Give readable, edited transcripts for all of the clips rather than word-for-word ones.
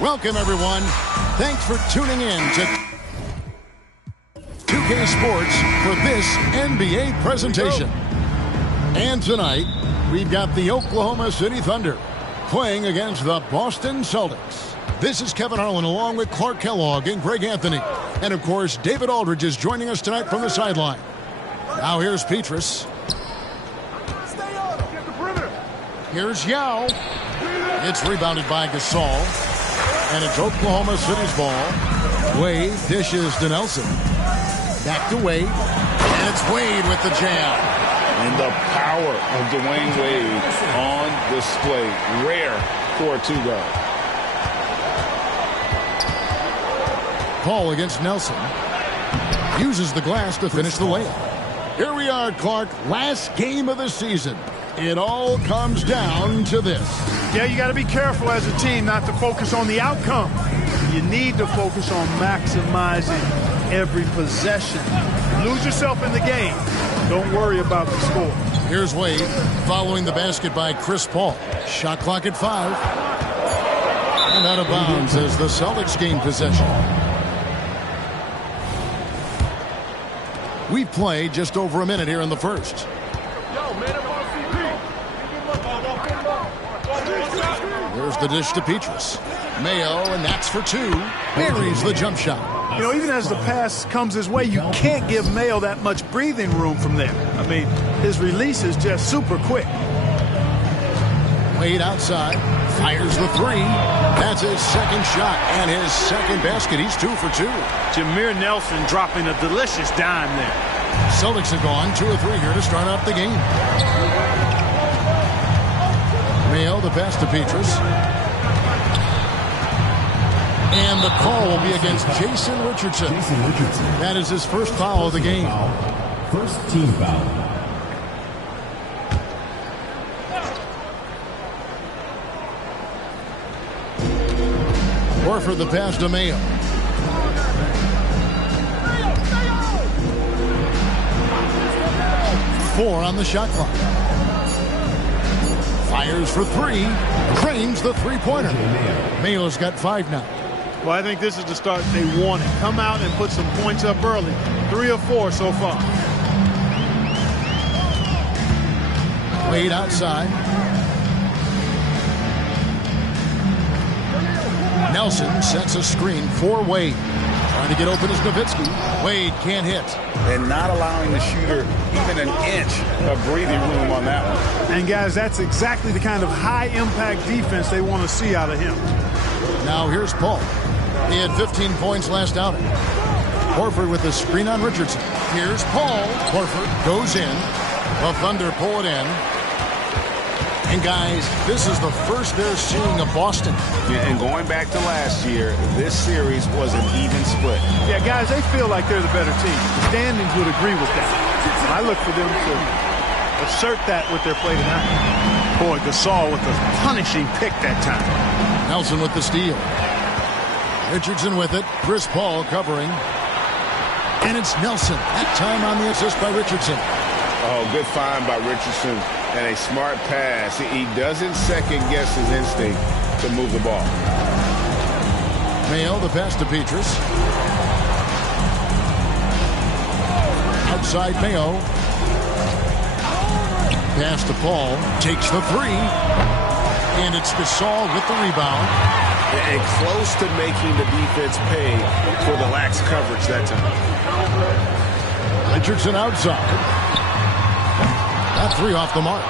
Welcome, everyone. Thanks for tuning in to 2K Sports for this NBA presentation. And tonight, we've got the Oklahoma City Thunder playing against the Boston Celtics. This is Kevin Harlan along with Clark Kellogg and Greg Anthony. And, of course, David Aldridge is joining us tonight from the sideline. Now here's Petrus. Here's Yao. It's rebounded by Gasol. And it's Oklahoma City's ball. Wade dishes to Nelson. Back to Wade. And it's Wade with the jam. And the power of Dwayne Wade on display. Rare for a two-guard. Paul against Nelson. Uses the glass to finish the layup. Here we are, Clark. Last game of the season. It all comes down to this. Yeah, you got to be careful as a team not to focus on the outcome. You need to focus on maximizing every possession. Lose yourself in the game. Don't worry about the score. Here's Wade following the basket by Chris Paul. Shot clock at 5. And out of bounds as the Celtics gain possession. We play just over a minute here in the first. There's the dish to Petrus. Mayo, and that's for 2. Buries the jump shot. You know, even as the pass comes his way, you can't give Mayo that much breathing room from there. I mean, his release is just super quick. Wade outside. Fires the 3. That's his second shot and his second basket. He's 2 for 2. Jameer Nelson dropping a delicious dime there. Celtics have gone 2 or 3 here to start off the game. Mayo, the pass to Petrus. And the call will be against Jason Richardson. That is his first foul of the game. First team foul. Horford the pass to Mayo. Four on the shot clock. Fires for 3. Drains the three-pointer. Mayo's got 5 now. Well, I think this is the start they wanted. Come out and put some points up early. 3 or 4 so far. Wade outside. Nelson sets a screen for Wade. Trying to get open is Nowitzki. Wade can't hit. And not allowing the shooter even an inch of breathing room on that one. And, guys, that's exactly the kind of high-impact defense they want to see out of him. Now here's Paul. He had 15 points last outing. Horford with the screen on Richardson. Here's Paul. Horford goes in. The Thunder pull it in. And, guys, this is the first they're seeing of Boston. Yeah, and going back to last year, this series was an even split. Yeah, guys, they feel like they're the better team. The standings would agree with that. I look for them to assert that with their play tonight. Boy, Gasol with a punishing pick that time. Nelson with the steal. Richardson with it. Chris Paul covering. And it's Nelson. That time on the assist by Richardson. Oh, good find by Richardson and a smart pass. He doesn't second-guess his instinct to move the ball. Mayo, the pass to Petrus. Outside Mayo. Pass to Paul. Takes the 3. And it's Gasol with the rebound. And close to making the defense pay for the lax coverage that time. Richardson outside. That 3 off the mark.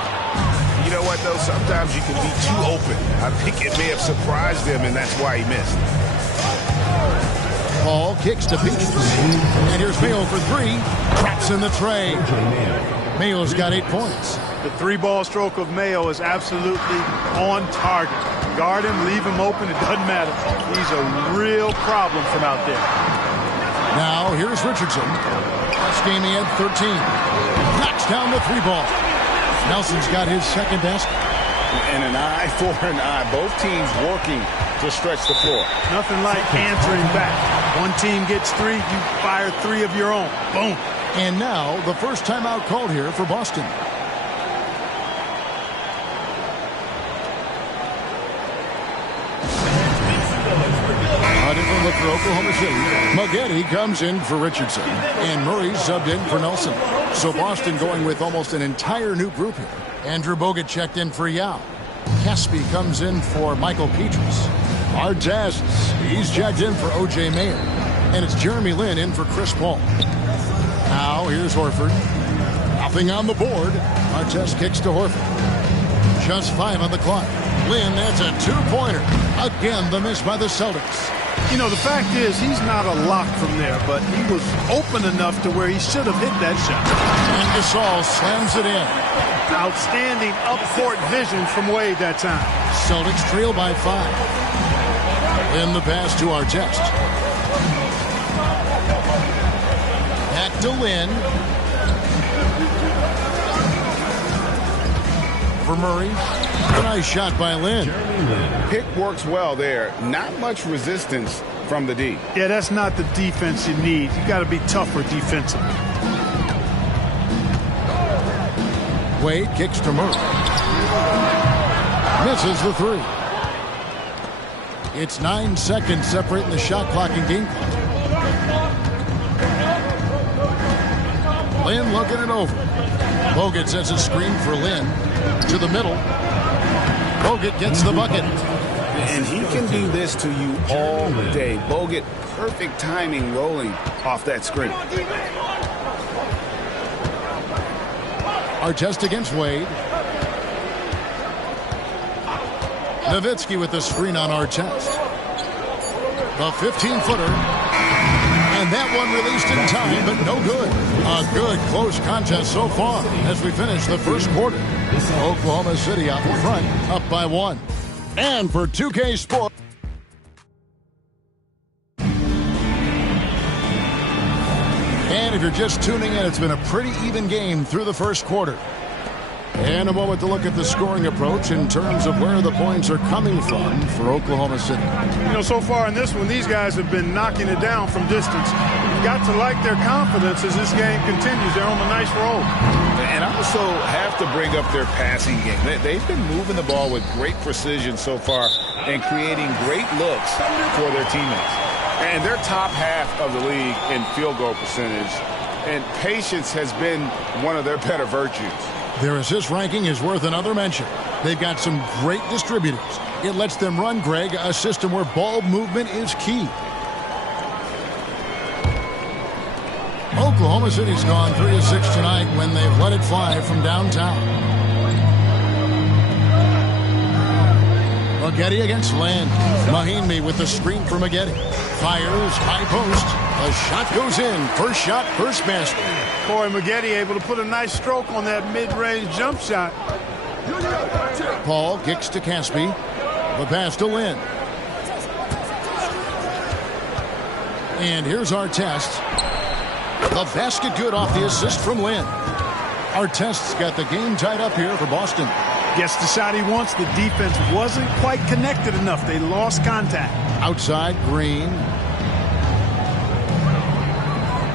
You know what, though? Sometimes you can be too open. I think it may have surprised him, and that's why he missed. Paul kicks to Peaches. And here's Mayo for three. Traps in the tray. Mayo's got 8 points. The three-ball stroke of Mayo is absolutely on target. Guard him, leave him open, it doesn't matter. He's a real problem from out there. Now here's Richardson. Last game he had 13. Knocks down the three ball. Nelson's got his second basket. And an eye for an eye. Both teams working to stretch the floor. Nothing like answering back. One team gets three, you fire three of your own. Boom. And now the first timeout called here for Boston. A different look for Oklahoma City. Maggette comes in for Richardson. And Murray subbed in for Nelson. So Boston going with almost an entire new group here. Andrew Bogut checked in for Yao. Caspi comes in for Michael Petrus. Artests, he's checked in for O.J. Mayer. And it's Jeremy Lin in for Chris Paul. Now here's Horford. Nothing on the board. Artest kicks to Horford. Just 5 on the clock. Lin, that's a two-pointer. Again, the miss by the Celtics. You know, the fact is, he's not a lock from there, but he was open enough to where he should have hit that shot. And Gasol slams it in. Outstanding up-court vision from Wade that time. Celtics trail by 5. In the pass to Artest. Back to Lin. For Murray. A nice shot by Lin. Pick works well there. Not much resistance from the D. Yeah, that's not the defense you need. You got to be tougher defensively. Wade kicks to Murray. Misses the three. It's 9 seconds separating the shot clock and game clock. Lin looking it over. Bogut sets a screen for Lin. To the middle. Bogut gets the bucket. And he can do this to you all day. Bogut, perfect timing rolling off that screen. Artest against Wade. Nowitzki with the screen on Artest. The 15-footer. And that one released in time, but no good. A good, close contest so far as we finish the first quarter. Oklahoma City out in front, up by 1. And for 2K Sports. And if you're just tuning in, it's been a pretty even game through the first quarter. And a moment to look at the scoring approach in terms of where the points are coming from for Oklahoma City. You know, so far in this one, these guys have been knocking it down from distance. You've got to like their confidence as this game continues. They're on a nice roll. And I also have to bring up their passing game. They've been moving the ball with great precision so far and creating great looks for their teammates. And they're top half of the league in field goal percentage. And patience has been one of their better virtues. Their assist ranking is worth another mention. They've got some great distributors. It lets them run, Greg, a system where ball movement is key. Oklahoma City's gone 3 of 6 tonight when they've let it fly from downtown. Maggette against Lin. Mahinmi with the screen for Maggette. Fires, high post. The shot goes in. First shot, first basket. Corey Maggette able to put a nice stroke on that mid-range jump shot. Paul kicks to Caspi. The pass to Lin. And here's Artest. The basket good off the assist from Lin. Artest's got the game tied up here for Boston. Gets the shot he wants. The defense wasn't quite connected enough. They lost contact. Outside, Green.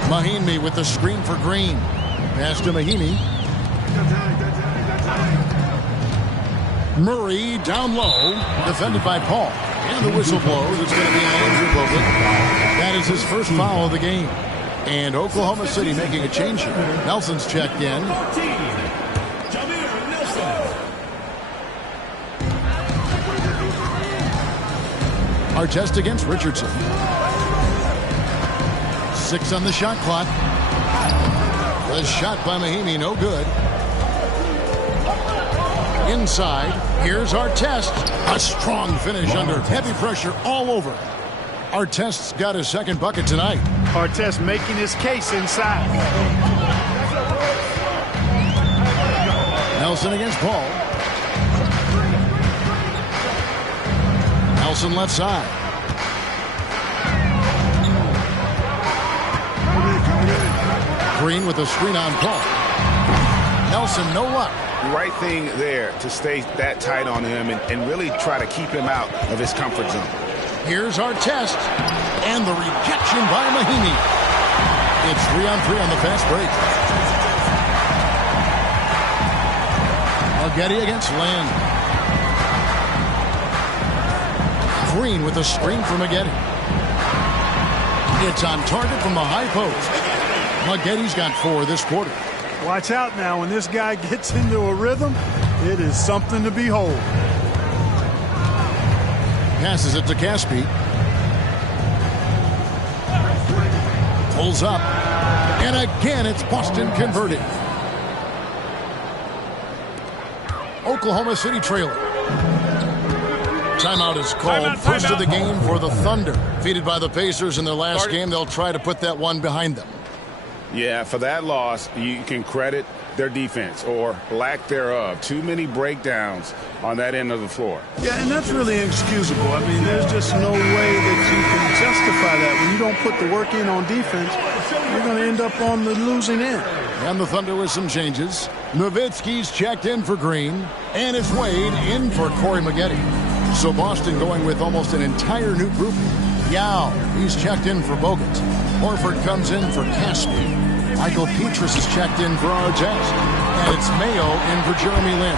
Mahinmi with the screen for Green. Pass to Mahinmi. Murray down low. Defended by Paul. And the whistle blows. It's going to be an Andrew Bogut. That is his first foul of the game. And Oklahoma City making a change here. Nelson's checked in. Artest against Richardson. 6 on the shot clock. The shot by Mahinmi, no good. Inside, here's Artest. A strong finish under heavy pressure all over. Artest's got his second bucket tonight. Artest making his case inside. Nelson against Paul. Nelson left side. Green with a screen on Paul. Nelson, no luck. Right thing there to stay that tight on him and really try to keep him out of his comfort zone. Here's Artest. And the rejection by Mahimi. It's 3-on-3 on the fast break. Getty against Lynn. Green with a screen for Maggette. It's on target from the high post. Maggetti's got 4 this quarter. Watch out now. When this guy gets into a rhythm, it is something to behold. Passes it to Caspi. Pulls up. And again, it's Boston converted. Oklahoma City trailer. Timeout is called. First of the game for the Thunder. Defeated by the Pacers in their last game. They'll try to put that one behind them. Yeah, for that loss, you can credit their defense or lack thereof. Too many breakdowns on that end of the floor. Yeah, and that's really inexcusable. I mean, there's just no way that you can justify that. When you don't put the work in on defense, you're going to end up on the losing end. And the Thunder with some changes. Nowitzki's checked in for Green. And it's Wade in for Corey Maggette. So Boston going with almost an entire new group. Yao, he's checked in for Bogut. Horford comes in for Caspi. Michael Petrus is checked in for Artest. And it's Mayo in for Jeremy Lin.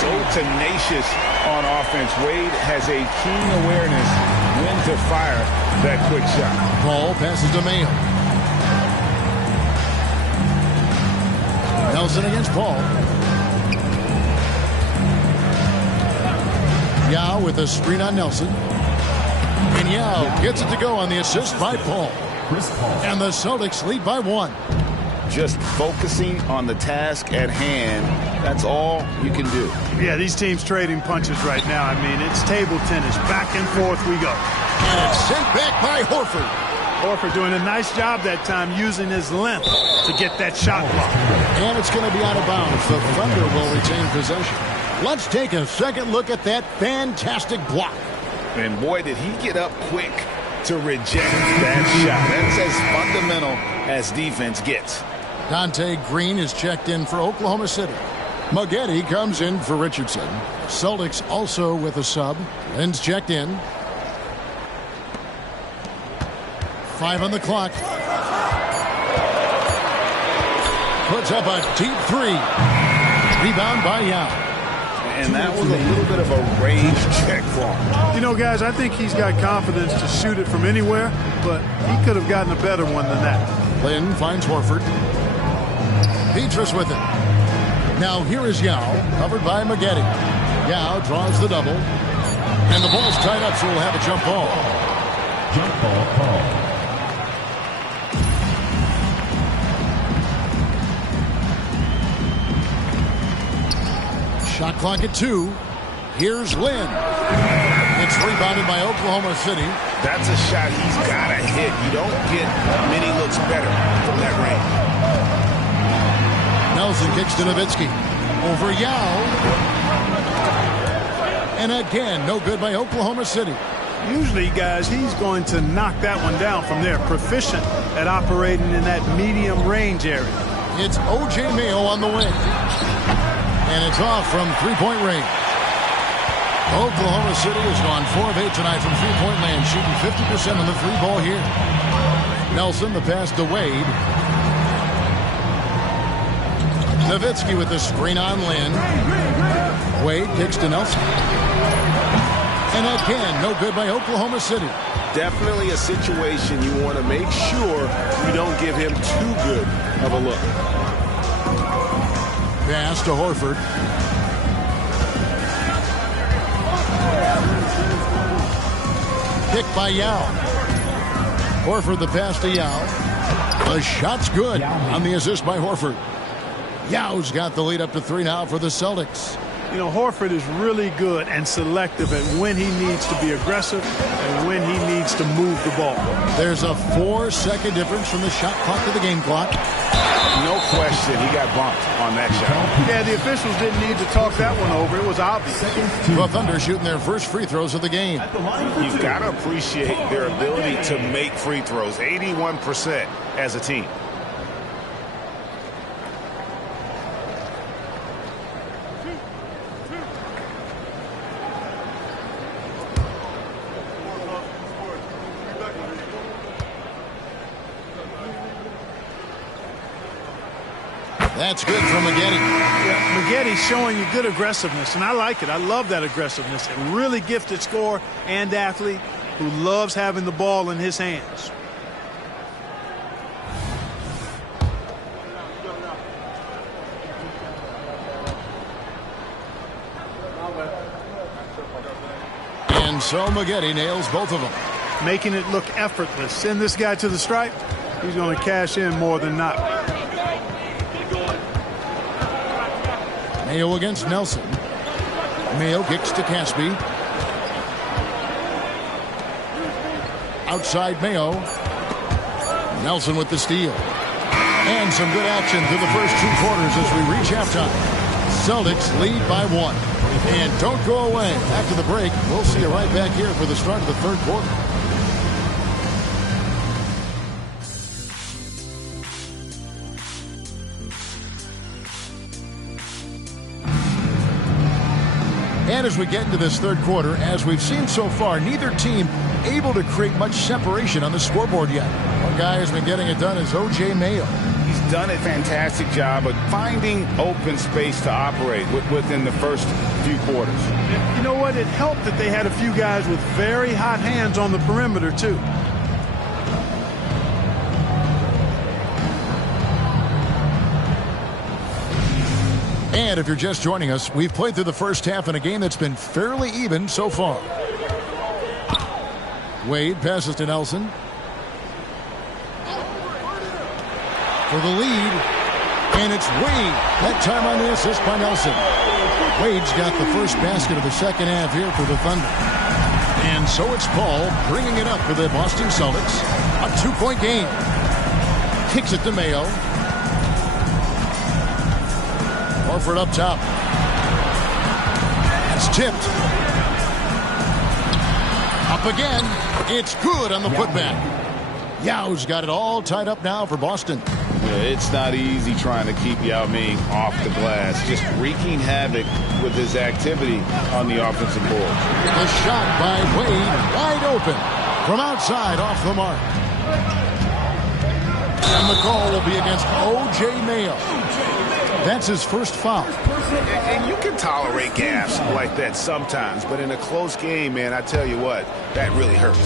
So tenacious on offense. Wade has a keen awareness when to fire that quick shot. Paul passes to Mayo. Nelson against Paul. Yao with a screen on Nelson. And Yao gets it to go on the assist by Paul. And the Celtics lead by 1. Just focusing on the task at hand. That's all you can do. Yeah, these teams trading punches right now. I mean, it's table tennis. Back and forth we go. And it's sent back by Horford. Horford doing a nice job that time using his length to get that shot block. And it's going to be out of bounds. The Thunder will retain possession. Let's take a second look at that fantastic block. And boy, did he get up quick to reject that shot. That's as fundamental as defense gets. Dante Green is checked in for Oklahoma City. Maggette comes in for Richardson. Celtics also with a sub. Lynn's checked in. 5 on the clock. Puts up a deep 3. Rebound by Yao. And that was a little bit of a range check for him. You know, guys, I think he's got confidence to shoot it from anywhere, but he could have gotten a better one than that. Lynn finds Horford. Petrus with it. Now here is Yao, covered by Maggette. Yao draws the double. And the ball's tied up, so we'll have a jump ball. Jump ball call. Shot clock at 2. Here's Lynn. It's rebounded by Oklahoma City. That's a shot he's got to hit. You don't get many looks better from that range. Nelson kicks to Nowitzki. Over Yao. And again, no good by Oklahoma City. Usually, guys, he's going to knock that one down from there. Proficient at operating in that medium range area. It's O.J. Mayo on the wing. And it's off from three-point range. Oklahoma City has gone 4 of 8 tonight from three-point land, shooting 50% on the 3-ball here. Nelson, the pass to Wade. Nowitzki with the screen on Lynn. Wade kicks to Nelson. And again, no good by Oklahoma City. Definitely a situation you want to make sure you don't give him too good of a look. Pass to Horford. Pick by Yao. Horford the pass to Yao. The shot's good on the assist by Horford. Yao's got the lead up to 3 now for the Celtics. You know, Horford is really good and selective at when he needs to be aggressive and when he needs to move the ball. There's a 4-second difference from the shot clock to the game clock. No question, he got bumped on that shot. Yeah, the officials didn't need to talk that one over. It was obvious. The Thunder shooting their first free throws of the game. You've got to appreciate their ability to make free throws. 81% as a team. That's good from Maggette. Yeah, Maggette's showing you good aggressiveness, and I like it. I love that aggressiveness. A really gifted scorer and athlete who loves having the ball in his hands. And so Maggette nails both of them. Making it look effortless. Send this guy to the stripe. He's going to cash in more than not. Mayo against Nelson. Mayo kicks to Caspi. Outside Mayo. Nelson with the steal. And some good action through the first 2 quarters as we reach halftime. Celtics lead by 1. And don't go away. After the break, we'll see you right back here for the start of the third quarter. And as we get into this third quarter, as we've seen so far, neither team able to create much separation on the scoreboard yet. One guy who's been getting it done is O.J. Mayo. He's done a fantastic job of finding open space to operate within the first few quarters. You know what? It helped that they had a few guys with very hot hands on the perimeter, too. And if you're just joining us, we've played through the first half in a game that's been fairly even so far. Wade passes to Nelson. For the lead. And it's Wade. That time on the assist by Nelson. Wade's got the first basket of the second half here for the Thunder. And so it's Paul bringing it up for the Boston Celtics. A 2-point game. Kicks it to Mayo. Horford up top. It's tipped. Up again. It's good on the putback. Yao's got it all tied up now for Boston. Yeah, it's not easy trying to keep Yao Ming off the glass. Just wreaking havoc with his activity on the offensive board. The shot by Wade wide open from outside off the mark. And the call will be against O.J. Mayo. That's his first foul. And you can tolerate gaffes like that sometimes, but in a close game, man, I tell you what, that really hurts.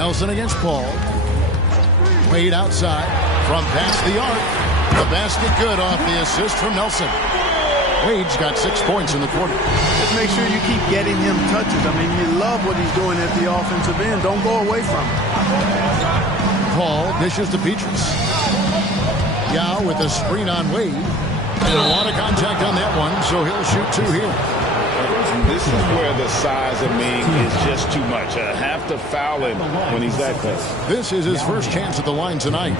Nelson against Paul. Wade outside from past the arc. The basket good off the assist from Nelson. Wade's got 6 points in the quarter. Just make sure you keep getting him touches. I mean, you love what he's doing at the offensive end. Don't go away from him. Paul dishes to Petrus. Yao with a screen on Wade. And a lot of contact on that one, so he'll shoot 2 here. This is where the size of Ming is just too much. I have to foul him when he's that close. This is his first chance at the line tonight.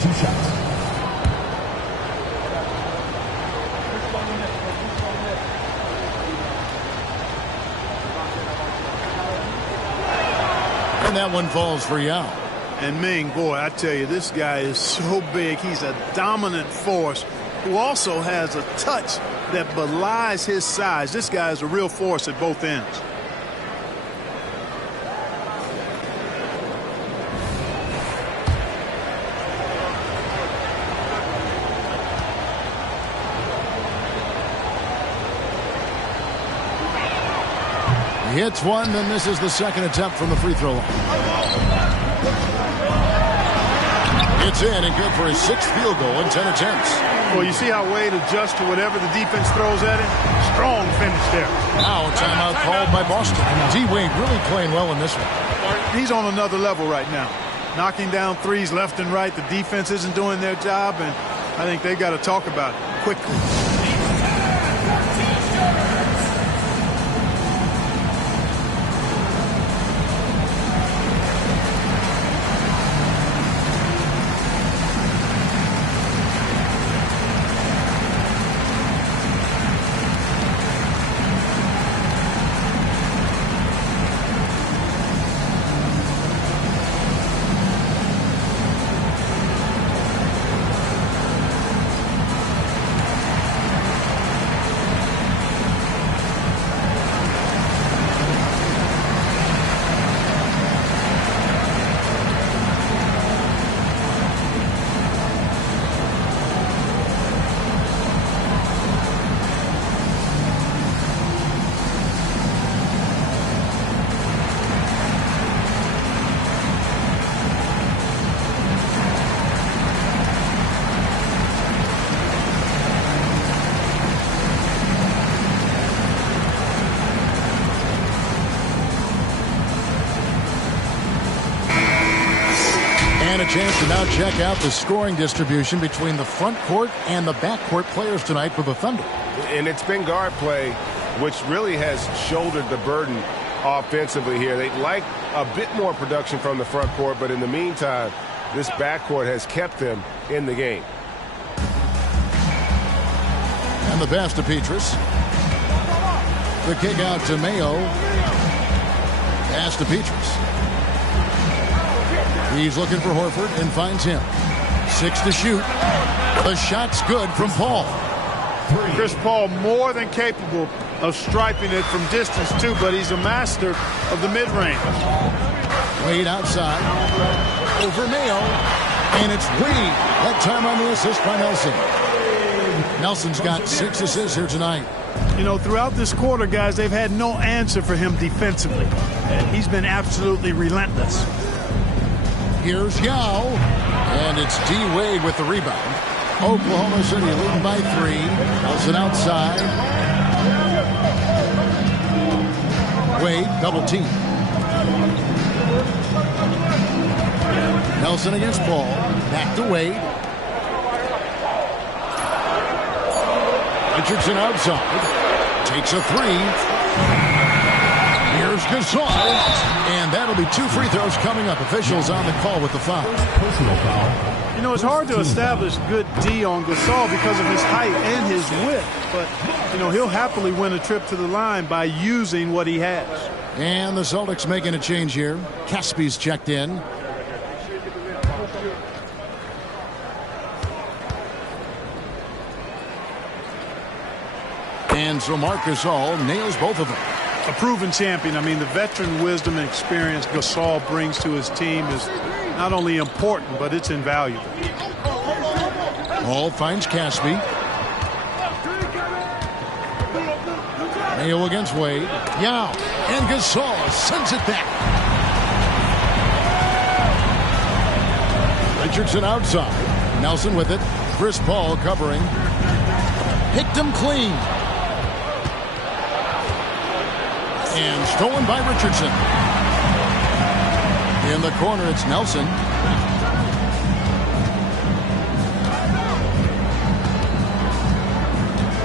And that one falls for Yao. And Ming, boy, I tell you, this guy is so big. He's a dominant force who also has a touch that belies his size. This guy is a real force at both ends. He hits one, then this is the second attempt from the free throw line. It's in and good for his 6th field goal in 10 attempts. Well, you see how Wade adjusts to whatever the defense throws at him? Strong finish there. Now timeout called by Boston. D-Wade really playing well in this one. He's on another level right now. Knocking down threes left and right. The defense isn't doing their job, and I think they've got to talk about it. quickly. A chance to now check out the scoring distribution between the front court and the back court players tonight for the Thunder. And it's been guard play, which really has shouldered the burden offensively here. They'd like a bit more production from the front court, but in the meantime, this backcourt has kept them in the game. And the pass to Petrus. The kick out to Mayo. Pass to Petrus. He's looking for Horford and finds him. 6 to shoot. The shot's good from Paul. Chris Paul more than capable of striping it from distance too, but he's a master of the mid-range. Wade outside. Over Mayo. And it's Wade. That time on the assist by Nelson. Nelson's got 6 assists here tonight. You know, throughout this quarter, guys, they've had no answer for him defensively. And he's been absolutely relentless. Here's Yao, and it's D. Wade with the rebound. Oklahoma City leading by 3. Nelson outside. Wade double team. Nelson against Paul. Back to Wade. Richardson outside. Takes a 3. Here's Gasol, and that'll be 2 free throws coming up. Officials on the call with the foul. Personal foul. You know, it's hard to establish good D on Gasol because of his height and his width, but, you know, he'll happily win a trip to the line by using what he has. And the Celtics making a change here. Caspi's checked in. And so Marcus All nails both of them. A proven champion. I mean, the veteran wisdom and experience Gasol brings to his team is not only important, but it's invaluable. Hall finds Caspi. Mayo against Wade. Yao. And Gasol sends it back. Richardson outside. Nelson with it. Chris Paul covering. Picked him clean. And stolen by Richardson. In the corner, it's Nelson.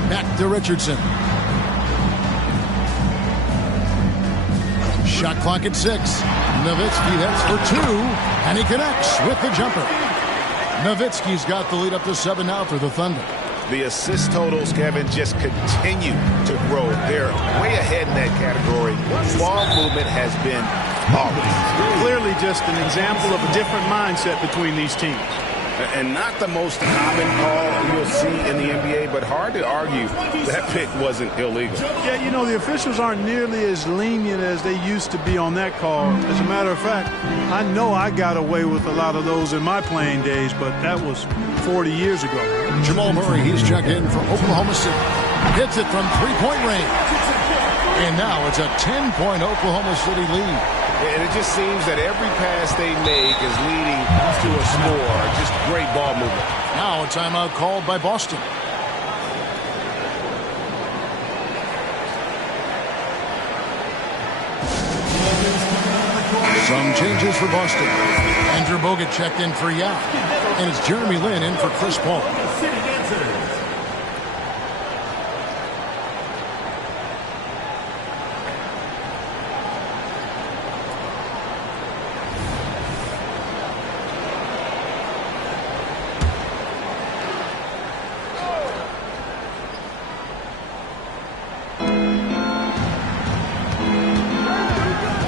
Back to Richardson. Shot clock at 6. Nowitzki heads for 2. And he connects with the jumper. Nowitzki's got the lead up to 7 now for the Thunder. The assist totals, Kevin, just continue to grow. They're way ahead in that category. Ball movement has been flawless. Clearly just an example of a different mindset between these teams. And not the most common call you'll see in the NBA, but hard to argue that pick wasn't illegal. Yeah, you know, the officials aren't nearly as lenient as they used to be on that call. As a matter of fact, I know I got away with a lot of those in my playing days, but that was 40 years ago. Jamal Murray, he's checked in for Oklahoma City. Hits it from three-point range. And now it's a 10-point Oklahoma City lead. And it just seems that every pass they make is leading to a score. Just great ball movement. Now a timeout called by Boston. Some changes for Boston. Andrew Bogut checked in for Yao. And it's Jeremy Lin in for Chris Paul.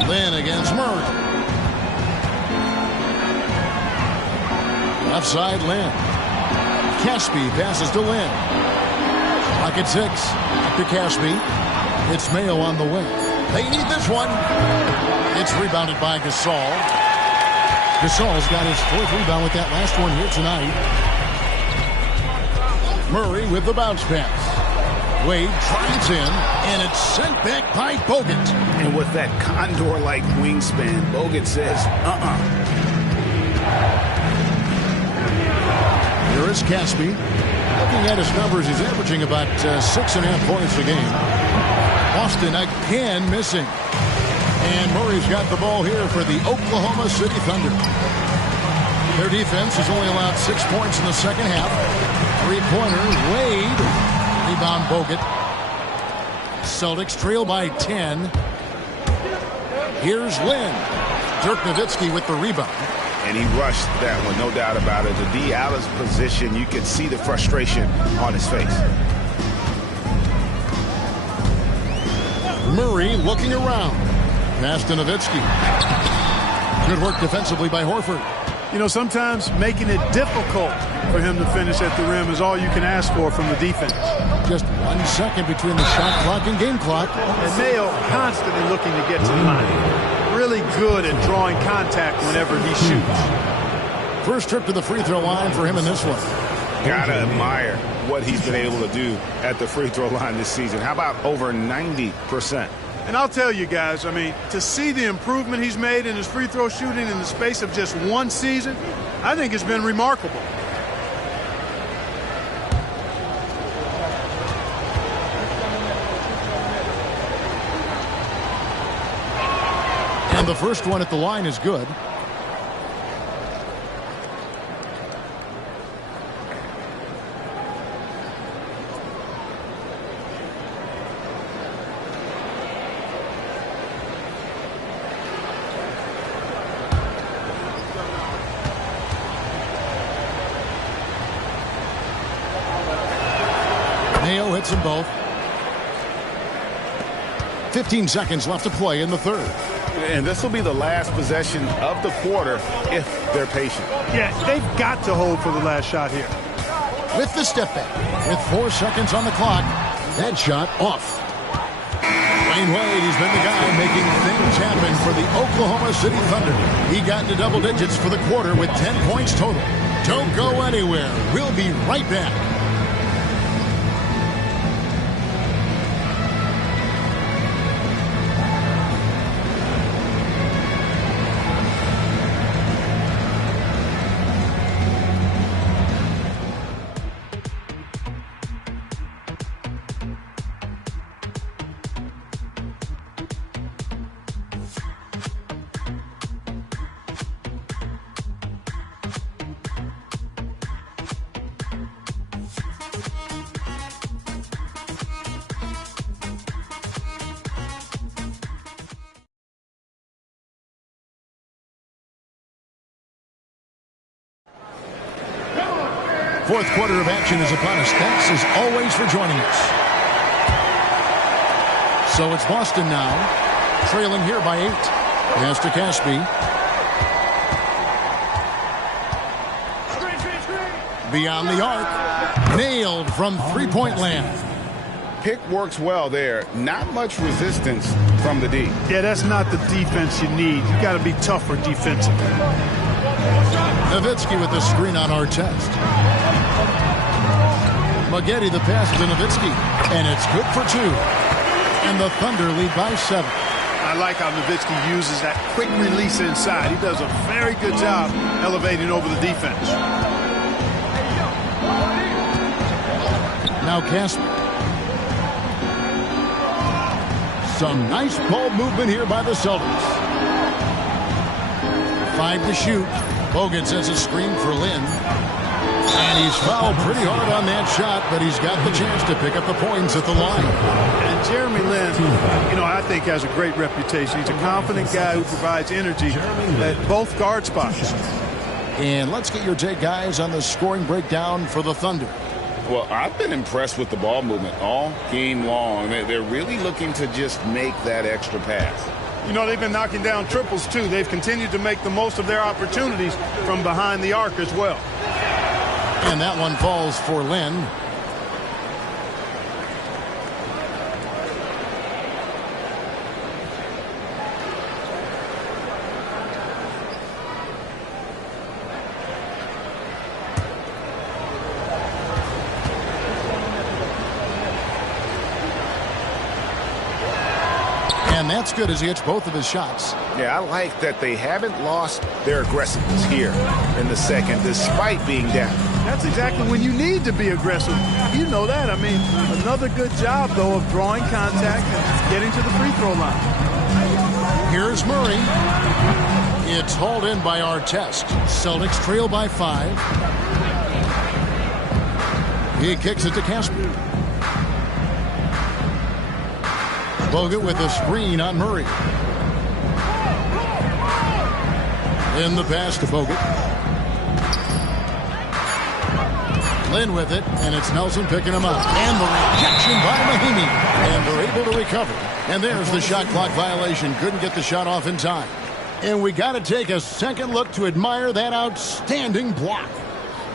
Lynn against Murray. Left side, Lynn. Caspi passes to Lynn. Pocket 6. Back to Caspi. It's Mayo on the wing. They need this one. It's rebounded by Gasol. Gasol's got his 4th rebound with that last one here tonight. Murray with the bounce pass. Wade drives in, and it's sent back by Bogut. And with that condor-like wingspan, Bogut says, Here is Caspi. Looking at his numbers, he's averaging about 6.5 points a game. Boston again missing. And Murray's got the ball here for the Oklahoma City Thunder. Their defense has only allowed 6 points in the second half. Three-pointer, Wade. Rebound, Bogut. Celtics trail by 10. Here's Lynn. Dirk Nowitzki with the rebound. and he rushed that one, no doubt about it. To be out of position, you could see the frustration on his face. Murray looking around. Pass to Nowitzki. Good work defensively by Horford. You know, sometimes making it difficult for him to finish at the rim is all you can ask for from the defense. Just 1 second between the shot clock and game clock. And Mayo constantly looking to get to the line. Really good at drawing contact whenever he shoots. First trip to the free throw line for him in this one. Gotta admire what he's been able to do at the free throw line this season. How about over 90%? And I'll tell you guys, I mean, to see the improvement he's made in his free throw shooting in the space of just 1 season, I think it's been remarkable. And the first one at the line is good. Mayo hits them both. 15 seconds left to play in the third. And this will be the last possession of the quarter if they're patient. Yeah, they've got to hold for the last shot here. With the step back, with 4 seconds on the clock, that shot off. Dwayne Wade, he's been the guy making things happen for the Oklahoma City Thunder. He got into double digits for the quarter with 10 points total. Don't go anywhere. We'll be right back. Fourth quarter of action is upon us. Thanks as always for joining us. So it's Boston now, trailing here by 8. Pass to Caspi. Beyond the arc. Nailed from three-point land. Pick works well there. Not much resistance from the D. Yeah, that's not the defense you need. You got to be tougher defensively. Nowitzki with the screen on Artest. Maggette the pass to Nowitzki, and it's good for 2. And the Thunder lead by 7. I like how Nowitzki uses that quick release inside. He does a very good job elevating over the defense. Now Caspi. Some nice ball movement here by the Celtics. 5 to shoot. Bogut sets a screen for Lynn. And he's fouled pretty hard on that shot, but he's got the chance to pick up the points at the line. And Jeremy Lin, you know, I think has a great reputation. He's a confident guy who provides energy at both guard spots. And let's get your take, guys, on the scoring breakdown for the Thunder. Well, I've been impressed with the ball movement all game long. They're really looking to just make that extra pass. You know, they've been knocking down triples, too. They've continued to make the most of their opportunities from behind the arc as well. And that one falls for Lynn. And that's good as he hits both of his shots. Yeah, I like that they haven't lost their aggressiveness here in the second, despite being down. That's exactly when you need to be aggressive. You know that. I mean, another good job, though, of drawing contact and getting to the free throw line. Here's Murray. It's hauled in by Artest. Celtics trail by 5. He kicks it to Casper. Bogut with a screen on Murray. In the pass to Bogut. Lynn with it, and it's Nelson picking him up. And the rejection by Mahinmi. And they're able to recover. And there's the shot clock violation. Couldn't get the shot off in time. And we got to take a second look to admire that outstanding block.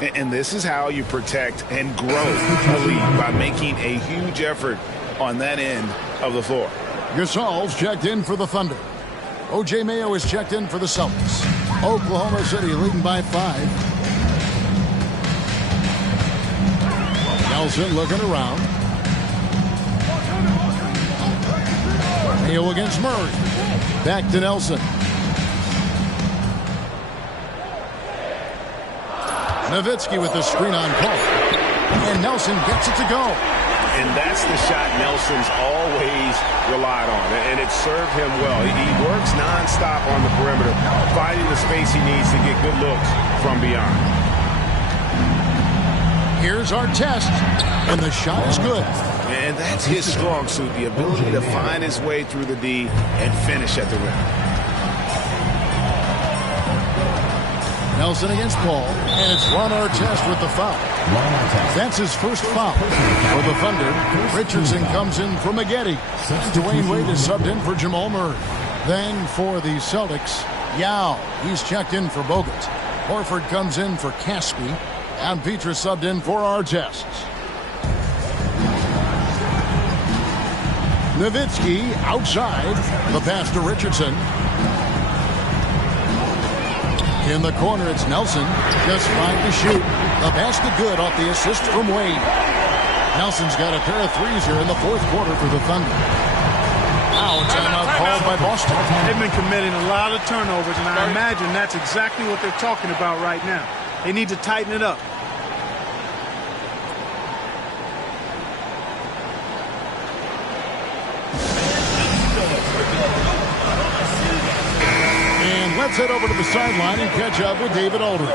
And this is how you protect and grow a lead, by making a huge effort on that end of the floor. Gasol's checked in for the Thunder. O.J. Mayo is checked in for the Celtics. Oklahoma City leading by 5. Nelson looking around. Mayo against Murray. Back to Nelson. Nowitzki with the screen on Paul. And Nelson gets it to go. And that's the shot Nelson's always relied on, and it served him well. He works nonstop on the perimeter, finding the space he needs to get good looks from beyond. Here's Artest, and the shot is good. And that's his strong suit, the ability to find his way through the D and finish at the rim. Nelson against Paul, and it's Ron Artest with the foul. That's his first foul. For the Thunder, Richardson comes in for Maggette. Dwayne Wade is subbed in for Jamal Murray. Then for the Celtics, Yao. He's checked in for Bogut. Horford comes in for Caspi. And Petrus subbed in for Artest. Nowitzki outside. The pass to Richardson. In the corner, it's Nelson. Just 5 to shoot. The basket good off the assist from Wade. Nelson's got a pair of threes here in the fourth quarter for the Thunder. Now a timeout called by Boston. They've been committing a lot of turnovers, and I imagine that's exactly what they're talking about right now. They need to tighten it up. Let's head over to the sideline and catch up with David Aldridge.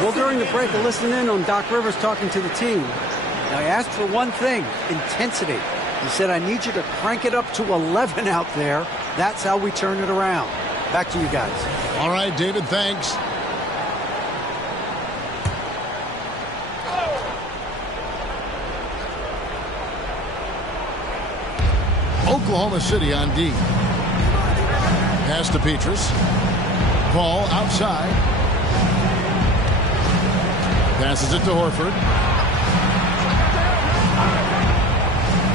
Well, during the break, I listened in on Doc Rivers talking to the team. Now, I asked for one thing, intensity. He said, I need you to crank it up to 11 out there. That's how we turn it around. Back to you guys. All right, David, thanks. Oklahoma City on D. Pass to Petrus. Ball outside. Passes it to Horford.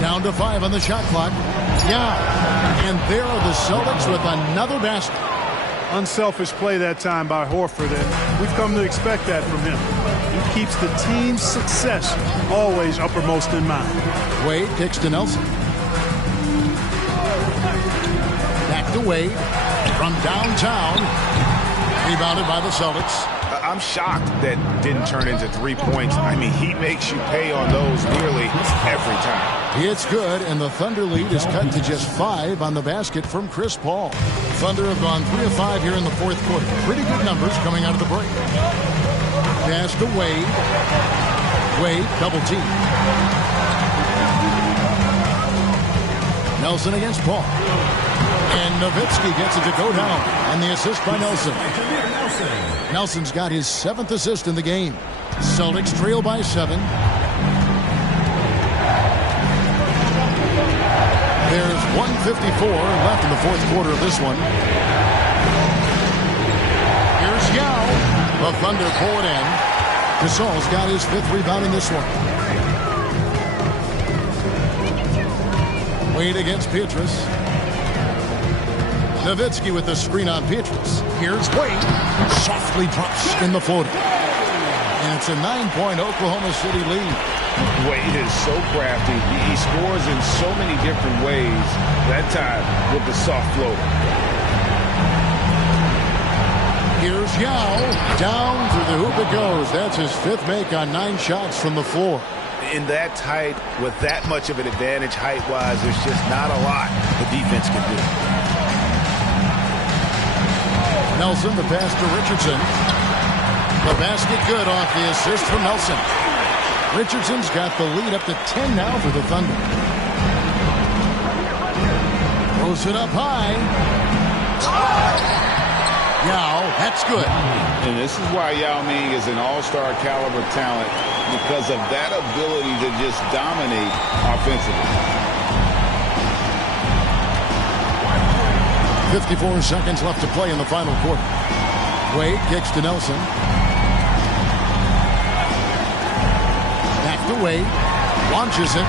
Down to 5 on the shot clock. Yeah. And there are the Celtics with another basket. Unselfish play that time by Horford, and we've come to expect that from him. He keeps the team's success always uppermost in mind. Wade kicks to Nelson. Back to Wade. From downtown. Rebounded by the Celtics. I'm shocked that didn't turn into 3 points. I mean, he makes you pay on those nearly every time. It's good, and the Thunder lead is cut to just 5 on the basket from Chris Paul. Thunder have gone 3 of 5 here in the fourth quarter. Pretty good numbers coming out of the break. Pass to Wade. Wade, double team. Nelson against Paul. And Nowitzki gets it to go down. And the assist by Nelson. Nelson's got his 7th assist in the game. Celtics trail by 7. There's 1:54 left in the fourth quarter of this one. Here's Yao. The Thunder pull it in. Gasol's got his 5th rebound in this one. Wade against Pietrus. Nowitzki with the screen on Pietrus. Here's Wade. Softly drops in the floater. And it's a 9-point Oklahoma City lead. Wade is so crafty. He scores in so many different ways. That time with the soft floater. Here's Yao. Down through the hoop it goes. That's his 5th make on 9 shots from the floor. In that tight, with that much of an advantage height-wise, there's just not a lot the defense can do. Nelson, the pass to Richardson. The basket good off the assist from Nelson. Richardson's got the lead up to 10 now for the Thunder. Throws it up high. Yao, that's good. And this is why Yao Ming is an all-star caliber talent, because of that ability to just dominate offensively. 54 seconds left to play in the final quarter. Wade kicks to Nelson. Back to Wade. Launches it.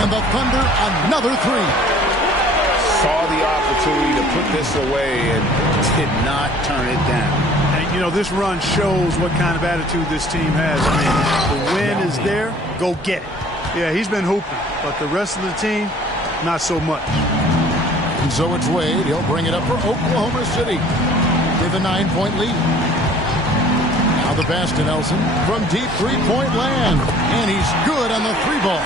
And the Thunder another 3. Saw the opportunity to put this away and did not turn it down. And, you know, this run shows what kind of attitude this team has. I mean, the win is there, go get it. Yeah, he's been hooping, but the rest of the team, not so much. And so it's Wade. He'll bring it up for Oklahoma City with a 9-point lead. Now the pass to Nelson from deep 3-point land. And he's good on the 3-ball.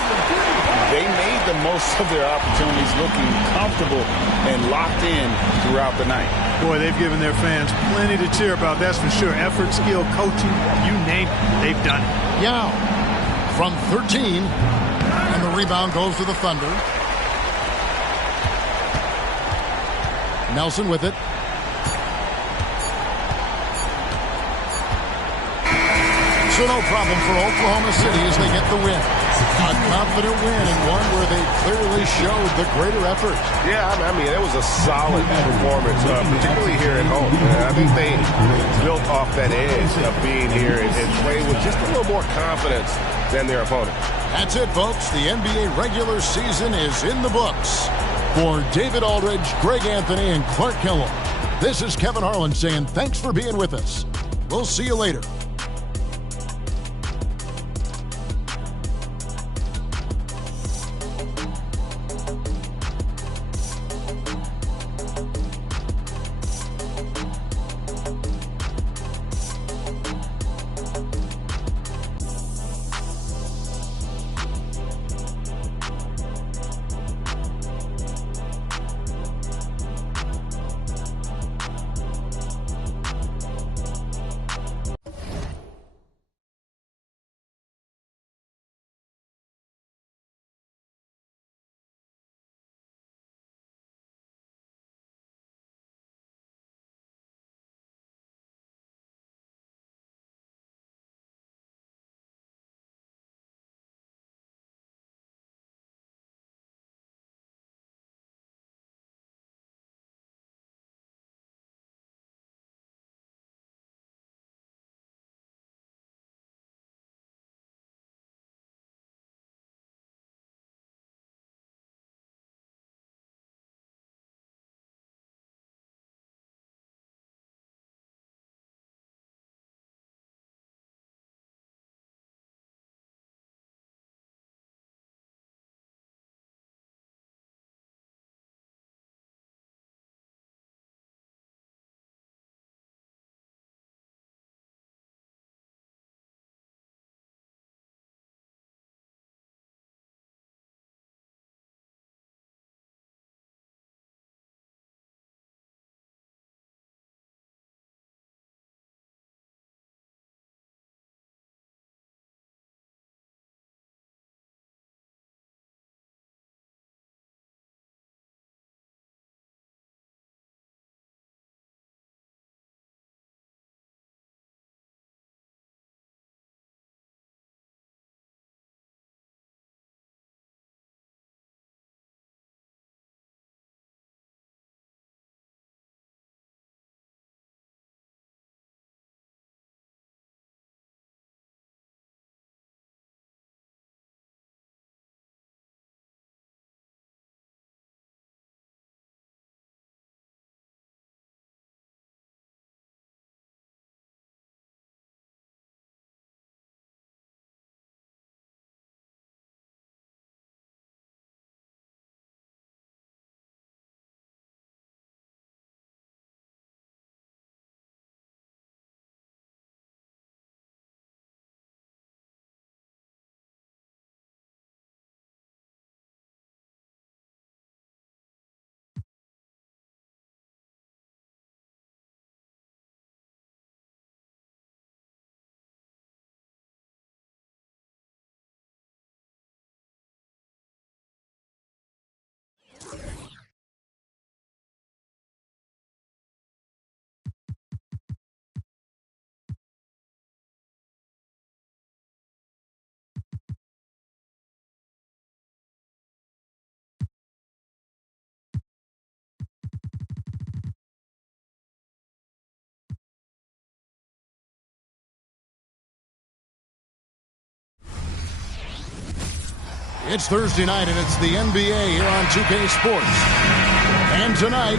They made the most of their opportunities, looking comfortable and locked in throughout the night. Boy, they've given their fans plenty to cheer about, that's for sure. Effort, skill, coaching, you name it, they've done it. Yao from 13. And the rebound goes to the Thunder. Nelson with it. So no problem for Oklahoma City as they get the win. A confident win and one where they clearly showed the greater effort. Yeah, I mean, it was a solid performance, particularly here at home. I think they built off that edge of being here and played with just a little more confidence than their opponent. That's it, folks. The NBA regular season is in the books. For David Aldridge, Greg Anthony, and Clark Kellogg, this is Kevin Harlan saying thanks for being with us. We'll see you later. It's Thursday night, and it's the NBA here on 2K Sports. And tonight,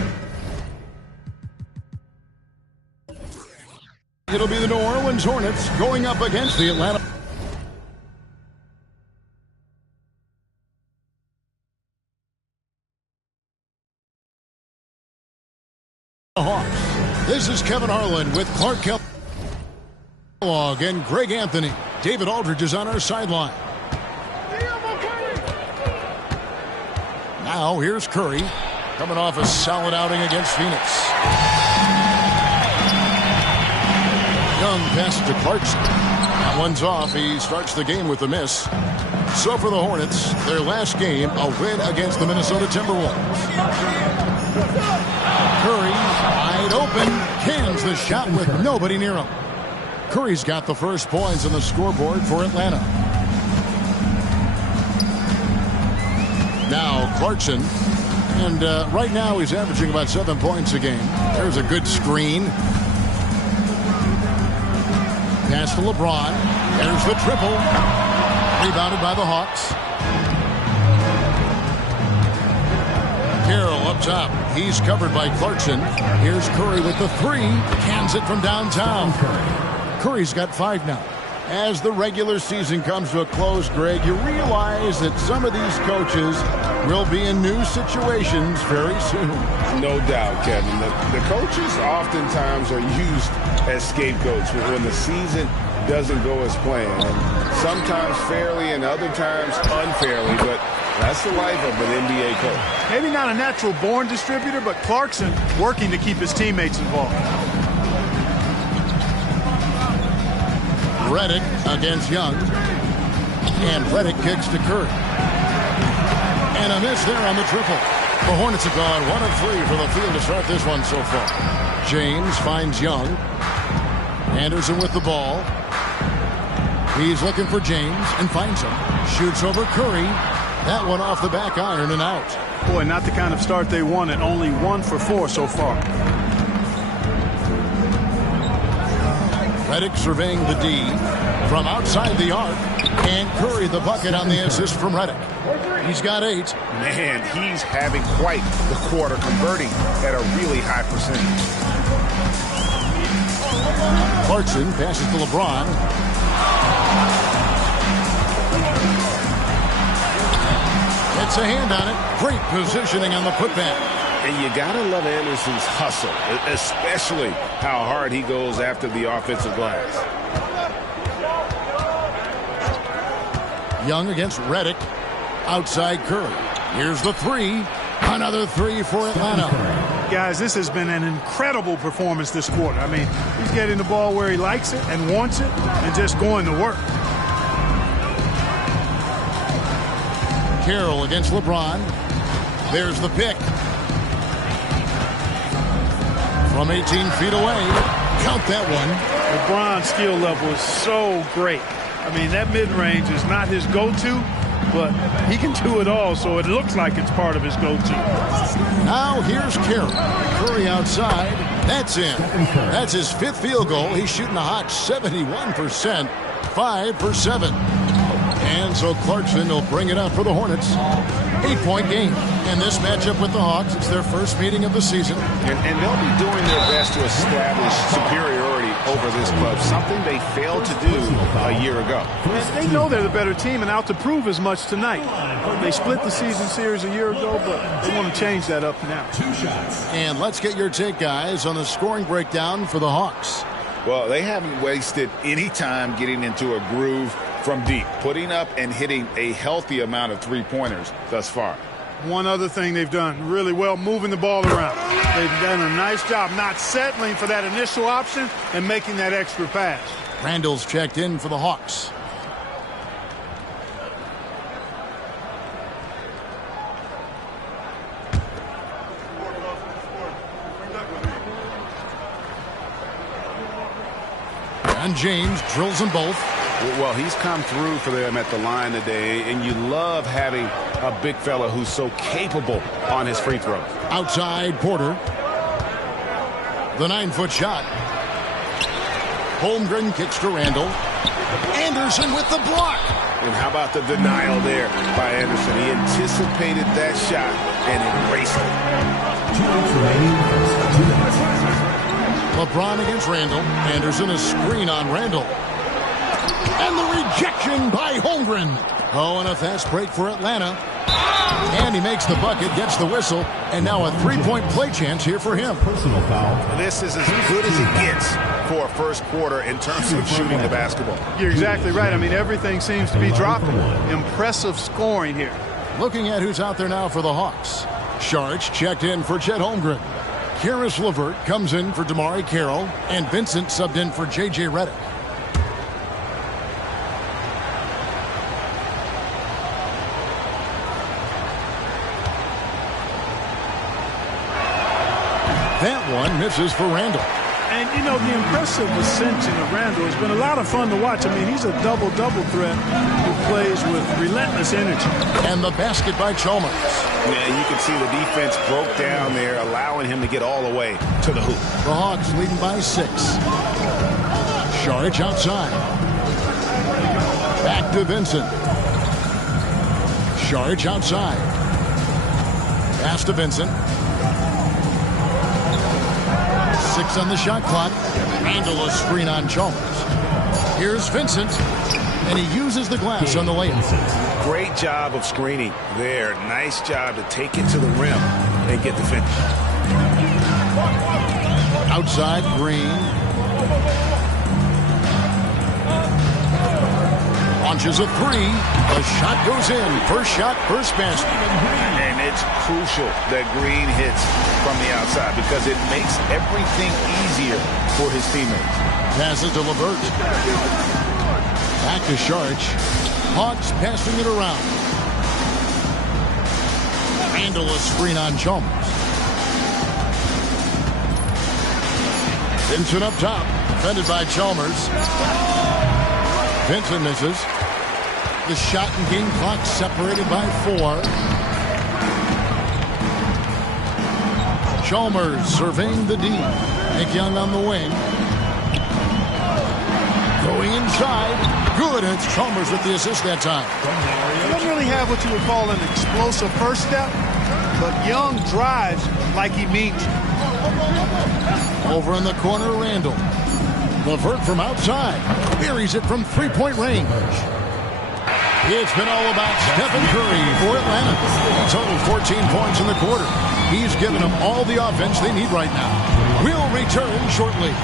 it'll be the New Orleans Hornets going up against the Atlanta Hawks. This is Kevin Harlan with Clark Kellogg and Greg Anthony. David Aldridge is on our sideline. Now here's Curry, coming off a solid outing against Phoenix. Young passes to Clarkson. That one's off. He starts the game with a miss. So for the Hornets, their last game, a win against the Minnesota Timberwolves. Curry, wide open, cans the shot with nobody near him. Curry's got the first points on the scoreboard for Atlanta. Now Clarkson, and right now he's averaging about 7 points a game. There's a good screen. Pass to LeBron. There's the triple. Rebounded by the Hawks. Carroll up top. He's covered by Clarkson. Here's Curry with the three. Cans it from downtown. Curry's got 5 now. As the regular season comes to a close, Greg, you realize that some of these coaches will be in new situations very soon. No doubt, Kevin. The coaches oftentimes are used as scapegoats when the season doesn't go as planned. And sometimes fairly and other times unfairly, but that's the life of an NBA coach. Maybe not a natural-born distributor, but Clarkson working to keep his teammates involved. Redick against Young. And Redick kicks to Curry. And a miss there on the triple. The Hornets have gone 1 of 3 from the field to start this one so far. James finds Young. Anderson with the ball. He's looking for James and finds him. Shoots over Curry. That one off the back iron and out. Boy, not the kind of start they wanted. Only 1 for 4 so far. Redick surveying the D from outside the arc. And Curry the bucket on the assist from Redick. He's got 8. Man, he's having quite the quarter, converting at a really high percentage. Clarkson passes to LeBron. Gets a hand on it. Great positioning on the putback. And you got to love Anderson's hustle, especially how hard he goes after the offensive glass. Young against Redick. Outside Curry. Here's the 3. Another 3 for Atlanta. Guys, this has been an incredible performance this quarter. I mean, he's getting the ball where he likes it and wants it and just going to work. Carroll against LeBron. There's the pick. From 18 feet away. Count that one. LeBron's skill level is so great. I mean, that mid-range is not his go-to, but he can do it all, so it looks like it's part of his go-to. Now here's Carroll. Curry outside. That's in. That's his 5th field goal. He's shooting a hot 71%. 5 for 7. And so Clarkson will bring it up for the Hornets. 8-point game. And this matchup with the Hawks, it's their first meeting of the season. And they'll be doing their best to establish superiority over this club, something they failed to do a year ago. And they know they're the better team and out to prove as much tonight. They split the season series a year ago, but they want to change that up now. And let's get your take, guys, on the scoring breakdown for the Hawks. Well, they haven't wasted any time getting into a groove from deep, putting up and hitting a healthy amount of three-pointers thus far. One other thing they've done really well, moving the ball around. They've done a nice job not settling for that initial option and making that extra pass. Randall's checked in for the Hawks. And James drills them both. Well, he's come through for them at the line today, and you love having a big fella who's so capable on his free throws. Outside Porter. The 9-foot shot. Holmgren kicks to Randall. Anderson with the block. And how about the denial there by Anderson? He anticipated that shot and embraced it. 2 minutes remaining. 2 minutes. LeBron against Randall. Anderson a screen on Randall. And the rejection by Holmgren. Oh, and a fast break for Atlanta. And he makes the bucket, gets the whistle, and now a three-point play chance here for him. Personal foul. This is as good as it gets for a first quarter in terms of shooting the basketball. You're exactly right. I mean, everything seems to be dropping. Impressive scoring here. Looking at who's out there now for the Hawks. Sharch checked in for Chet Holmgren. Karis LeVert comes in for Damari Carroll, and Vincent subbed in for J.J. Redick. That one misses for Randall. And, you know, the impressive ascension of Randall has been a lot of fun to watch. I mean, he's a double-double threat who plays with relentless energy. And the basket by Chalmers. Yeah, you can see the defense broke down there, allowing him to get all the way to the hoop. The Hawks leading by 6. Sharch outside. Back to Vincent. Sharch outside. Pass to Vincent. 6 on the shot clock. Randall a screen on Chalmers. Here's Vincent, and he uses the glass on the layup. Great job of screening there. Nice job to take it to the rim and get the finish. Outside, Green. Launches a 3. The shot goes in. First shot, first basket. And it's crucial that Green hits from the outside because it makes everything easier for his teammates. Passes to LeVert. Back to Sharch. Hawks passing it around. Randall a screen on Chalmers. Vincent up top. Defended by Chalmers. Vincent misses. The shot and game clock separated by 4. Chalmers surveying the D. Nick Young on the wing. Going inside. Good. And it's Chalmers with the assist that time. He doesn't really have what you would call an explosive first step, but Young drives like he means it. Over in the corner, Randall. LeVert from outside. Buries it from three-point range. It's been all about Stephen Curry for Atlanta. He totaled 14 points in the quarter. He's given them all the offense they need right now. We'll return shortly.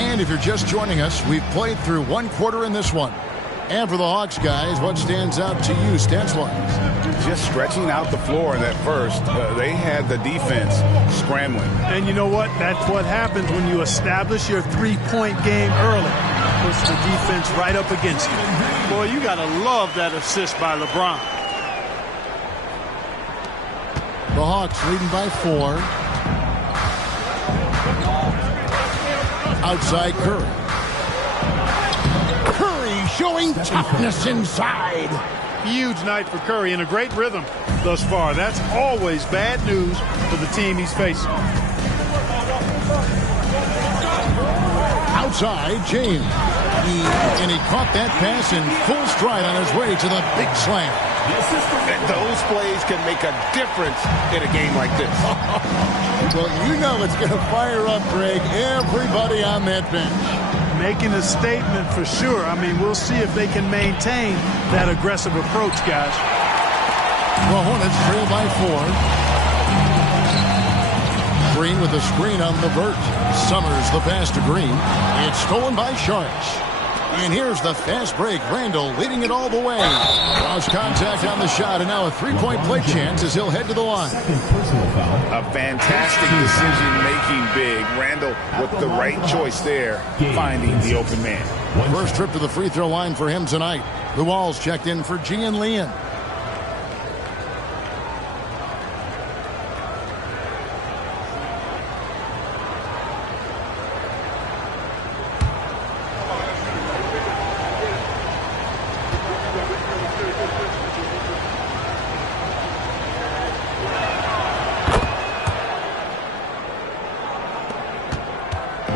And if you're just joining us, we've played through one quarter in this one. And for the Hawks guys, what stands out to you stats-wise? Just stretching out the floor in that first. They had the defense scrambling. And you know what? That's what happens when you establish your three-point game early. Puts the defense right up against you. Boy, you got to love that assist by LeBron. The Hawks leading by 4. Outside Curry. Curry showing toughness inside. Huge night for Curry and a great rhythm thus far. That's always bad news for the team he's facing. Outside, James. And he caught that pass in full stride on his way to the big slam. And those plays can make a difference in a game like this. Well, you know it's going to fire up, Greg, everybody on that bench. Making a statement for sure. I mean, we'll see if they can maintain that aggressive approach, guys. The Hornets trail by 4. Green with a screen on LeVert. Summers the pass to Green. It's stolen by Sharch. And here's the fast break. Randall leading it all the way. Lost contact on the shot, and now a three-point play chance as he'll head to the line. A fantastic decision-making big. Randall with the right choice there, finding the open man. First trip to the free throw line for him tonight. The Walls checked in for Gian Leon.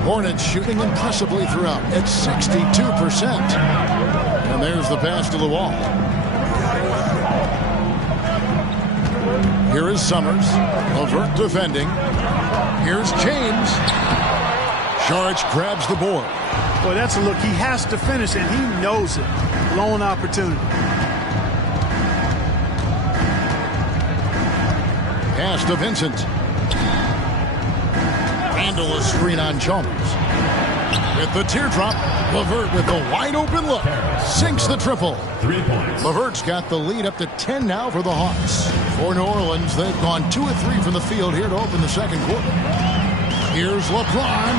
Hornets shooting impressively throughout at 62%. And there's the pass to the wall. Here is Summers. Levert defending. Here's James. Saric grabs the board. Boy, that's a look he has to finish, and he knows it. Blown opportunity. Pass to Vincent. Randall a screen on Chalmers. With the teardrop, Levert with a wide open look. Sinks the triple. 3 points. Levert's got the lead up to 10 now for the Hawks. For New Orleans, they've gone 2 of 3 from the field here to open the second quarter. Here's LeBron.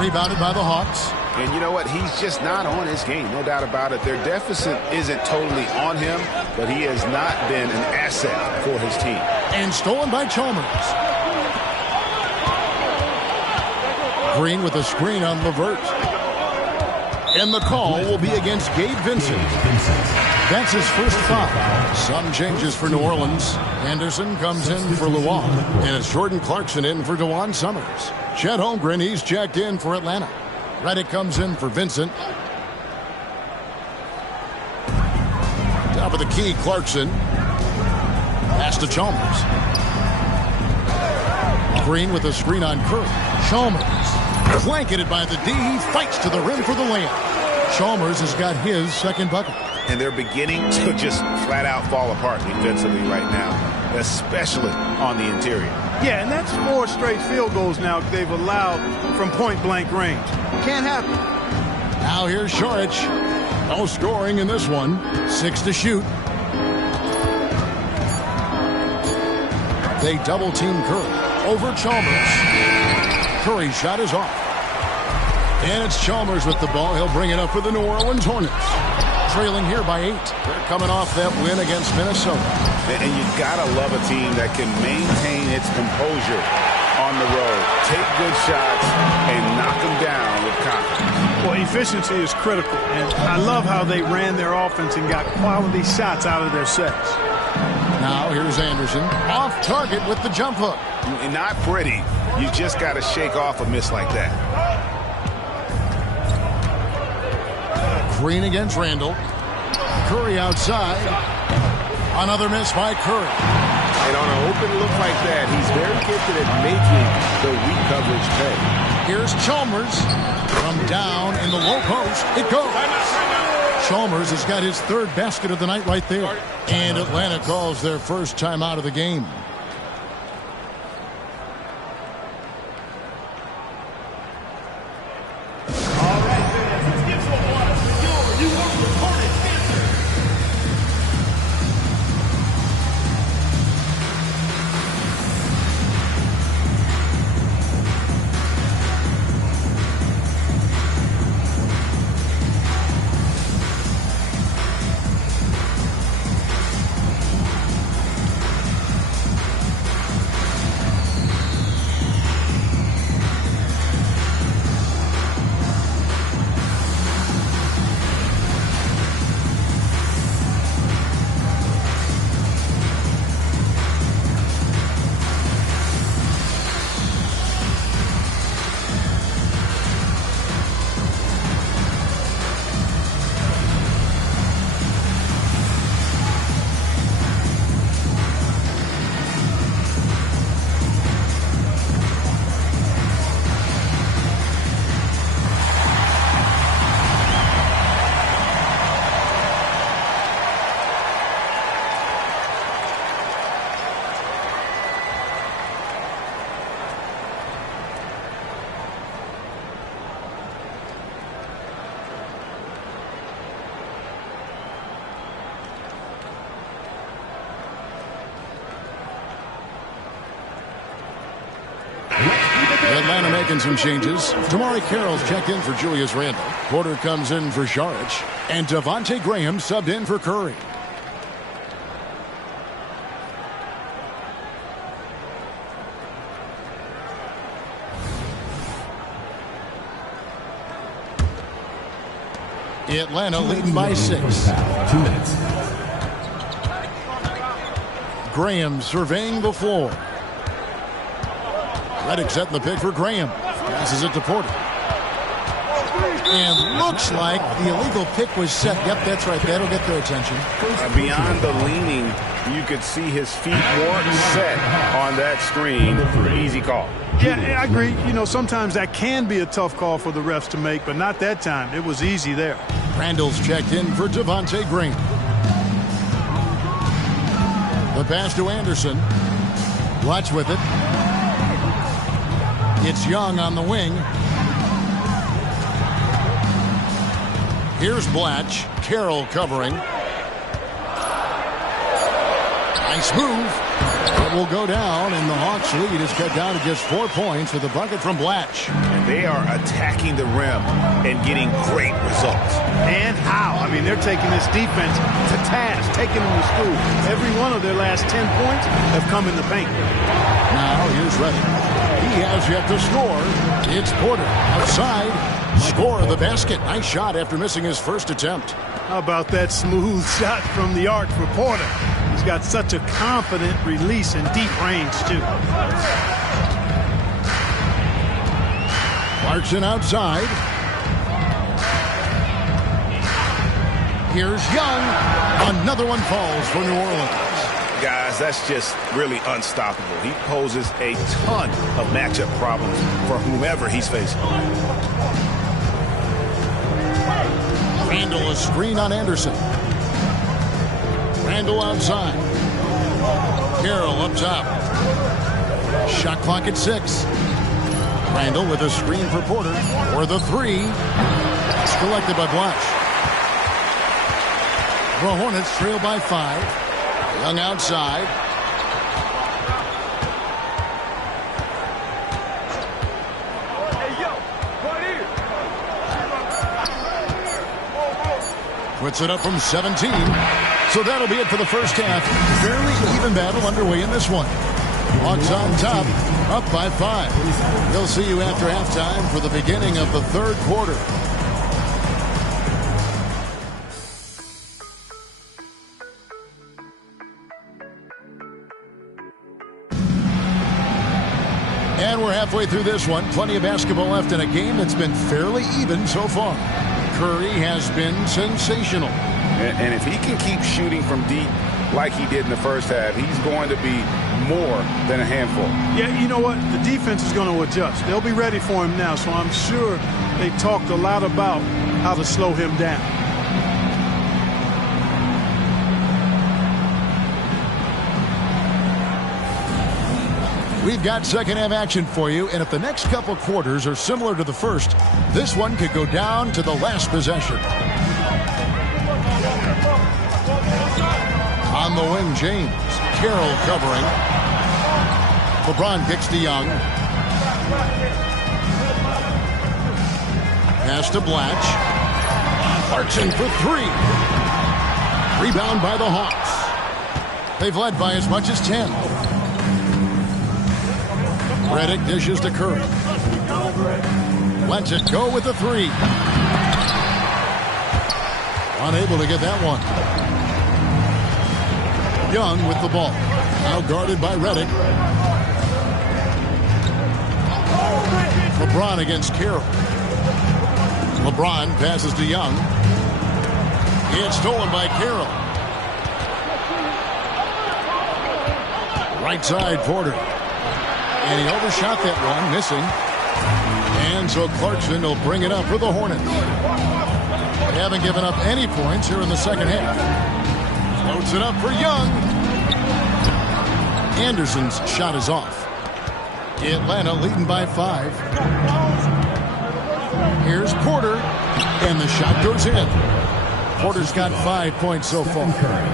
Rebounded by the Hawks. And you know what? He's just not on his game, no doubt about it. Their deficit isn't totally on him, but he has not been an asset for his team. And stolen by Chalmers. Green with a screen on Levert. And the call will be against Gabe Vincent. That's his first foul. Some changes for New Orleans. Anderson comes in for Luau. And it's Jordan Clarkson in for DeJuan Summers. Chet Holmgren, he's checked in for Atlanta. Reddick comes in for Vincent. Top of the key, Clarkson. Pass to Chalmers. Green with a screen on Curry. Chalmers. Blanketed by the D. He fights to the rim for the layup. Chalmers has got his second bucket. And they're beginning to just flat out fall apart defensively right now, especially on the interior. Yeah, and that's 4 straight field goals now they've allowed from point-blank range. Can't happen. Now here's Saric. No scoring in this one. 6 to shoot. They double-team Curry. Over Chalmers. Curry's shot is off. And it's Chalmers with the ball. He'll bring it up for the New Orleans Hornets. Trailing here by 8. They're coming off that win against Minnesota. And you gotta love a team that can maintain its composure on the road, take good shots, and knock them down with confidence. Well, efficiency is critical, and I love how they ran their offense and got quality shots out of their sets. Now here's Anderson. Off target with the jump hook. Not pretty. You just got to shake off a miss like that. Green against Randall. Curry outside. Another miss by Curry. And on an open look like that, he's very gifted at making the weak coverage pay. Here's Chalmers. From down in the low post. It goes. Chalmers has got his third basket of the night right there. And Atlanta calls their first timeout of the game. Atlanta making some changes. Tamari Carroll's checked in for Julius Randle. Porter comes in for Saric. And Devontae Graham subbed in for Curry. Atlanta leading by 6. 2 minutes. Graham surveying the floor. Redick setting the pick for Graham. Passes it to Porter. And looks like the illegal pick was set. Yep, that's right. That'll get their attention. Beyond the leaning, you could see his feet more set on that screen. Easy call. Yeah, I agree. You know, sometimes that can be a tough call for the refs to make, but not that time. It was easy there. Randall's checked in for Devontae Graham. The pass to Anderson. Watch with it. It's Young on the wing. Here's Blatch. Carroll covering. Nice move. It will go down, and the Hawks lead is cut down to just 4 points with a bucket from Blatch. And they are attacking the rim and getting great results. And how? I mean, they're taking this defense to task, taking them to school. Every one of their last 10 points have come in the paint. Now here's Redick. He has yet to score. It's Porter outside. Score of the basket. Nice shot after missing his first attempt. How about that smooth shot from the arc for Porter? He's got such a confident release in deep range, too. Clarkson outside. Here's Young. Another one falls for New Orleans. Guys, that's just really unstoppable. He poses a ton of matchup problems for whomever he's facing. Randall a screen on Anderson. Randall outside. Carroll up top. Shot clock at 6. Randall with a screen for Porter. For the 3. It's collected by Blatch. The Hornets trail by 5. Young outside. Puts it up from 17. So that'll be it for the first half. Fairly even battle underway in this one. Hawks on top, up by 5. They'll see you after halftime for the beginning of the third quarter. And we're halfway through this one. Plenty of basketball left in a game that's been fairly even so far. Curry has been sensational. And if he can keep shooting from deep like he did in the first half, he's going to be more than a handful. Yeah, you know what? The defense is going to adjust. They'll be ready for him now, so I'm sure they talked a lot about how to slow him down. We've got second half action for you, and if the next couple quarters are similar to the first, this one could go down to the last possession. On the wing, James. Carroll covering. LeBron kicks to Young. Pass to Blatch. Clarkson for 3. Rebound by the Hawks. They've led by as much as 10. Redick dishes to Curry. Lets it go with the 3. Unable to get that one. Young with the ball. Now guarded by Redick. LeBron against Carroll. LeBron passes to Young. It's stolen by Carroll. Right side, Porter. And he overshot that one, missing. And so Clarkson will bring it up for the Hornets. They haven't given up any points here in the second half. Floats it up for Young. Anderson's shot is off. Atlanta leading by 5. Here's Porter. And the shot goes in. Porter's got 5 points so far.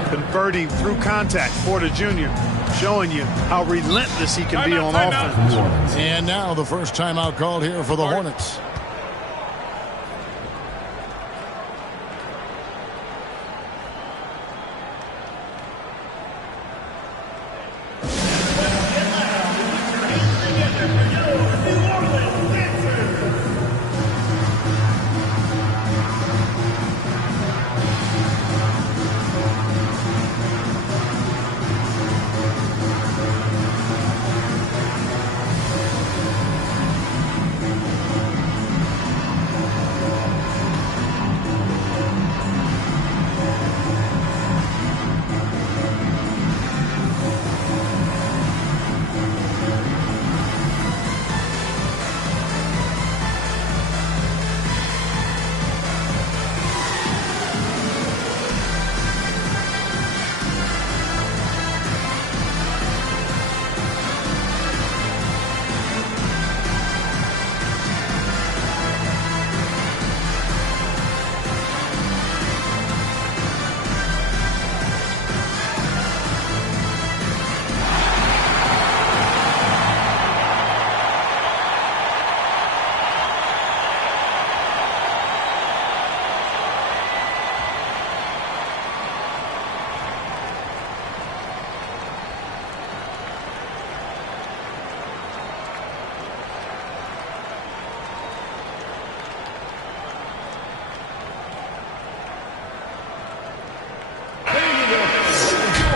Converting through contact, Porter Jr. showing you how relentless he can be on offense. And now the first timeout called here for the Hornets.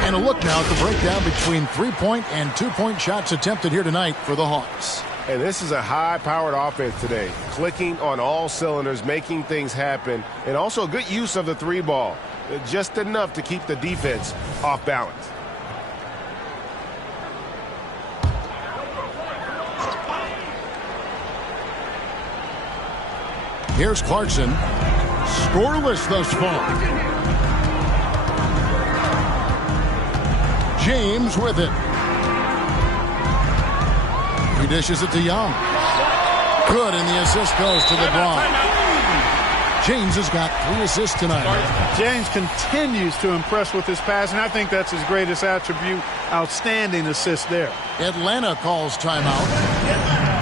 And a look now at the breakdown between 3-point and 2-point shots attempted here tonight for the Hawks. And this is a high-powered offense today, clicking on all cylinders, making things happen, and also a good use of the three ball, just enough to keep the defense off balance. Here's Clarkson, scoreless thus far. James with it. He dishes it to Young. Good, and the assist goes to LeBron. James has got 3 assists tonight. James continues to impress with his passing. I think that's his greatest attribute. Outstanding assist there. Atlanta calls timeout.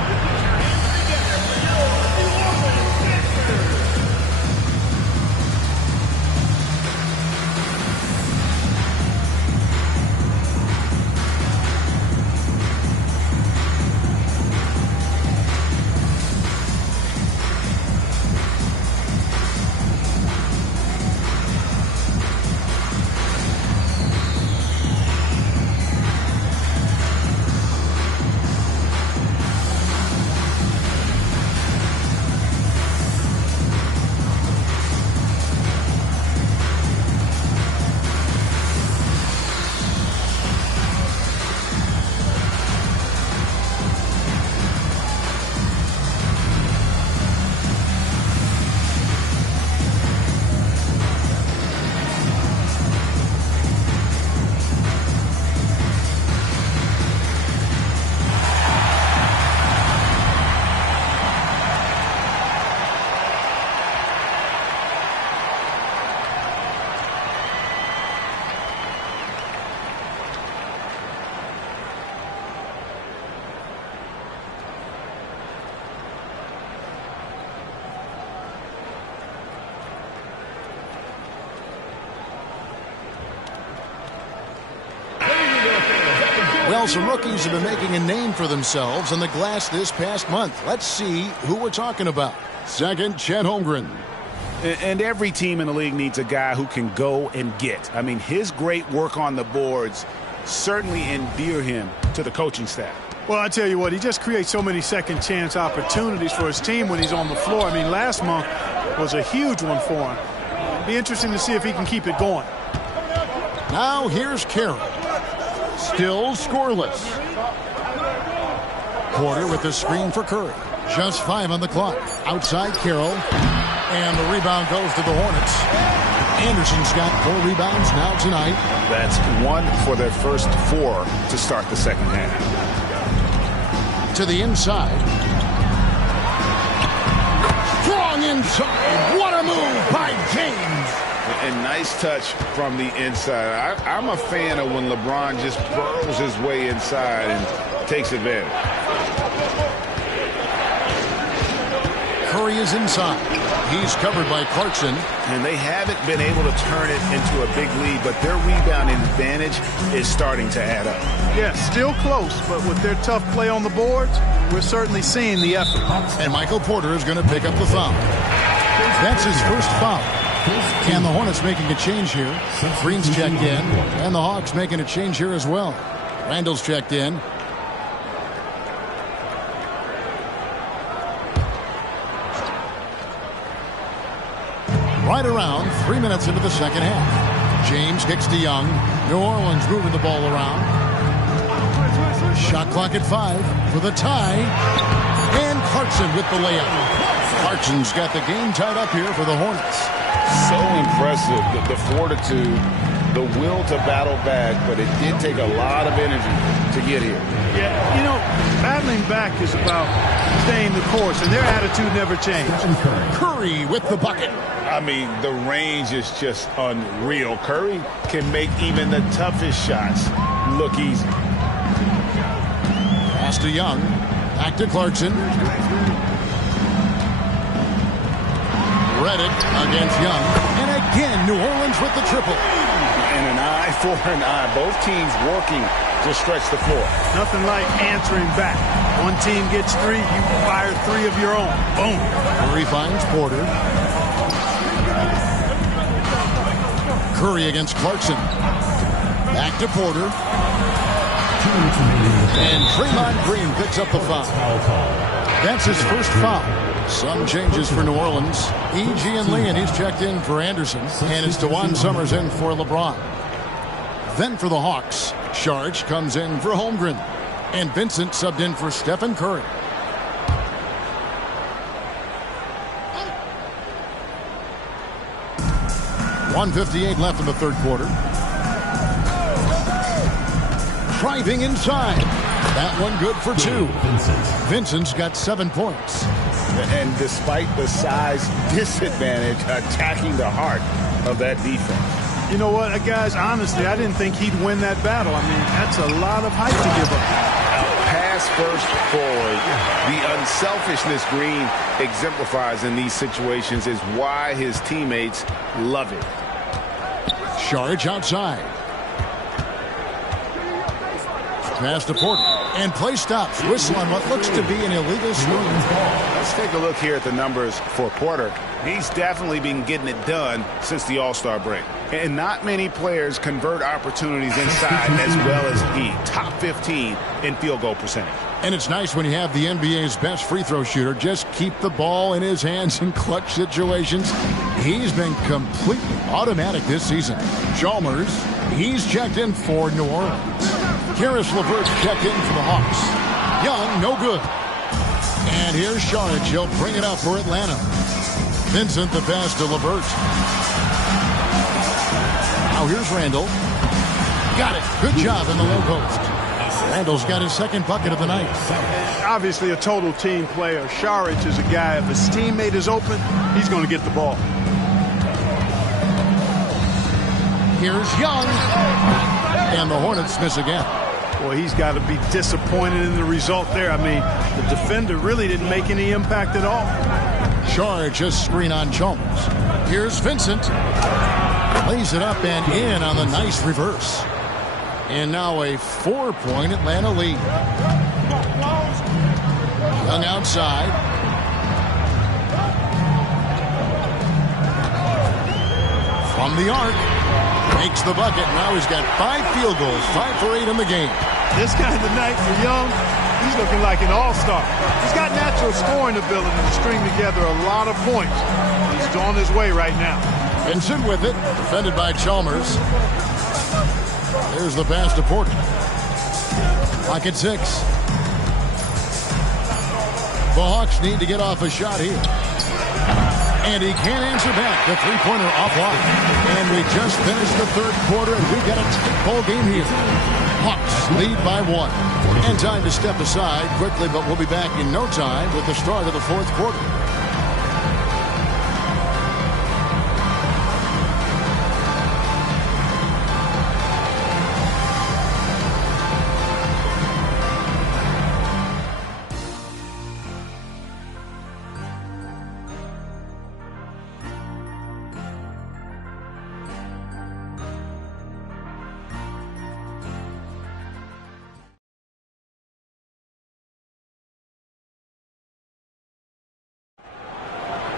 Well, some rookies have been making a name for themselves on the glass this past month. Let's see who we're talking about. Second, Chet Holmgren. And every team in the league needs a guy who can go and get. I mean, his great work on the boards certainly endear him to the coaching staff. Well, I tell you what, he just creates so many second chance opportunities for his team when he's on the floor. I mean, last month was a huge one for him. It'll be interesting to see if he can keep it going. Now here's Carroll. Still scoreless. Porter with the screen for Curry. Just 5 on the clock. Outside Carroll. And the rebound goes to the Hornets. Anderson's got 4 rebounds now tonight. That's 1 for their first 4 to start the second half. To the inside. Strong inside. What a move by James. and nice touch from the inside. I'm a fan of when LeBron just burrows his way inside and takes advantage. Curry is inside. He's covered by Clarkson. And they haven't been able to turn it into a big lead, but their rebounding advantage is starting to add up. Yeah, still close, but with their tough play on the boards, we're certainly seeing the effort. And Michael Porter is going to pick up the foul. That's his first foul. And the Hornets making a change here. Green's checked in, and the Hawks making a change here as well. Randall's checked in. Right around 3 minutes into the second half. James kicks to Young. New Orleans moving the ball around. Shot clock at 5 for the tie. And Clarkson with the layup. Clarkson's got the game tied up here for the Hornets. So impressive, the fortitude, the will to battle back, but it did take a lot of energy to get here. Yeah, you know, battling back is about staying the course, and their attitude never changed. Curry with the bucket. I mean, the range is just unreal. Curry can make even the toughest shots look easy. Pass to Young. Back to Clarkson. Reddick against Young. And again, New Orleans with the triple. And an eye for an eye. Both teams working to stretch the floor. Nothing like answering back. One team gets 3, you fire 3 of your own. Boom. Curry finds Porter. Curry against Clarkson. Back to Porter. And Draymond Green picks up the foul. That's his first foul. Some changes for New Orleans. E.G. and Lee, and he's checked in for Anderson. And it's DeJuan Summers in for LeBron. Then for the Hawks, Sharge comes in for Holmgren. And Vincent subbed in for Stephen Curry. .158 left in the third quarter. Driving inside. That one good for 2. Vincent's got 7 points. And despite the size disadvantage, attacking the heart of that defense. You know what, guys, honestly, I didn't think he'd win that battle. I mean, that's a lot of height to give up. Pass first forward. The unselfishness Green exemplifies in these situations is why his teammates love it. Sharge outside. Pass to Porter. And play stops. Whistle on what looks to be an illegal swing. Let's take a look here at the numbers for Porter. He's definitely been getting it done since the All-Star break. And not many players convert opportunities inside as well as he. Top 15 in field goal percentage. And it's nice when you have the NBA's best free throw shooter just keep the ball in his hands in clutch situations. He's been completely automatic this season. Chalmers, he's checked in for New Orleans. Karis LeVert checked in for the Hawks. Young, no good. And here's Sharge. He'll bring it up for Atlanta. Vincent the pass to LeVert. Now here's Randall. Got it. Good job in the low post. Randall's got his second bucket of the night. Obviously a total team player. Sharge is a guy, if his teammate is open, he's going to get the ball. Here's Young. And the Hornets miss again. Boy, he's got to be disappointed in the result there. I mean, the defender really didn't make any impact at all. Sharge just screen on Chalmers. Here's Vincent. Lays it up and in on the nice reverse. And now a 4-point Atlanta lead. Young outside. From the arc. Makes the bucket. Now he's got 5 field goals. 5 for 8 in the game. This kind of night for Young, he's looking like an all-star. He's got natural scoring ability to string together a lot of points. He's on his way right now. Vincent with it. Defended by Chalmers. There's the pass to Porter. Clock at 6. The Hawks need to get off a shot here. And he can't answer back. The three-pointer offline. And we just finished the third quarter, and we've got a tight ball game here. Hawks lead by 1. And time to step aside quickly, but we'll be back in no time with the start of the fourth quarter.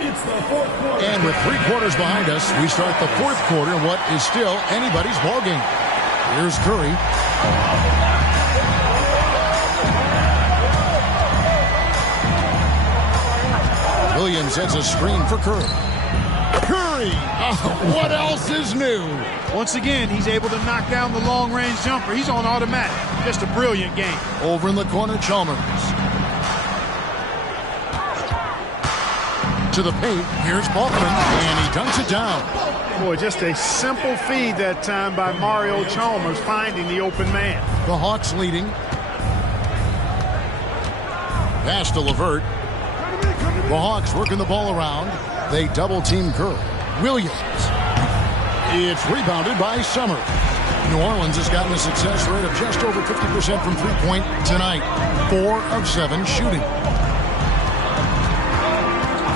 It's the fourth quarter. And with 3 quarters behind us, we start the 4th quarter in what is still anybody's ball game. Here's Curry. Williams sets a screen for Curry. Curry! Oh, what else is new? Once again, he's able to knock down the long-range jumper. He's on automatic. Just a brilliant game. Over in the corner, Chalmers. To the paint, here's Balkman, and he dunks it down. Boy, just a simple feed that time by Mario Chalmers, finding the open man. The Hawks leading. Pass to LeVert. The Hawks working the ball around. They double-team Curry. Williams. It's rebounded by Summers. New Orleans has gotten a success rate of just over 50% from three-point tonight. 4 of 7 shooting.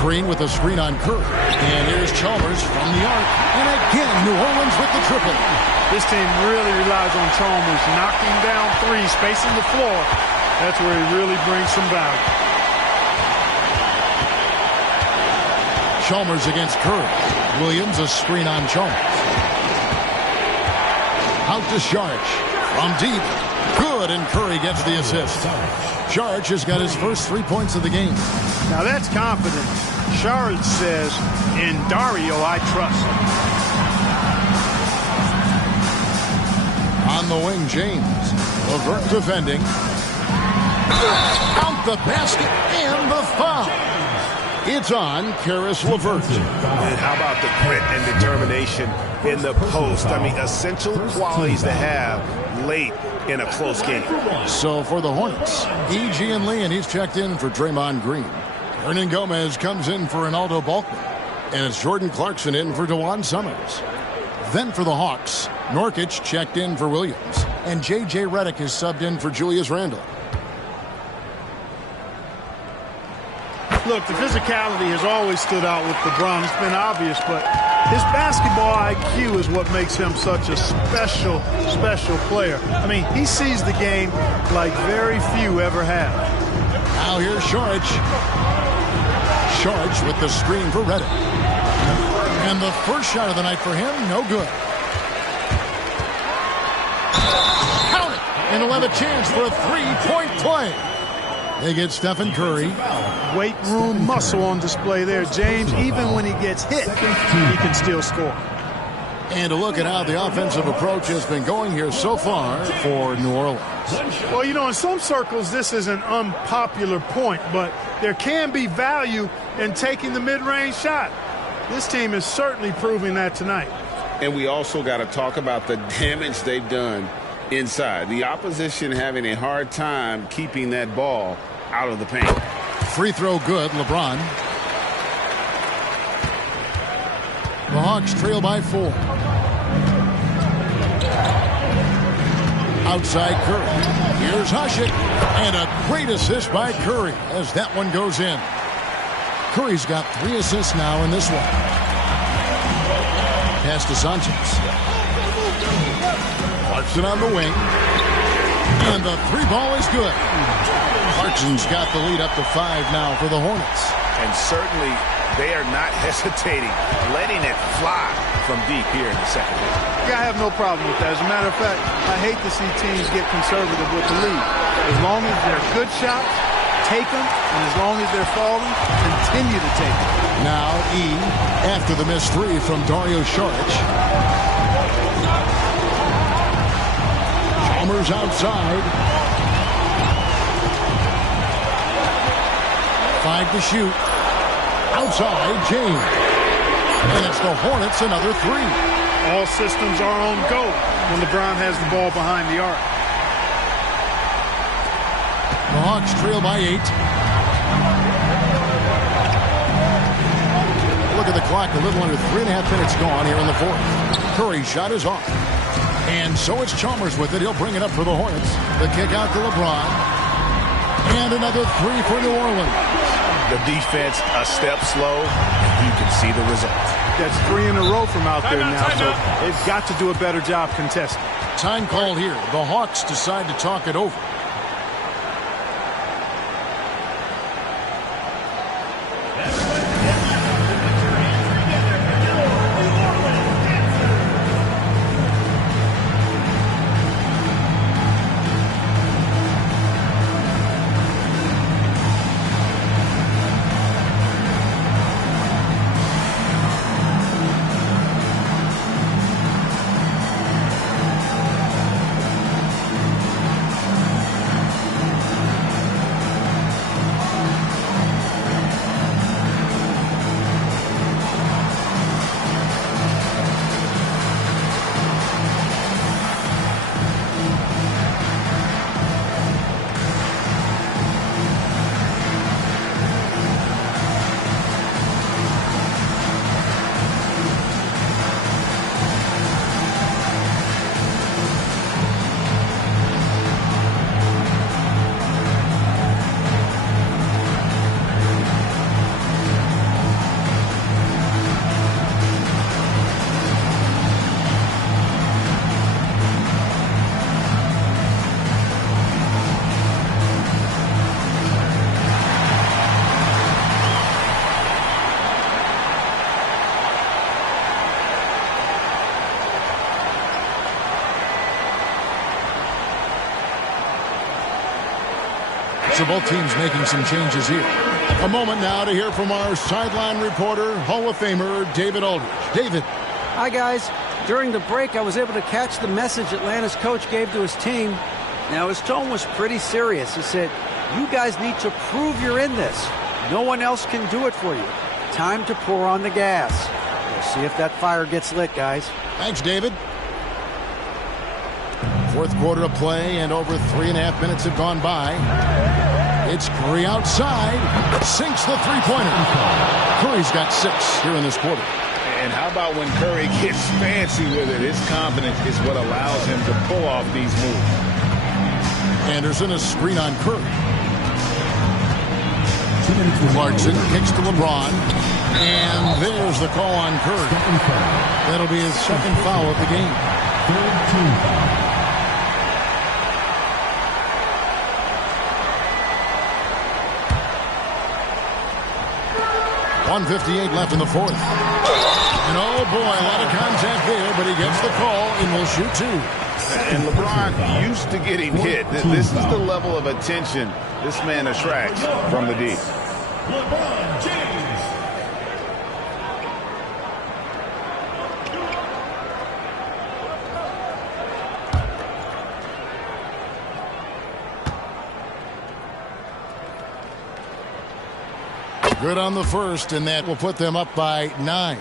Green with a screen on Curry. And here's Chalmers from the arc. And again, New Orleans with the triple. This team really relies on Chalmers knocking down threes, spacing the floor. That's where he really brings some value. Chalmers against Curry. Williams a screen on Chalmers. Out to Sharch. From deep. Good, and Curry gets the assist. Sharch has got his first 3 points of the game. Now that's confident. Sharch says, in Dario I trust. On the wing, James. LeVert defending. Count the basket and the foul. It's on Caris LeVert. And how about the grit and determination in the post? I mean, essential qualities to have late in a close game. So for the Hornets, E.G. and Lee, and he's checked in for Draymond Green. Hernan Gomez comes in for Ronaldo Balkman. And it's Jordan Clarkson in for DeJuan Summers. Then for the Hawks, Nurkic checked in for Williams. And J.J. Redick is subbed in for Julius Randle. Look, the physicality has always stood out with LeBron. It's been obvious, but his basketball IQ is what makes him such a special player. I mean, he sees the game like very few ever have. Now here's Sharch. Sharch with the screen for Redick. And the first shot of the night for him, no good. Count it! And he'll have a chance for a three-point play. They get Stephen Curry. Weight room muscle on display there, James. Even when he gets hit, he can still score. And to look at how the offensive approach has been going here so far for New Orleans. Well, you know, in some circles, this is an unpopular point, but there can be value in taking the mid-range shot. This team is certainly proving that tonight. And we also got to talk about the damage they've done inside. The opposition having a hard time keeping that ball out of the paint. Free throw good, LeBron. The Hawks trail by 4. Outside Curry. Here's Hushik. And a great assist by Curry as that one goes in. Curry's got 3 assists now in this one. Pass to Sanchez. Clarkson on the wing. And the 3 ball is good. Clarkson's got the lead up to 5 now for the Hornets. And certainly they are not hesitating, letting it fly from deep here in the second half. Yeah, I have no problem with that. As a matter of fact, I hate to see teams get conservative with the lead. As long as they're good shots, take them, and as long as they're falling, continue to take them. Now E, after the missed 3 from Dario Saric. Chalmers outside. 5 to shoot. Outside, James. And it's the Hornets another 3. All systems are on go when LeBron has the ball behind the arc. The Hawks trail by 8. Look at the clock, a little under 3.5 minutes gone here in the 4th. Curry's shot is off. And so it's Chalmers with it. He'll bring it up for the Hornets. The kick out to LeBron. And another 3 for New Orleans. The defense a step slow, and you can see the result. That's 3 in a row from out there now, so they've got to do a better job contesting. Time call here. The Hawks decide to talk it over. So both teams making some changes here. A moment now to hear from our sideline reporter, Hall of Famer David Aldridge. David. Hi, guys. During the break, I was able to catch the message Atlanta's coach gave to his team. Now, his tone was pretty serious. He said, you guys need to prove you're in this. No one else can do it for you. Time to pour on the gas. We'll see if that fire gets lit, guys. Thanks, David. Fourth quarter of play, and over 3.5 minutes have gone by. It's Curry outside. Sinks the three-pointer. Curry's got 6 here in this quarter. And how about when Curry gets fancy with it? His confidence is what allows him to pull off these moves. Anderson, a screen on Curry. Clarkson kicks to LeBron. And there's the call on Curry. That'll be his second foul of the game. Third team foul. 1:58 left in the fourth. And oh boy, a lot of contact there, but he gets the call and will shoot 2. And LeBron used to getting hit. This is the level of attention this man attracts from the D. LeBron James. Good on the first, and that will put them up by 9.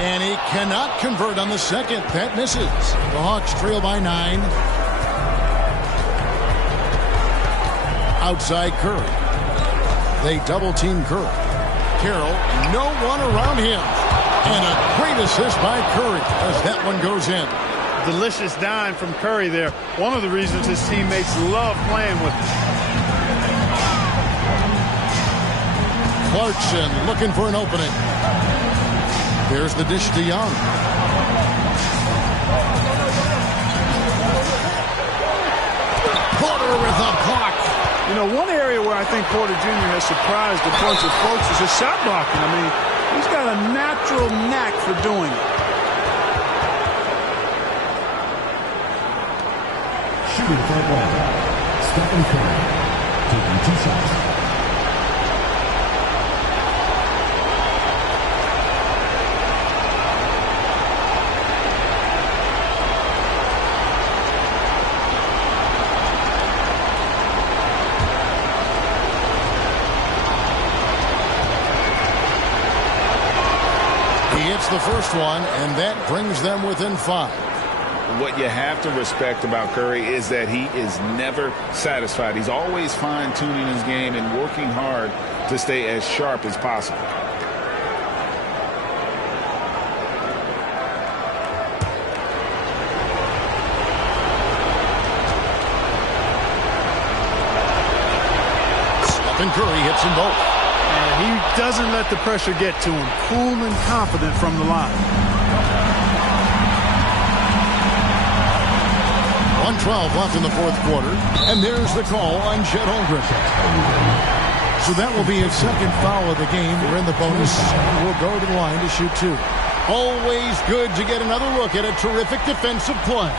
And he cannot convert on the second. That misses. The Hawks trail by 9. Outside Curry. They double-team Curry. Carroll, no one around him. And a great assist by Curry as that one goes in. Delicious dime from Curry there. One of the reasons his teammates love playing with him. Clarkson looking for an opening. There's the dish to Young. Porter with a block. You know, one area where I think Porter Jr. has surprised a bunch of folks is his shot blocking. I mean, he's got a natural knack for doing it. Shooting for one. Stephen Curry. Taking 2 shots. The first one, and that brings them within 5. What you have to respect about Curry is that he is never satisfied. He's always fine-tuning his game and working hard to stay as sharp as possible. Stephen Curry hits them both. He doesn't let the pressure get to him. Cool and confident from the line. 1:12 left in the fourth quarter. And there's the call on Chet Holmgren. So that will be his second foul of the game. We're in the bonus. We'll go to the line to shoot 2. Always good to get another look at a terrific defensive play.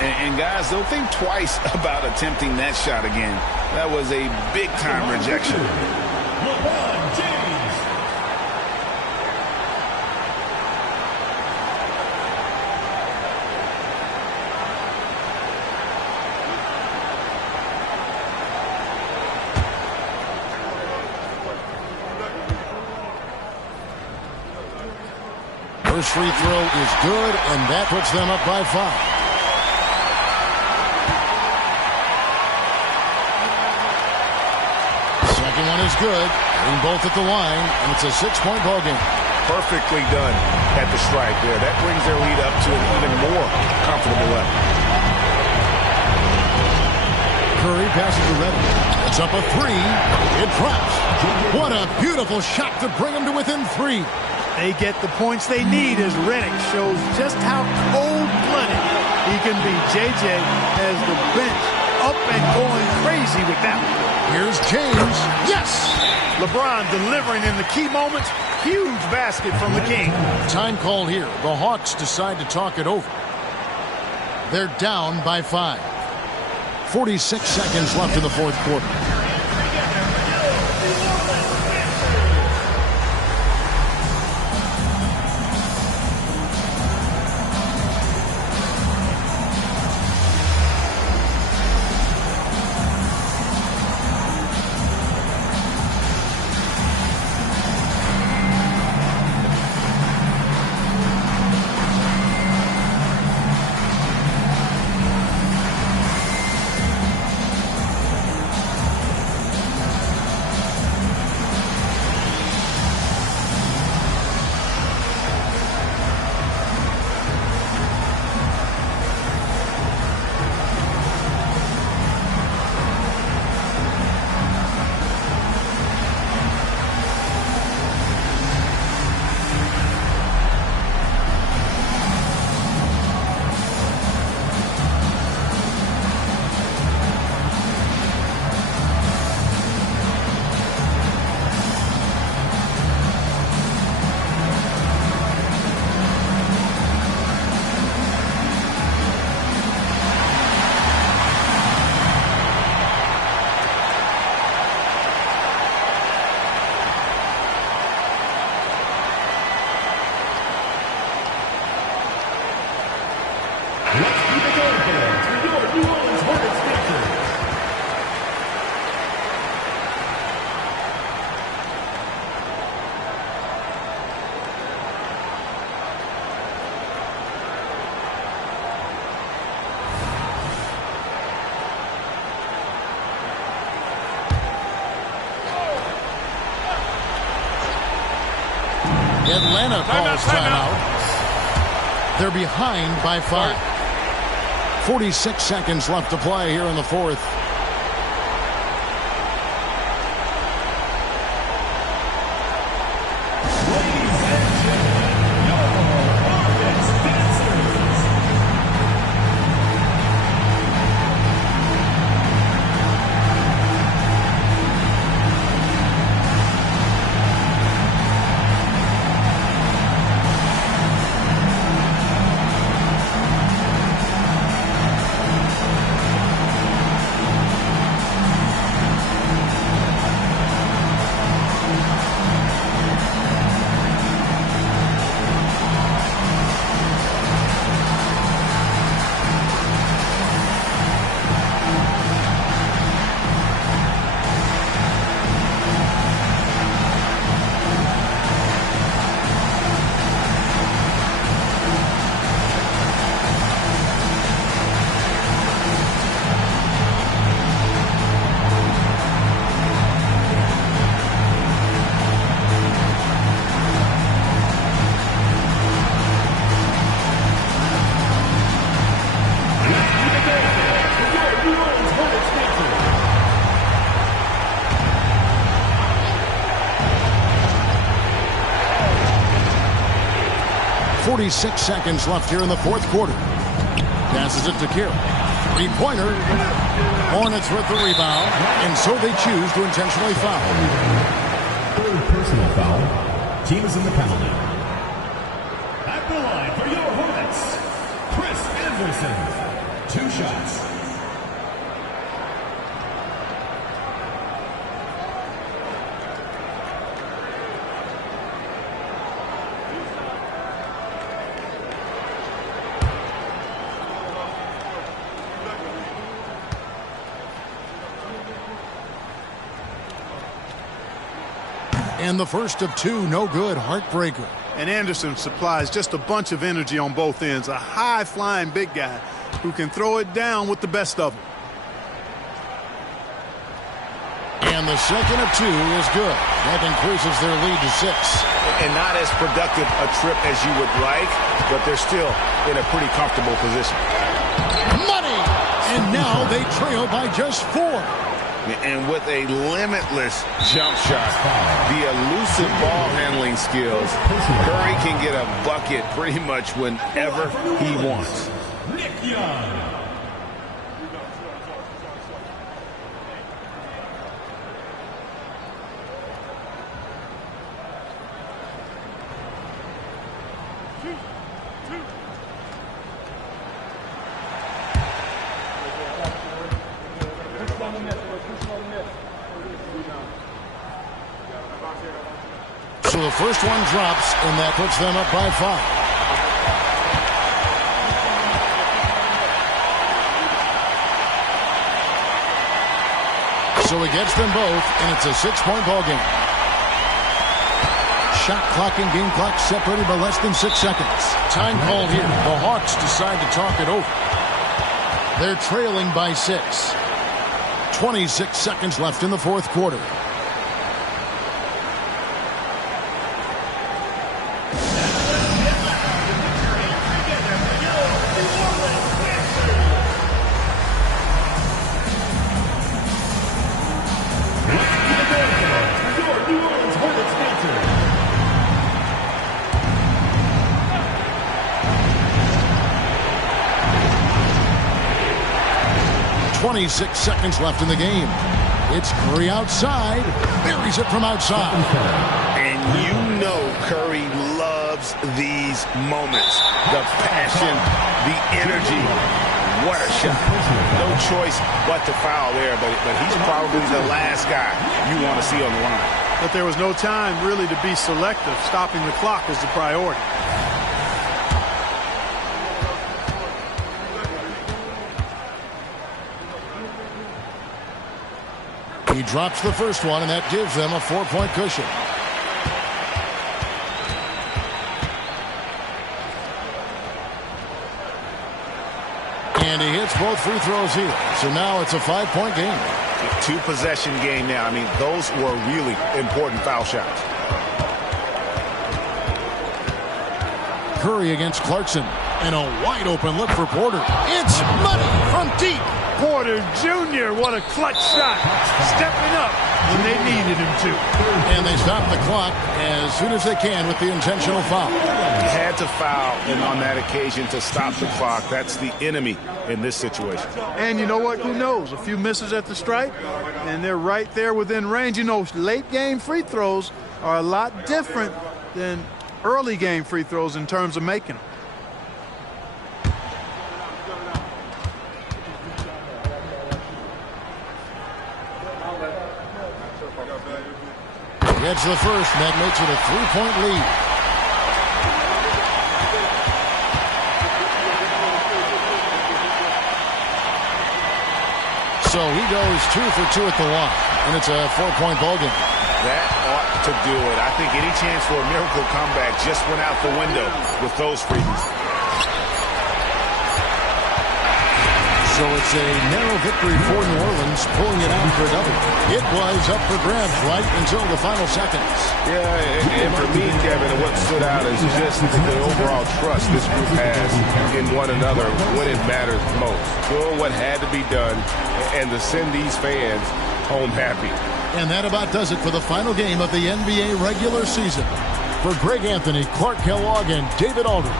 And guys, don't think twice about attempting that shot again. That was a big-time rejection. LeBron James. First free throw is good, and that puts them up by 5. Second one is good. Hitting both at the line, and it's a 6-point ball game. Perfectly done at the strike there. That brings their lead up to an even more comfortable level. Curry passes to Reddish. It's up a 3. It drops. What a beautiful shot to bring them to within 3. They get the points they need as Reddick shows just how cold-blooded he can be. JJ has the bench up and going crazy with that one. Here's James. Yes! LeBron delivering in the key moments. Huge basket from the King. Time call here. The Hawks decide to talk it over. They're down by 5. 46 seconds left in the fourth quarter. Atlanta calls timeout. They're behind by 5. 46 seconds left to play here in the fourth. .46 seconds left here in the fourth quarter. Passes it to Kira. Three-pointer. Hornets with the rebound, and so they choose to intentionally foul. Third personal foul. Team is in the penalty. At the line for your Hornets, Chris Anderson. 2 shots. And the first of 2, no good, heartbreaker. And Anderson supplies just a bunch of energy on both ends. A high-flying big guy who can throw it down with the best of them. And the second of 2 is good. That increases their lead to 6. And not as productive a trip as you would like, but they're still in a pretty comfortable position. Money! And now they trail by just 4. And with a limitless jump shot, the elusive ball handling skills, Curry can get a bucket pretty much whenever he wants. Nick Young. So the first one drops, and that puts them up by 5. So he gets them both, and it's a 6-point ball game. Shot clock and game clock separated by less than 6 seconds. Time called here. The Hawks decide to talk it over. They're trailing by 6. 26 seconds left in the fourth quarter. Six seconds left in the game. It's Curry outside. Buries it from outside. And you know Curry loves these moments. The passion, the energy. What a shot. No choice but to foul there, but he's probably the last guy you want to see on the line. But there was no time really to be selective. Stopping the clock was the priority. He drops the first one, and that gives them a 4-point cushion. And he hits both free throws here. So now it's a 5-point game. Two-possession game now. I mean, those were really important foul shots. Curry against Clarkson. And a wide-open look for Porter. It's money from deep. Porter Jr., what a clutch shot. Stepping up when they needed him to. And they stop the clock as soon as they can with the intentional foul. He had to foul, and on that occasion to stop the clock. That's the enemy in this situation. And you know what? Who knows? A few misses at the stripe, and they're right there within range. You know, late-game free throws are a lot different than early-game free throws in terms of making them. Gets the first, and that makes it a 3-point lead. So he goes 2 for 2 at the line, and it's a 4-point ball game. That ought to do it. I think any chance for a miracle comeback just went out the window with those freebies. So it's a narrow victory for New Orleans, pulling it out for a double. It was up for grabs right until the final seconds. Yeah, and for me, Kevin, what stood out is just the overall trust this group has in one another when it matters most. Doing what had to be done and to send these fans home happy. And that about does it for the final game of the NBA regular season. For Greg Anthony, Clark Kellogg, and David Aldridge,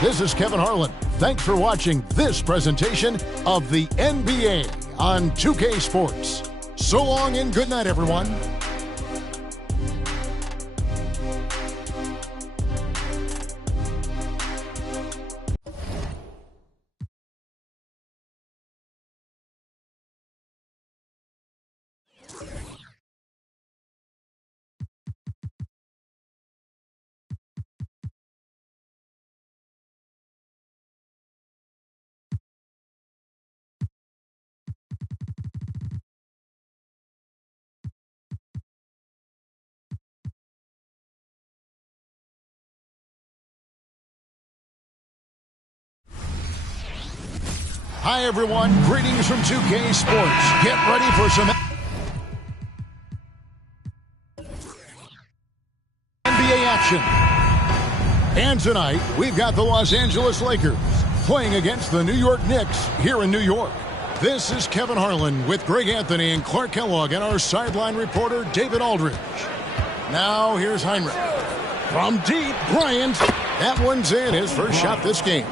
this is Kevin Harlan. Thanks for watching this presentation of the NBA on 2K Sports. So long and good night, everyone. Hi, everyone. Greetings from 2K Sports. Get ready for some NBA action. And tonight, we've got the Los Angeles Lakers playing against the New York Knicks here in New York. This is Kevin Harlan with Greg Anthony and Clark Kellogg and our sideline reporter, David Aldridge. Now, here's Heinrich. From deep, Bryant. That one's in. His first shot this game.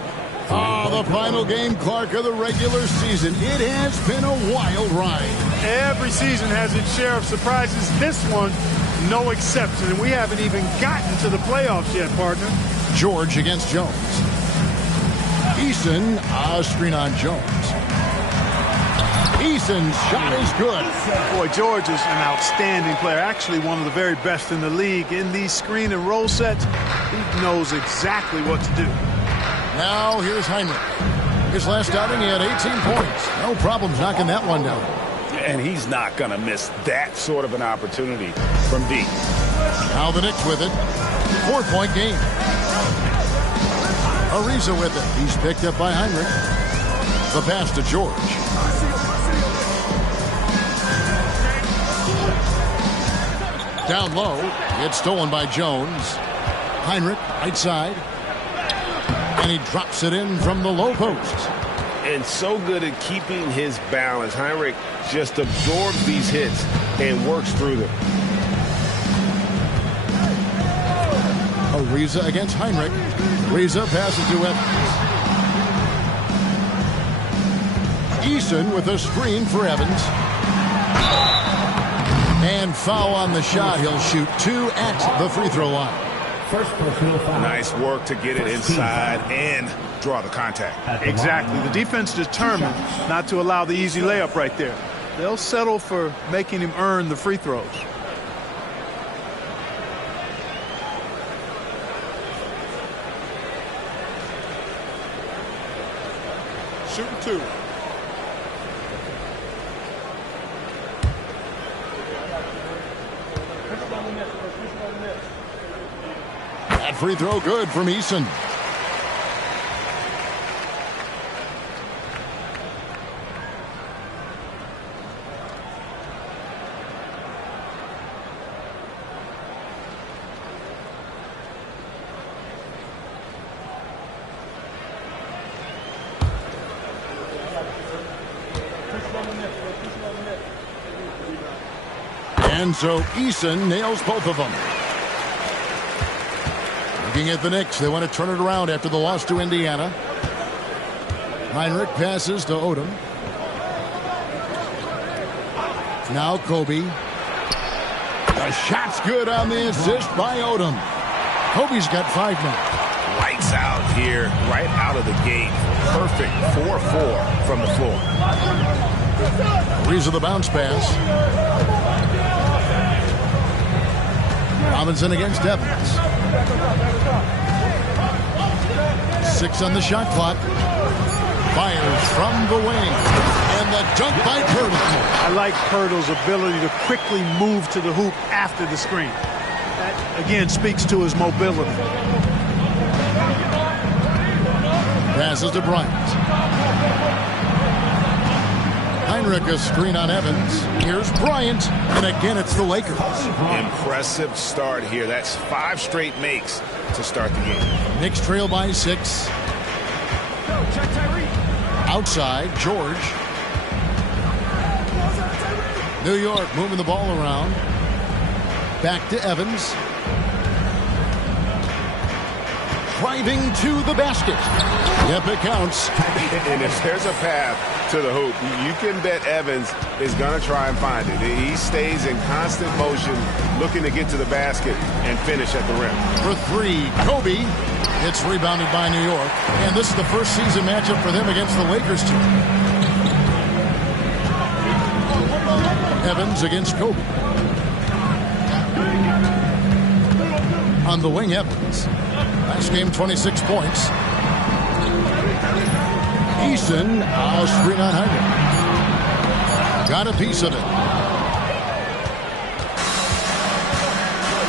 Oh, the final game, Clark, of the regular season. It has been a wild ride. Every season has its share of surprises. This one, no exception. And we haven't even gotten to the playoffs yet, partner. George against Jones. Eason, screen on Jones. Eason's shot is good. Boy, George is an outstanding player. Actually, one of the very best in the league. In these screen and roll sets, he knows exactly what to do. Now here's Heinrich. His last outing, he had 18 points. No problems knocking that one down. And he's not going to miss that sort of an opportunity from deep. Now the Knicks with it. 4-point game. Ariza with it. He's picked up by Heinrich. The pass to George. Down low. It's stolen by Jones. Heinrich, right side. And he drops it in from the low post. And so good at keeping his balance. Heinrich just absorbs these hits and works through them. Ariza against Heinrich. Ariza passes to Evans. Eason with a screen for Evans. And foul on the shot. He'll shoot 2 at the free throw line. First personal foul. Nice work to get it inside and draw the contact. Exactly. The defense determined not to allow the easy layup right there. They'll settle for making him earn the free throws. Shooting 2. That free throw good from Eason. And so Eason nails both of them. Looking at the Knicks, they want to turn it around after the loss to Indiana. Heinrich passes to Odom. Now Kobe. The shot's good on the assist by Odom. Kobe's got 5 now. Lights out here, right out of the gate. Perfect 4-4 from the floor. Ariza the bounce pass. Robinson against Evans. 6 on the shot clock. Fires from the wing. And the dunk by Pirtle. I like Pirtle's ability to quickly move to the hoop after the screen. That, again, speaks to his mobility. Passes to Bryant. Heinrich a screen on Evans. Here's Bryant. And again, it's the Lakers. Impressive start here. That's 5 straight makes to start the game. Knicks trail by 6. Outside, George. New York moving the ball around. Back to Evans. Driving to the basket. Yep, it counts. And if there's a path to the hoop, you can bet Evans is going to try and find it. He stays in constant motion, looking to get to the basket and finish at the rim. For 3, Kobe. It's rebounded by New York. And this is the first season matchup for them against the Lakers team. Evans against Kobe. On the wing, Evans. Last game, 26 points. Eason, screen on Heinrich. Got a piece of it.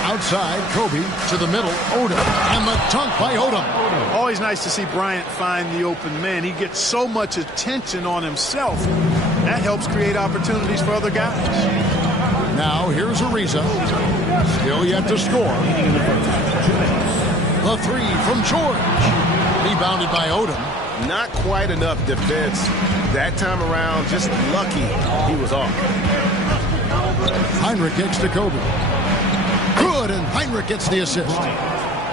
Outside, Kobe to the middle, Odom. And the dunk by Odom. Always nice to see Bryant find the open man. He gets so much attention on himself. That helps create opportunities for other guys. Now, here's Ariza. Still yet to score. The 3 from George. Rebounded by Odom. Not quite enough defense that time around. Just lucky he was off. Heinrich gets to Kobe. Good, and Heinrich gets the assist.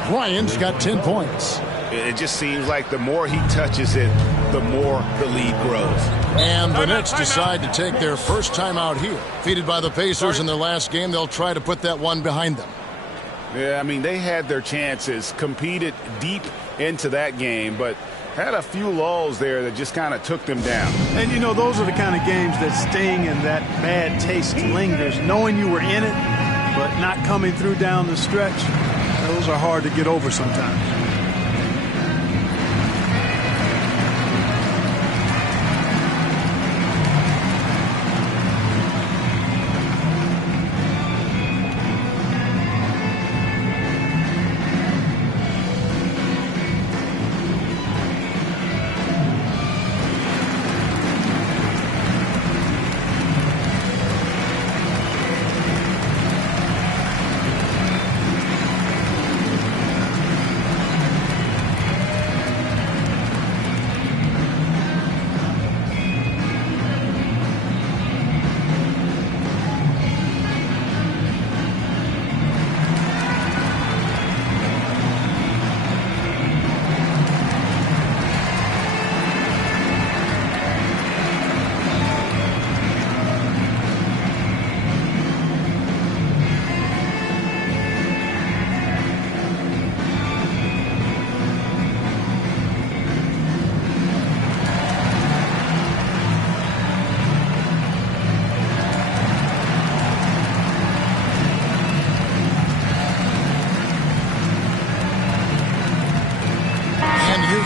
Bryant's got 10 points. It just seems like the more he touches it, the more the lead grows. And the Knicks decide to take their first time out here. Defeated by the Pacers in their last game, they'll try to put that one behind them. Yeah, I mean, they had their chances, competed deep into that game, but had a few lulls there that just kind of took them down. And, you know, those are the kind of games that sting and that bad taste lingers. Knowing you were in it, but not coming through down the stretch, those are hard to get over sometimes.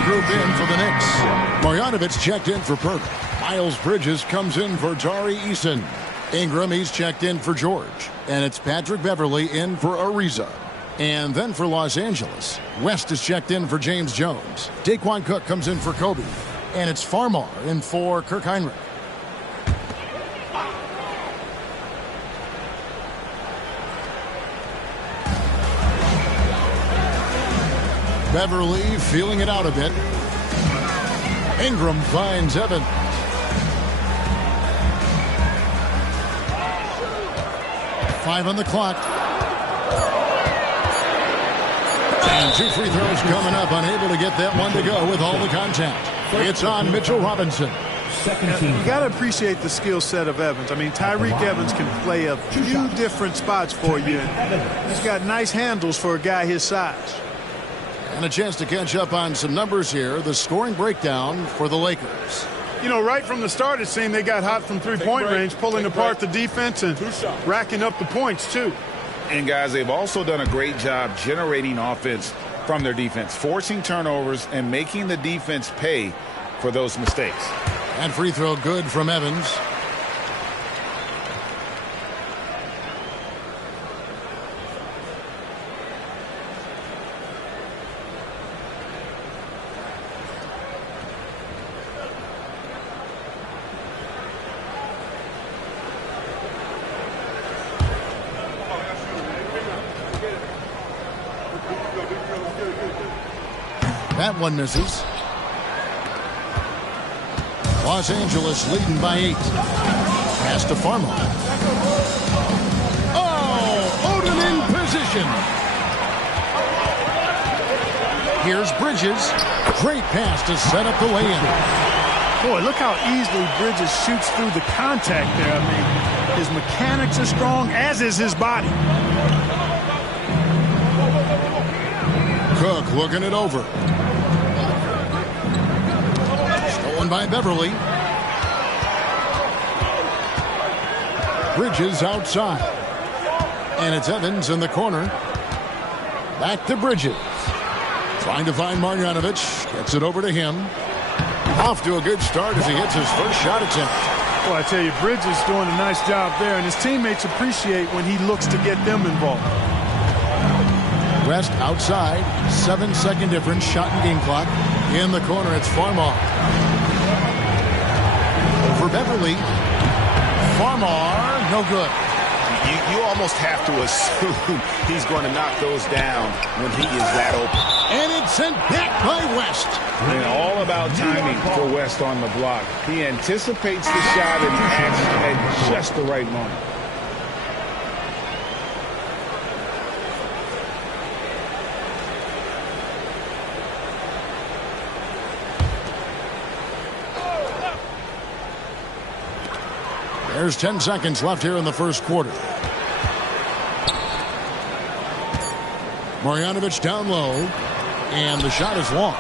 Group in for the Knicks. Marjanovic checked in for Perk. Miles Bridges comes in for Tari Eason. Ingram, he's checked in for George. And it's Patrick Beverley in for Ariza. And then for Los Angeles, West is checked in for James Jones. Daquan Cook comes in for Kobe. And it's Farmar in for Kirk Heinrich. Beverly feeling it out a bit. Ingram finds Evans. Five on the clock. And two free throws coming up. Unable to get that one to go with all the contact. It's on Mitchell Robinson. You got to appreciate the skill set of Evans. I mean, Tyreek Evans can play a few different spots for you. He's got nice handles for a guy his size. And a chance to catch up on some numbers here. The scoring breakdown for the Lakers. You know, right from the start, it seemed they got hot from three-point range, pulling apart the defense and racking up the points, too. And, guys, they've also done a great job generating offense from their defense, forcing turnovers and making the defense pay for those mistakes. And free throw good from Evans. That one misses. Los Angeles leading by 8. Pass to Farmar. Oh, Odin in position. Here's Bridges. Great pass to set up the lay-in. Boy, look how easily Bridges shoots through the contact there. I mean, his mechanics are strong, as is his body. Cook looking it over. Stolen by Beverly. Bridges outside. And it's Evans in the corner. Back to Bridges. Trying to find Marjanovic. Gets it over to him. Off to a good start as he hits his first shot attempt. Well, I tell you, Bridges doing a nice job there, and his teammates appreciate when he looks to get them involved. West outside. 7-second difference. Shot and game clock. In the corner, it's Farmar. Over Beverly. Farmar, no good. You almost have to assume he's going to knock those down when he is that open. And it's sent back by West. And all about timing for West on the block. He anticipates the shot and acts at just the right moment. There's 10 seconds left here in the first quarter. Marjanovic down low, and the shot is long.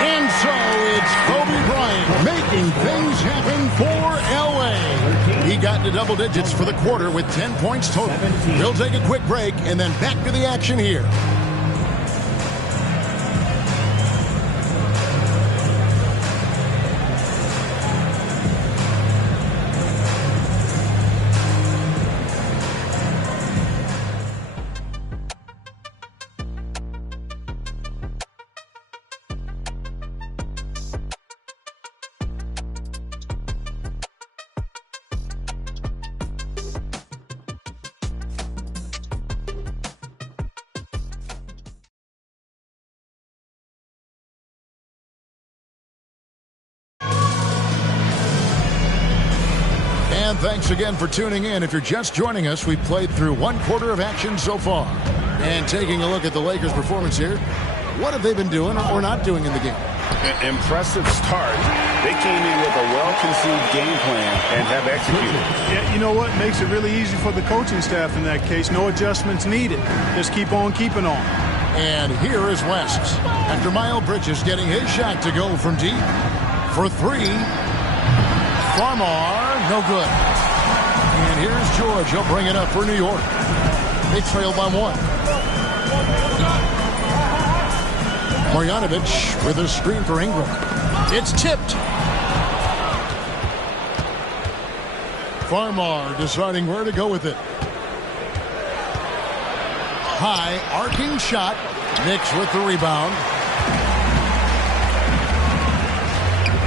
And so it's Kobe Bryant making things happen for L.A. He got to double digits for the quarter with 10 points total. We'll take a quick break and then back to the action here. And thanks again for tuning in. If you're just joining us, we've played through one quarter of action so far. And taking a look at the Lakers' performance here, what have they been doing or not doing in the game? Impressive start. They came in with a well-conceived game plan and have executed. Yeah, you know what? Makes it really easy for the coaching staff in that case. No adjustments needed. Just keep on keeping on. And here is West. After Miles Bridges getting his shot to go from deep for three. Farmar, no good. And here's George. He'll bring it up for New York. They trail by one. Marjanovic with a screen for Ingram. It's tipped. Farmar deciding where to go with it. High, arcing shot. Knicks with the rebound.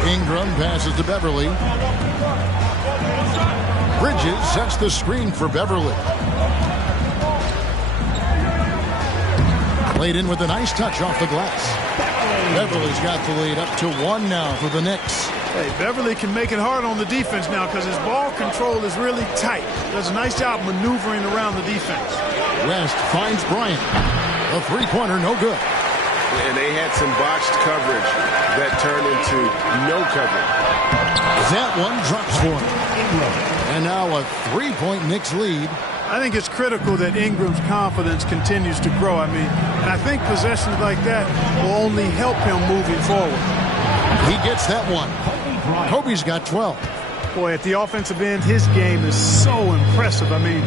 Ingram passes to Beverly. Bridges sets the screen for Beverly. Laid in with a nice touch off the glass. Beverly's got the lead up to one now for the Knicks. Hey, Beverly can make it hard on the defense now because his ball control is really tight. Does a nice job maneuvering around the defense. West finds Bryant. A three-pointer, no good. And they had some botched coverage that turned into no coverage. That one drops for him. And now a three-point Knicks lead. I think it's critical that Ingram's confidence continues to grow. I mean, and I think possessions like that will only help him moving forward. He gets that one. Kobe's got 12. Boy, at the offensive end, his game is so impressive. I mean,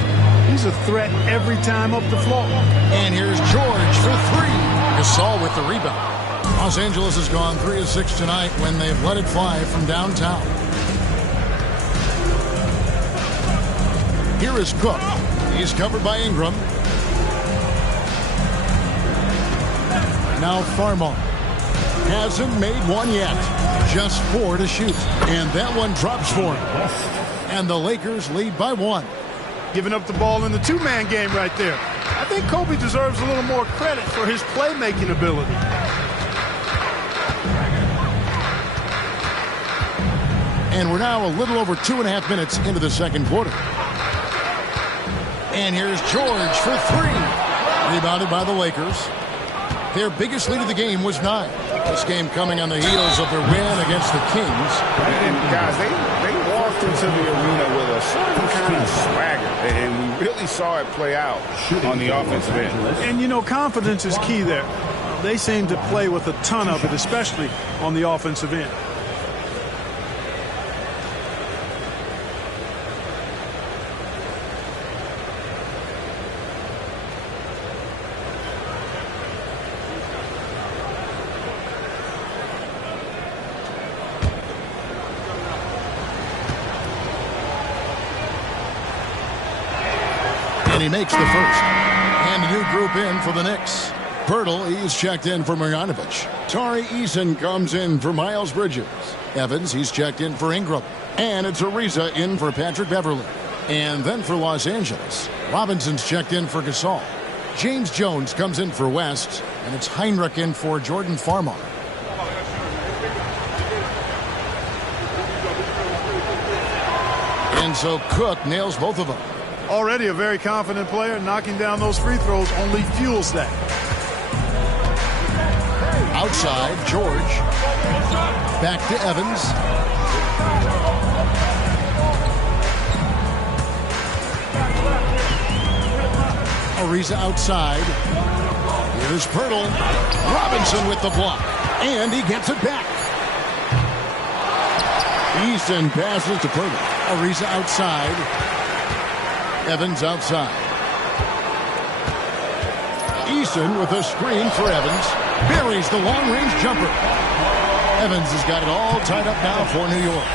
he's a threat every time up the floor. And here's George for three. Gasol with the rebound. Los Angeles has gone 3 of 6 tonight when they've let it fly from downtown. Here is Cook. He's covered by Ingram. Now Farmar. Hasn't made one yet. Just 4 to shoot. And that one drops for him. And the Lakers lead by 1. Giving up the ball in the two-man game right there. I think Kobe deserves a little more credit for his playmaking ability. And we're now a little over 2.5 minutes into the second quarter. And here's George for three. Rebounded by the Lakers. Their biggest lead of the game was 9. This game coming on the heels of their win against the Kings. And guys, they walked into the arena with a certain kind of swagger. And we really saw it play out on the offensive end. And, you know, confidence is key there. They seem to play with a ton of it, especially on the offensive end. And he makes the first. And a new group in for the Knicks. Pirtle, he's checked in for Marjanovic. Tari Eason comes in for Miles Bridges. Evans, he's checked in for Ingram. And it's Ariza in for Patrick Beverly. And then for Los Angeles, Robinson's checked in for Gasol. James Jones comes in for West. And it's Heinrich in for Jordan Farmar. And so Cook nails both of them. Already a very confident player. Knocking down those free throws only fuels that. Outside, George. Back to Evans. Ariza outside. Here's Pirtle. Robinson with the block. And he gets it back. Easton passes to Purdy. Ariza outside. Evans outside. Easton with a screen for Evans. Buries the long-range jumper. Evans has got it all tied up now for New York.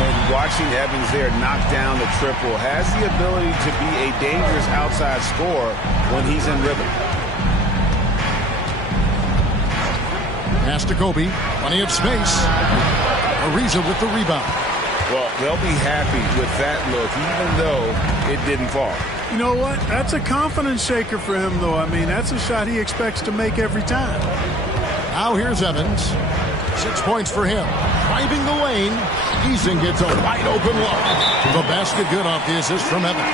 And watching Evans there knock down the triple has the ability to be a dangerous outside scorer when he's in rhythm. Pass to Kobe. Plenty of space. Ariza with the rebound. Well, they'll be happy with that look, even though it didn't fall. You know what? That's a confidence shaker for him, though. I mean, that's a shot he expects to make every time. Now here's Evans. 6 points for him. Driving the lane. Easton gets a wide open look. The basket good off the assist from Evans.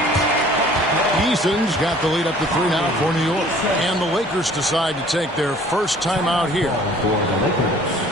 Easton's got the lead up to 3 now for New York. And the Lakers decide to take their first time out here. For the Lakers.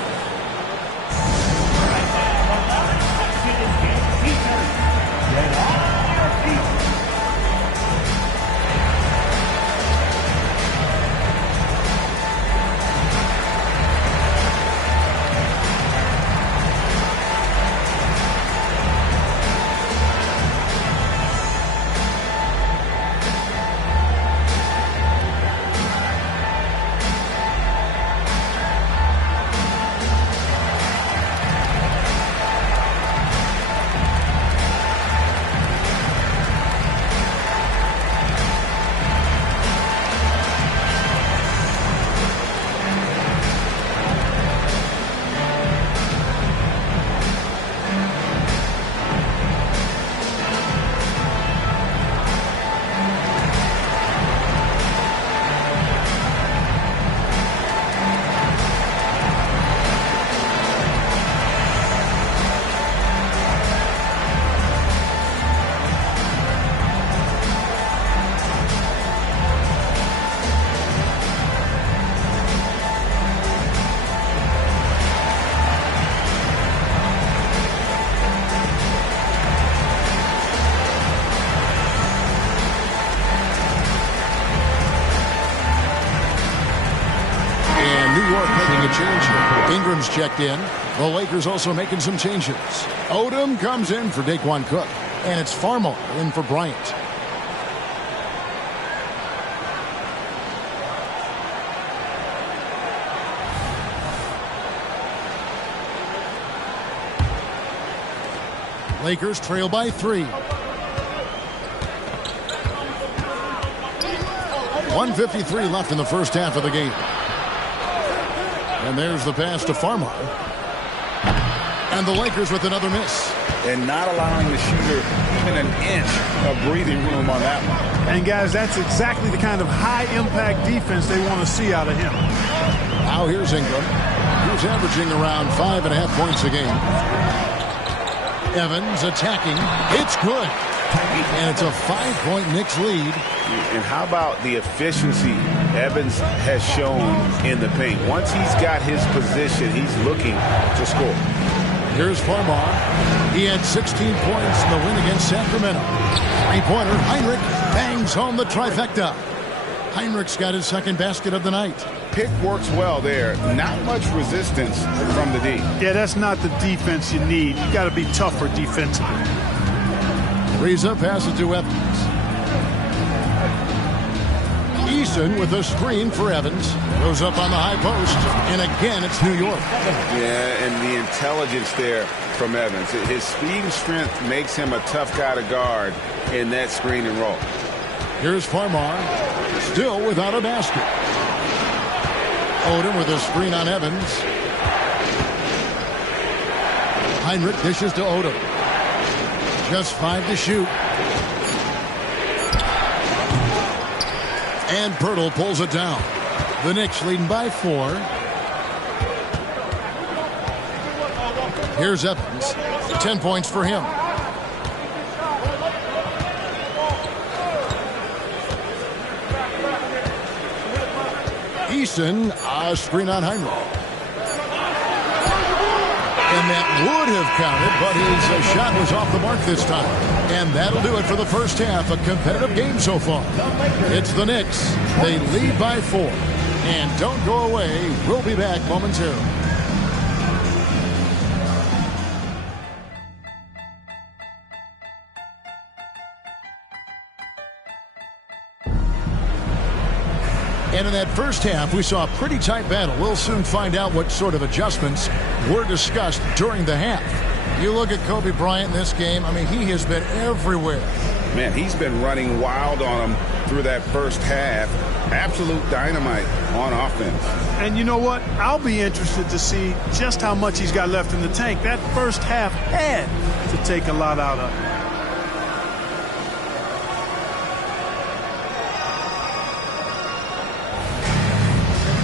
Ingram's checked in. The Lakers also making some changes. Odom comes in for Daquan Cook. And it's Farmar in for Bryant. Lakers trail by 3. 1:53 left in the first half of the game. And there's the pass to Farmar. And the Lakers with another miss. And not allowing the shooter even an inch of breathing room on that one. And, guys, that's exactly the kind of high-impact defense they want to see out of him. Now here's Ingram. He's averaging around 5.5 points a game. Evans attacking. It's good. And it's a 5-point Knicks lead. And how about the efficiency Evans has shown in the paint? Once he's got his position, he's looking to score. Here's Farmar. He had 16 points in the win against Sacramento. Three-pointer, Heinrich bangs home the trifecta. Heinrich's got his second basket of the night. Pick works well there. Not much resistance from the D. Yeah, that's not the defense you need. You got to be tougher defensively. Ariza passes to Evans. Easton with a screen for Evans. Goes up on the high post. And again, it's New York. Yeah, and the intelligence there from Evans. His speed and strength makes him a tough guy to guard in that screen and roll. Here's Farmar. Still without a basket. Odom with a screen on Evans. Heinrich dishes to Odom. Just 5 to shoot. And Pirtle pulls it down. The Knicks leading by 4. Here's Evans. 10 points for him. Easton, a screen on Heinrich. And that would have counted, but his shot was off the mark this time. And that'll do it for the first half. A competitive game so far. It's the Knicks. They lead by 4. And don't go away. We'll be back momentarily. And in that first half, we saw a pretty tight battle. We'll soon find out what sort of adjustments were discussed during the half. You look at Kobe Bryant in this game, I mean, he has been everywhere. Man, he's been running wild on them through that first half. Absolute dynamite on offense. And you know what? I'll be interested to see just how much he's got left in the tank. That first half had to take a lot out of it.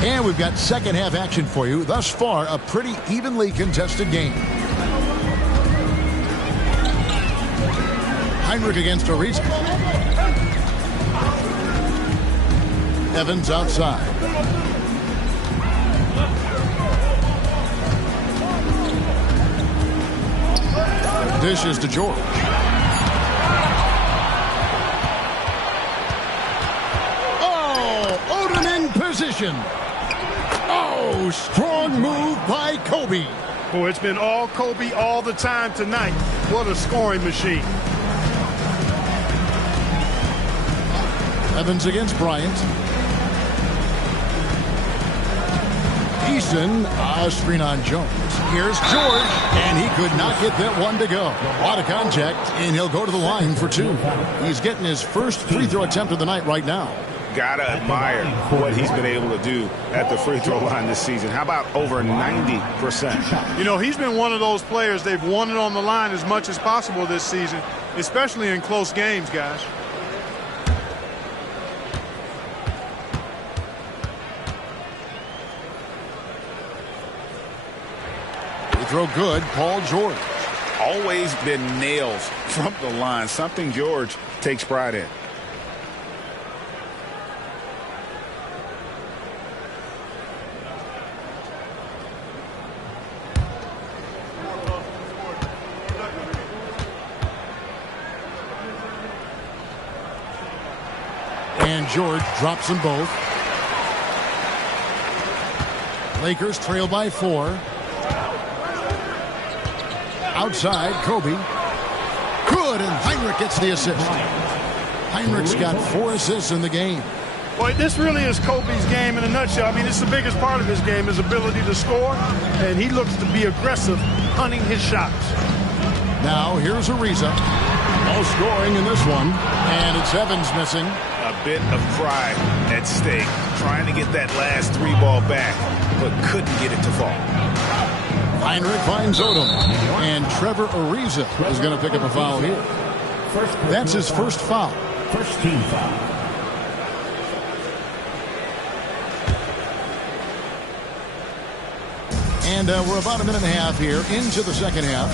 And we've got second half action for you. Thus far, a pretty evenly contested game. Heinrich against Ariza. Evans outside. Dishes to George. Oh, Odom in position. Oh, strong move by Kobe. Boy, it's been all Kobe all the time tonight. What a scoring machine. Evans against Bryant. Easton, screen on Jones. Here's George, and he could not get that one to go. A lot of contact, and he'll go to the line for two. He's getting his first free throw attempt of the night right now. Gotta admire what he's been able to do at the free throw line this season. How about over 90%? You know, he's been one of those players. They've won it on the line as much as possible this season, especially in close games, guys. Throw good, Paul George. Always been nails from the line, something George takes pride in. And George drops them both. Lakers trail by 4. Outside, Kobe. Good, and Heinrich gets the assist. Heinrich's got 4 assists in the game. Boy, this really is Kobe's game in a nutshell. I mean, it's the biggest part of his game, his ability to score, and he looks to be aggressive, hunting his shots. Now, here's Ariza. No scoring in this one, and it's Evans missing. A bit of pride at stake, trying to get that last 3 ball back, but couldn't get it to fall. Heinrich finds Odom, and Trevor Ariza is going to pick up a foul here. That's his first foul. First team foul. And we're about a minute and a half here into the second half.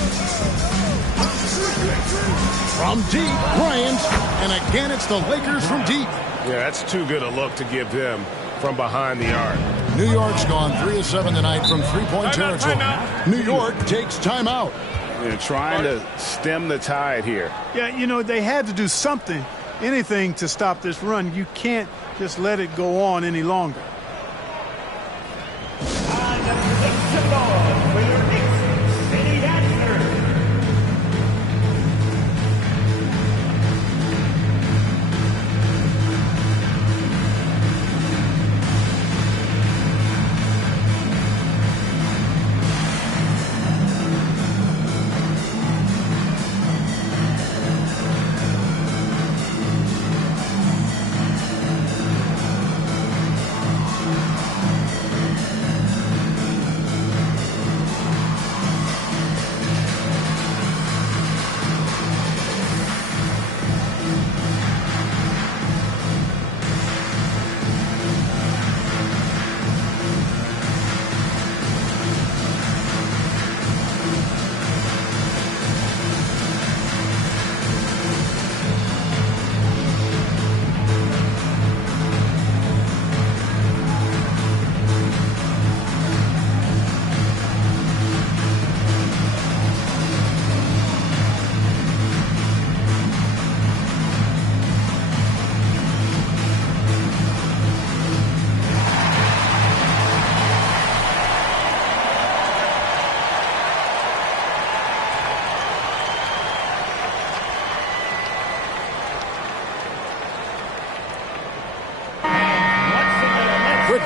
From deep, Bryant, and again it's the Lakers from deep. Yeah, that's too good a look to give them from behind the arc. New York's gone 3 of 7 tonight from three-point territory. New York takes timeout. They're trying to stem the tide here. Yeah, you know, they had to do something, anything to stop this run. You can't just let it go on any longer.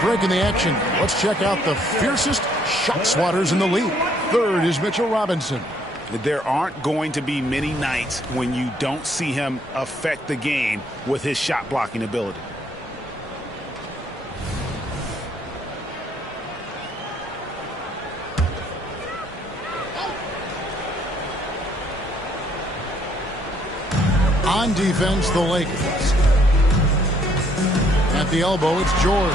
break in the action. Let's check out the fiercest shot swatters in the league. Third is Mitchell Robinson. There aren't going to be many nights when you don't see him affect the game with his shot blocking ability. On defense, the Lakers. At the elbow, it's George.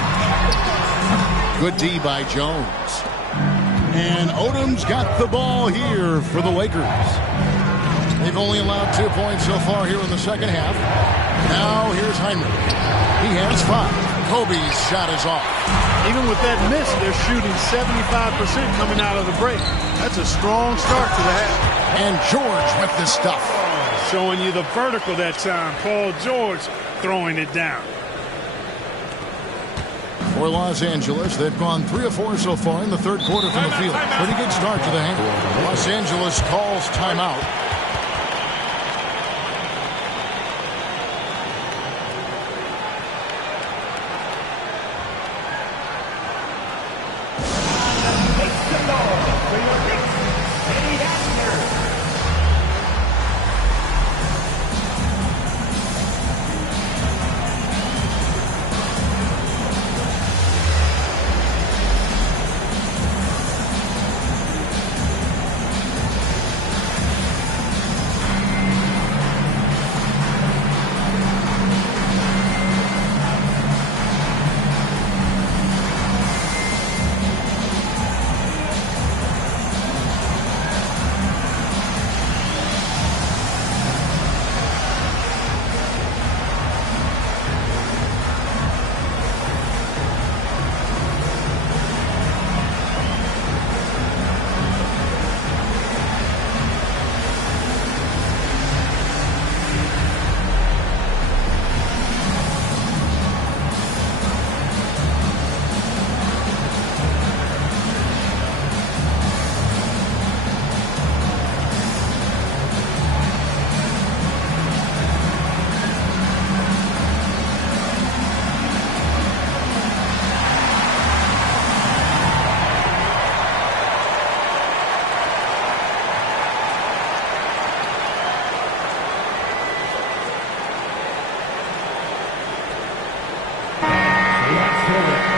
Good D by Jones. And Odom's got the ball here for the Lakers. They've only allowed 2 points so far here in the second half. Now here's Heinrich. He has 5. Kobe's shot is off. Even with that miss, they're shooting 75% coming out of the break. That's a strong start to the half. And George with the stuff. Showing you the vertical that time. Paul George throwing it down. For Los Angeles, they've gone 3 of 4 so far in the third quarter from the field. Pretty good start to the game. Los Angeles calls timeout.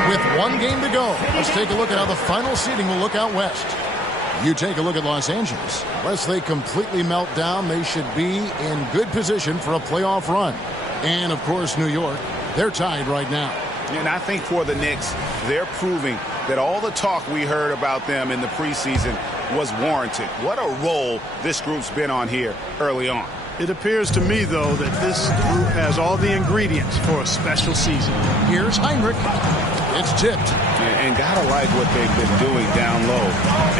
With 1 game to go, let's take a look at how the final seeding will look out west. You take a look at Los Angeles. Unless they completely melt down, they should be in good position for a playoff run. And, of course, New York, they're tied right now. And I think for the Knicks, they're proving that all the talk we heard about them in the preseason was warranted. What a role this group's been on here early on. It appears to me, though, that this group has all the ingredients for a special season. Here's Heinrich. It's tipped. And gotta like what they've been doing down low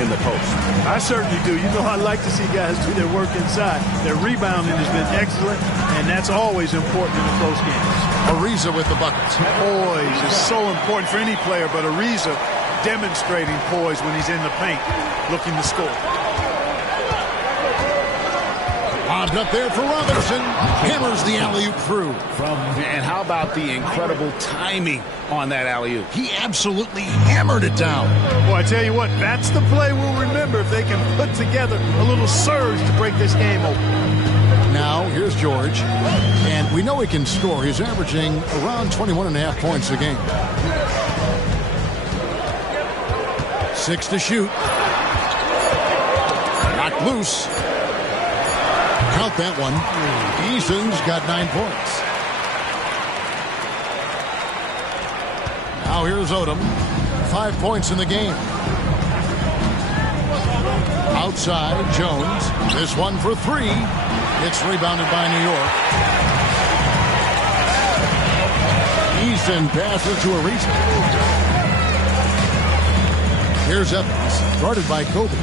in the post. I certainly do. You know, I like to see guys do their work inside. Their rebounding has been excellent, and that's always important in the close games. Ariza with the buckets. Poise is so important for any player, but Ariza demonstrating poise when he's in the paint, looking to score. Lobbed up there for Robinson. Hammers the alley-oop through. And how about the incredible timing on that alley-oop? He absolutely hammered it down. Well, I tell you what, that's the play we'll remember if they can put together a little surge to break this game open. Now, here's George. And we know he can score. He's averaging around 21.5 points a game. 6 to shoot. Knocked loose. Count that one. Eason's got 9 points. Now here's Odom. 5 points in the game. Outside, Jones. This one for 3. It's rebounded by New York. Eason passes to Ariza. Here's Evans. Guarded by Kobe.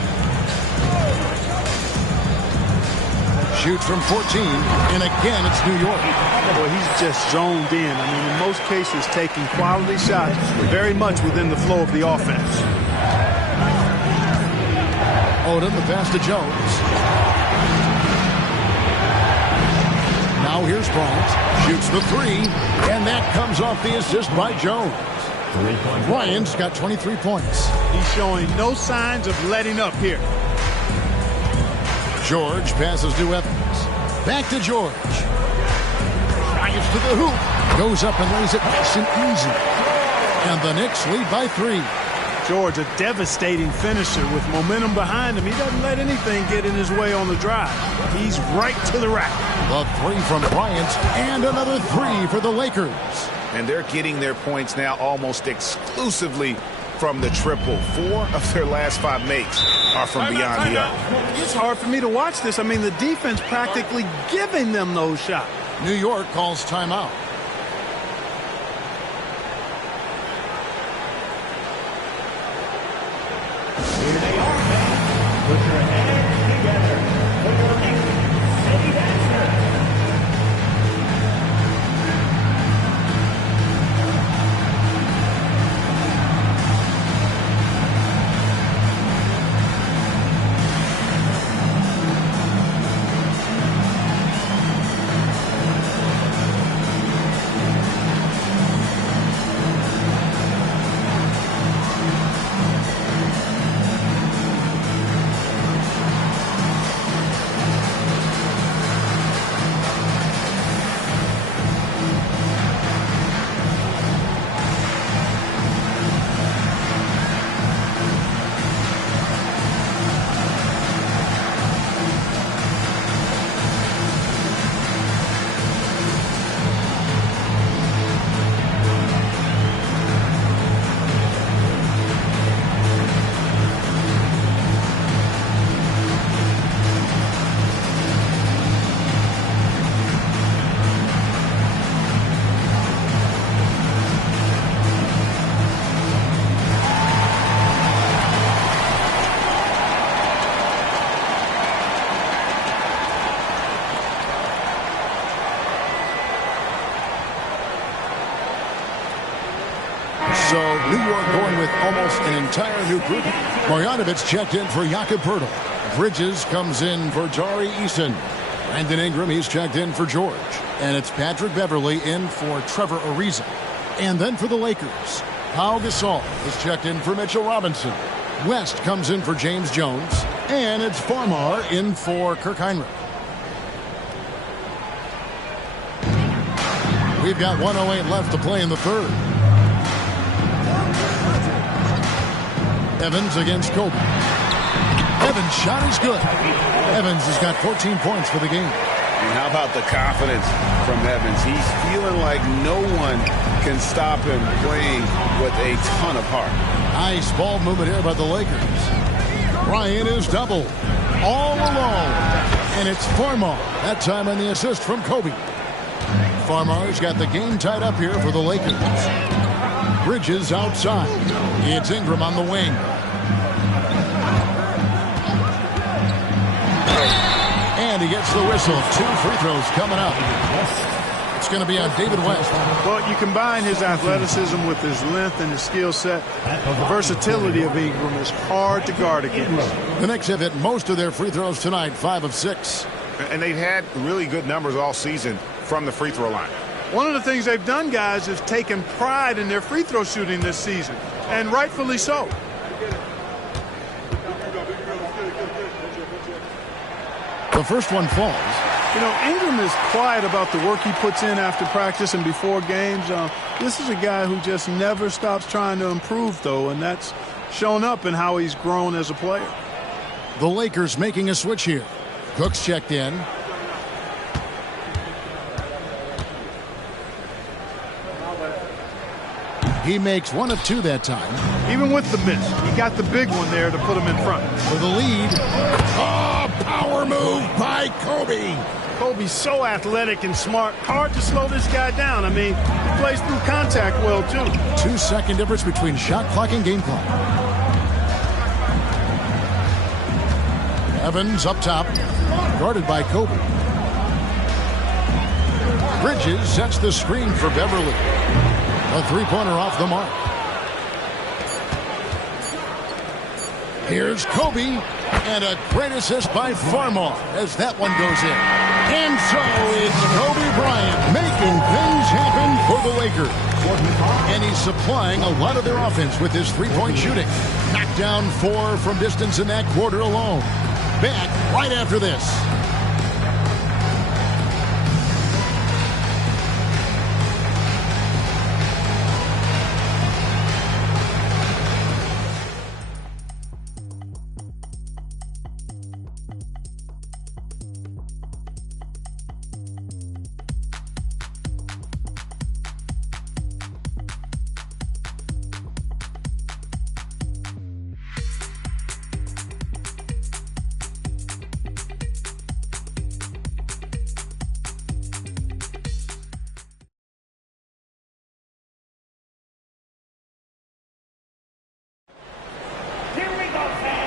Shoots from 14, and again it's New York. Well, he's just zoned in. I mean, in most cases, taking quality shots very much within the flow of the offense. Odom, the pass to Jones. Now here's Bryant. Shoots the 3, and that comes off the assist by Jones. Bryant's got 23 points. He's showing no signs of letting up here. George passes to Evans. Back to George. Drives to the hoop. Goes up and lays it nice and easy. And the Knicks lead by 3. George, a devastating finisher with momentum behind him. He doesn't let anything get in his way on the drive. He's right to the rack. The 3 from Bryant and another 3 for the Lakers. And they're getting their points now almost exclusively from the triple. 4 of their last 5 makes are from beyond the arc. It's hard for me to watch this. I mean, the defense practically giving them those shots. New York calls timeout. Here they are, fans. Put your hands together for your next city dancer. So New York going with almost an entire new group. Marjanovic checked in for Jakob Poeltl. Bridges comes in for Tari Eason. Brandon Ingram, he's checked in for George. And it's Patrick Beverley in for Trevor Ariza. And then for the Lakers, Pau Gasol is checked in for Mitchell Robinson. West comes in for James Jones. And it's Farmar in for Kirk Heinrich. We've got 1:08 left to play in the third. Evans against Kobe. Evans' shot is good. Evans has got 14 points for the game. And how about the confidence from Evans? He's feeling like no one can stop him playing with a ton of heart. Nice ball movement here by the Lakers. Bryant is doubled. All alone. And it's Farmar. That time on the assist from Kobe. Farmar's got the game tied up here for the Lakers. Bridges outside. It's Ingram on the wing. And he gets the whistle. 2 free throws coming up. It's going to be on David West. Well, you combine his athleticism with his length and his skill set. The versatility of Ingram is hard to guard against. The Knicks have hit most of their free throws tonight, 5 of 6. And they've had really good numbers all season from the free throw line. One of the things they've done, guys, is taken pride in their free throw shooting this season, and rightfully so. The first one falls. You know, Ingram is quiet about the work he puts in after practice and before games. This is a guy who just never stops trying to improve, though, and that's shown up in how he's grown as a player. The Lakers making a switch here. Cook's checked in. He makes 1 of 2 that time. Even with the miss, he got the big one there to put him in front. For the lead. Oh, power move by Kobe. Kobe's so athletic and smart. Hard to slow this guy down. I mean, he plays through contact well, too. 2-second difference between shot clock and game clock. Evans up top, guarded by Kobe. Bridges sets the screen for Beverly. A 3-pointer off the mark. Here's Kobe, and a great assist by Farmar as that one goes in. And so it's Kobe Bryant making things happen for the Lakers. And he's supplying a lot of their offense with his three-point shooting. Knocked down 4 from distance in that quarter alone. Back right after this.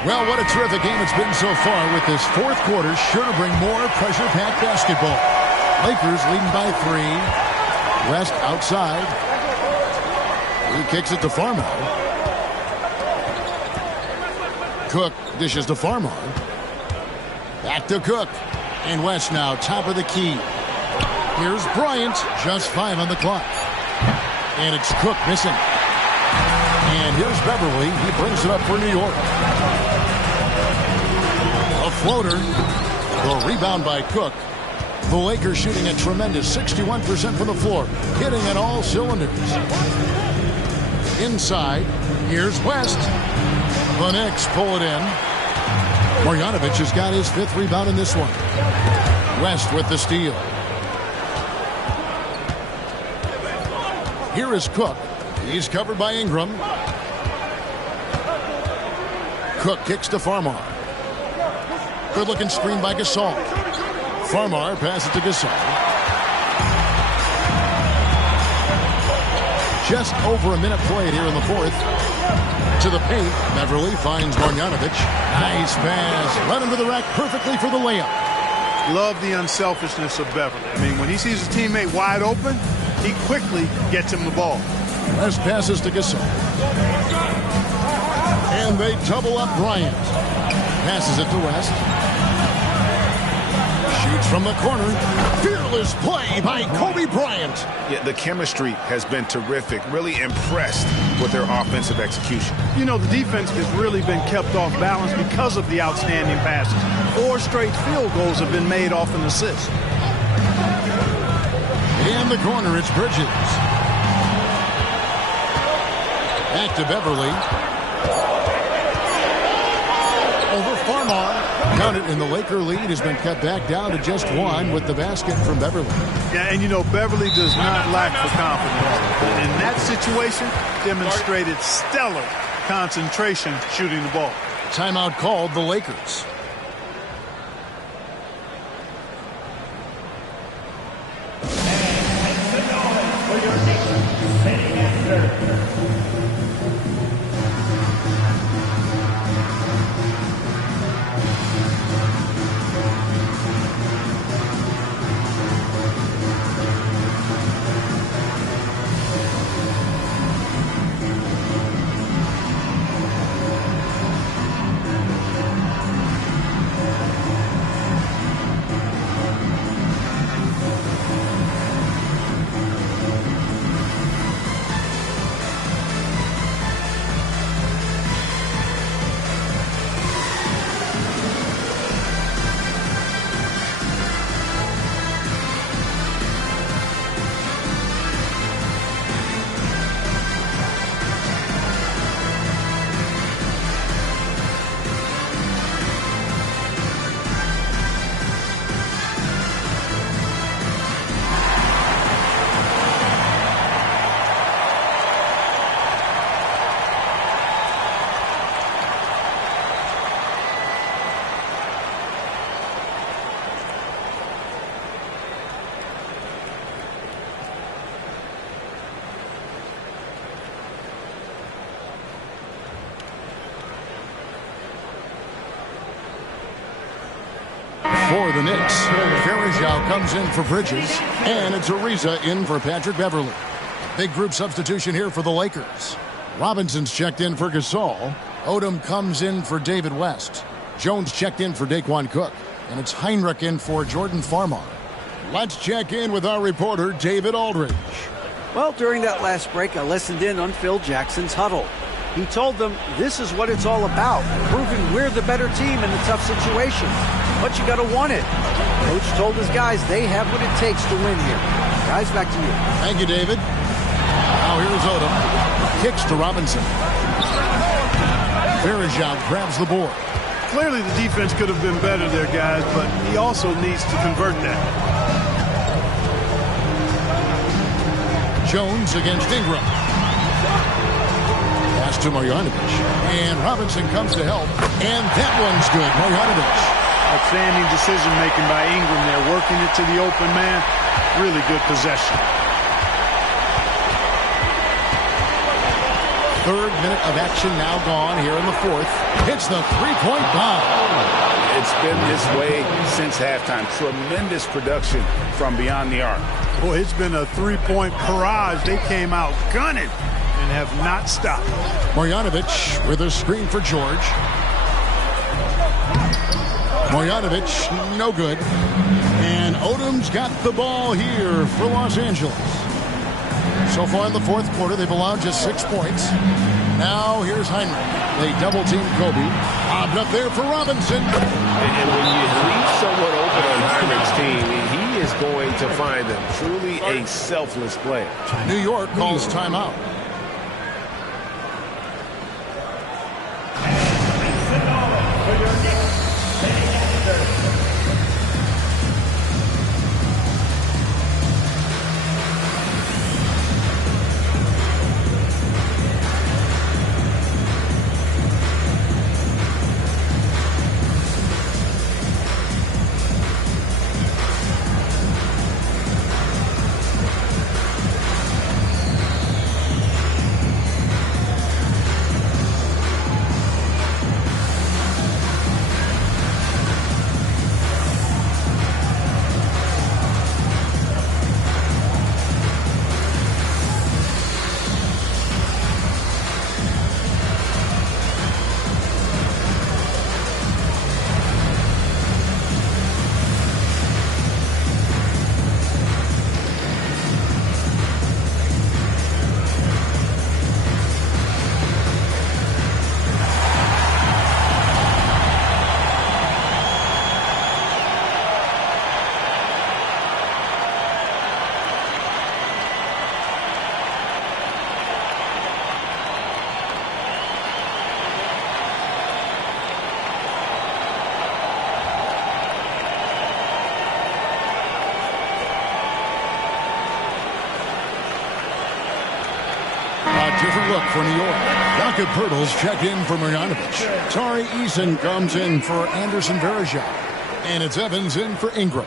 Well, what a terrific game it's been so far, with this fourth quarter sure to bring more pressure-packed basketball. Lakers leading by 3. West outside. He kicks it to Farmar. Cook dishes to Farmar. Back to Cook. And West now top of the key. Here's Bryant. Just 5 on the clock. And it's Cook missing. And here's Beverly. He brings it up for New York. A floater. The rebound by Cook. The Lakers shooting a tremendous 61% from the floor. Hitting at all cylinders. Inside. Here's West. The Knicks pull it in. Marjanovic has got his 5th rebound in this one. West with the steal. Here is Cook. He's covered by Ingram. Cook kicks to Farmar. Good-looking screen by Gasol. Farmar passes to Gasol. Just over a minute played here in the fourth. To the paint. Beverly finds Marjanovic. Nice pass. Led him to the rack perfectly for the layup. Love the unselfishness of Beverly. I mean, when he sees his teammate wide open, he quickly gets him the ball. West passes to Gasol. And they double up Bryant. Passes it to West. Shoots from the corner. Fearless play by Kobe Bryant. Yeah, the chemistry has been terrific. Really impressed with their offensive execution. You know, the defense has really been kept off balance because of the outstanding passes. 4 straight field goals have been made off an assist. In the corner, it's Bridges. Back to Beverly. Over Farmar. Counted, and the Laker lead has been cut back down to just 1 with the basket from Beverly. Yeah, and you know, Beverly does not lack for confidence. In that situation, demonstrated stellar concentration shooting the ball. Timeout called the Lakers. For the Knicks, Farajao comes in for Bridges, and it's Ariza in for Patrick Beverly. Big group substitution here for the Lakers. Robinson's checked in for Gasol, Odom comes in for David West. Jones checked in for Daquan Cook. And it's Heinrich in for Jordan Farmar. Let's check in with our reporter, David Aldridge. Well, during that last break, I listened in on Phil Jackson's huddle. He told them this is what it's all about, proving we're the better team in the tough situations. But you got to want it. Coach told his guys they have what it takes to win here. Guys, back to you. Thank you, David. Now here's Odom. Kicks to Robinson. Verejao grabs the board. Clearly the defense could have been better there, guys, but he also needs to convert that. Jones against Ingram. Pass to Marjanovic. And Robinson comes to help. And that one's good. Marjanovic. Outstanding decision-making by Ingram there, working it to the open man. Really good possession. Third minute of action now gone here in the fourth. Hits the three-point bomb. It's been this way since halftime. Tremendous production from beyond the arc. Boy, it's been a three-point barrage. They came out gunning and have not stopped. Marjanovic with a screen for George. Marjanovic, no good. And Odom's got the ball here for Los Angeles. So far in the fourth quarter, they've allowed just 6 points. Now here's Heinrich. They double-team Kobe. Lobbed up there for Robinson. And when you leave someone open on Heinrich's team, he is going to find them. Truly a selfless player. New York calls timeout. Different look for New York. Rocket Pirtles check in for Marjanovic. Tari Eason comes in for Anderson Verejao. And it's Evans in for Ingram.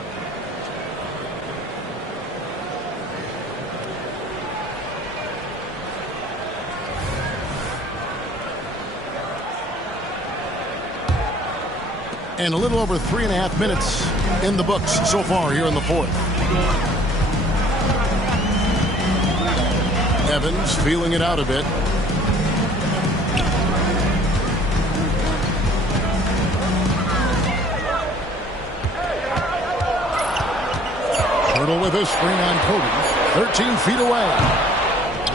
And a little over 3.5 minutes in the books so far here in the fourth. Evans feeling it out a bit. Pirtle with a screen on Kobe. 13 feet away.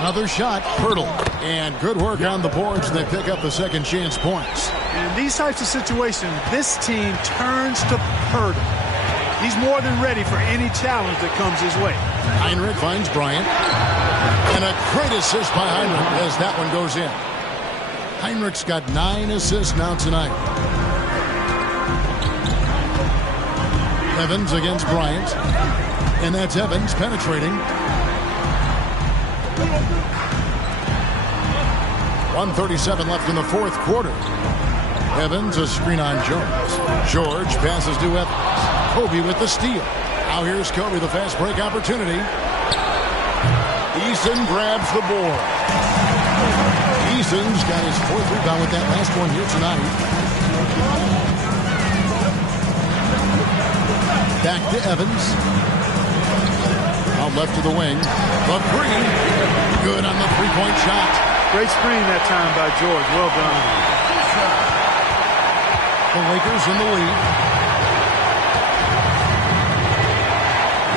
Another shot, Pirtle. And good work on the boards. They pick up the second chance points. In these types of situations, this team turns to Pirtle. He's more than ready for any challenge that comes his way. Heinrich finds Bryant. And a great assist by Heinrich as that one goes in. Heinrich's got 9 assists now tonight. Evans against Bryant. And that's Evans penetrating. 1:37 left in the fourth quarter. Evans a screen on Jones. George passes to Evans. Kobe with the steal. Now here's Kobe, the fast break opportunity. Eason grabs the board. Eason's got his 4th rebound with that last one here tonight. Back to Evans. Out left to the wing. The three. Good on the three-point shot. Great screen that time by George. Well done. The Lakers in the lead.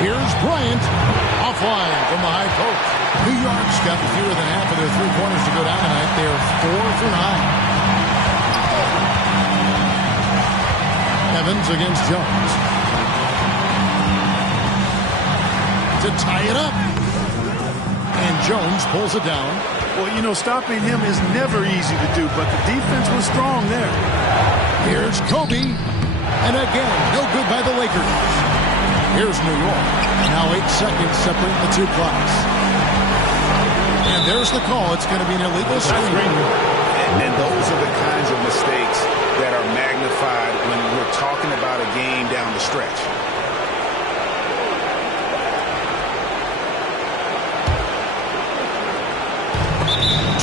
Here's Bryant. Offline from the high post. New York's got fewer than half of their three-pointers to go down tonight. They're 4 for 9. Evans against Jones. To tie it up. And Jones pulls it down. Well, you know, stopping him is never easy to do, but the defense was strong there. Here's Kobe. And again, no good by the Lakers. Here's New York. Now 8 seconds separate the two clocks. And there's the call. It's going to be an illegal screen. And those are the kinds of mistakes that are magnified when we're talking about a game down the stretch.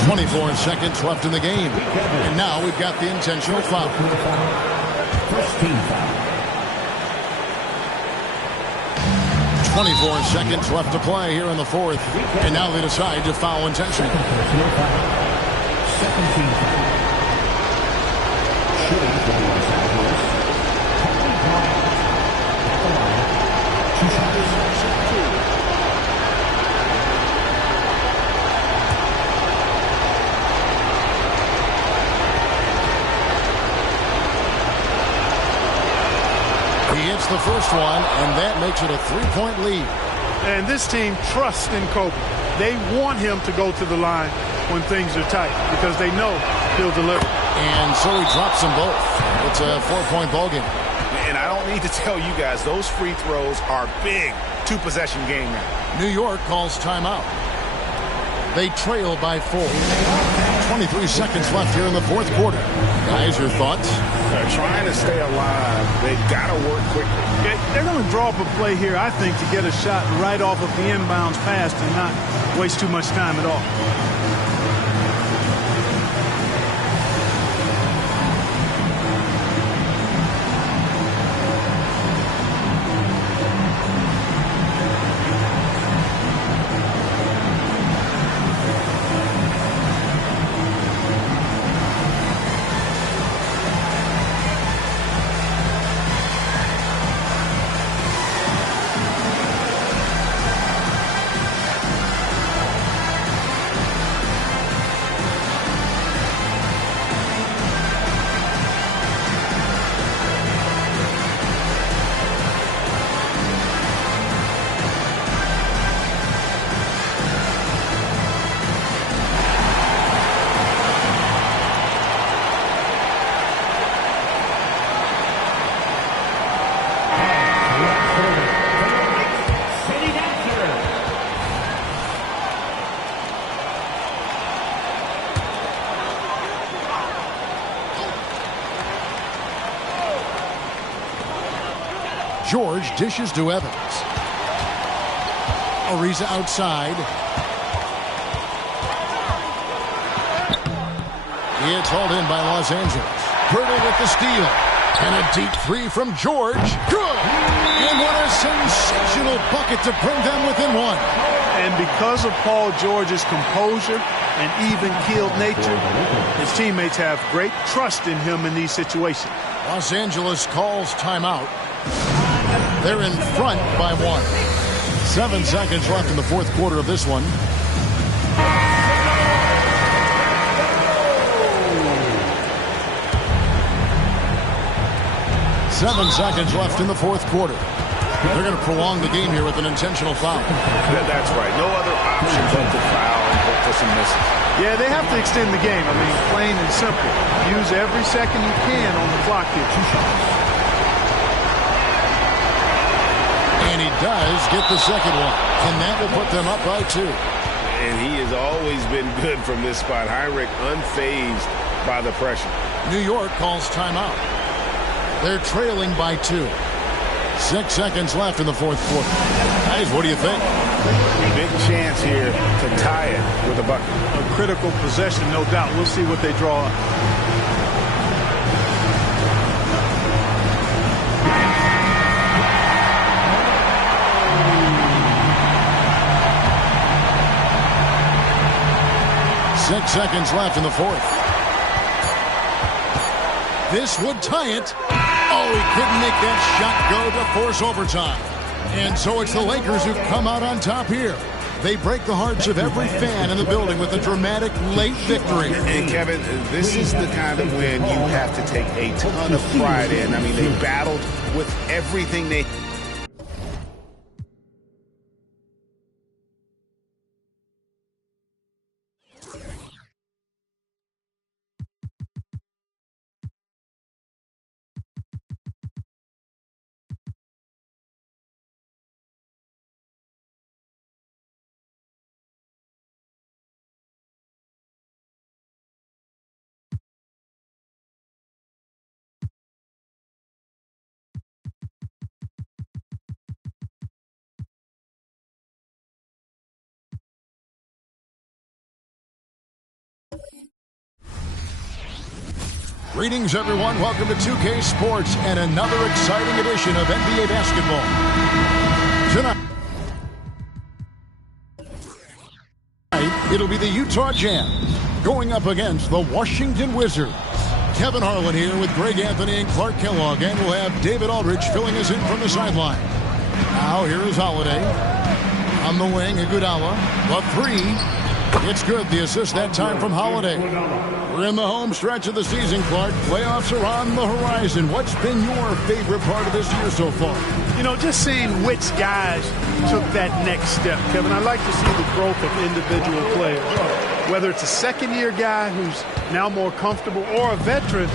.24 seconds left in the game. And now we've got the intentional foul. First team foul. 24 seconds left to play here in the fourth. And now they decide to foul intentionally. Second team foul. Shooting for Los Angeles. Kobe Bryant. At the line. 2 shots. He hits the first one, and that makes it a 3-point lead. And this team trusts in Kobe. They want him to go to the line when things are tight because they know he'll deliver. And so he drops them both. It's a 4-point ballgame. And I don't need to tell you guys, those free throws are big. 2-possession game now. New York calls timeout. They trail by 4. 23 seconds left here in the fourth quarter. Guys, your thoughts? They're trying to stay alive. They've got to work quickly. They're going to draw up a play here, I think, to get a shot right off of the inbounds pass and not waste too much time at all. George dishes to Evans. Ariza outside. It's hauled in by Los Angeles. Hurdle with the steal. And a deep three from George. Good! And what a sensational bucket to bring them within one. And because of Paul George's composure and even-keeled nature, his teammates have great trust in him in these situations. Los Angeles calls timeout. They're in front by 1. 7 seconds left in the fourth quarter of this one. Seven seconds left in the fourth quarter. They're going to prolong the game here with an intentional foul. That's right. No other option but to foul and hope for some misses. Yeah, they have to extend the game. I mean, plain and simple. Use every second you can on the clock here. 2 shots. And he does get the second one. And that will put them up by 2. And he has always been good from this spot. Heinrich unfazed by the pressure. New York calls timeout. They're trailing by 2. 6 seconds left in the fourth quarter. Guys, what do you think? Big chance here to tie it with a bucket. A critical possession, no doubt. We'll see what they draw up. Six seconds left in the fourth. This would tie it. Oh, he couldn't make that shot go to force overtime. And so it's the Lakers who come out on top here. They break the hearts of every fan in the building with a dramatic late victory. And Kevin, this is the kind of win you have to take a ton of pride in. I mean, they battled with everything they... Greetings, everyone. Welcome to 2K Sports and another exciting edition of NBA basketball. Tonight, it'll be the Utah Jazz going up against the Washington Wizards. Kevin Harlan here with Greg Anthony and Clark Kellogg, and we'll have David Aldridge filling us in from the sideline. Now, here is Holiday. On the wing, Iguodala. The three. It's good. The assist that time from Holiday. We're in the home stretch of the season, Clark. Playoffs are on the horizon. What's been your favorite part of this year so far? You know, just seeing which guys took that next step, Kevin. I like to see the growth of individual players. Whether it's a second-year guy who's now more comfortable or a veteran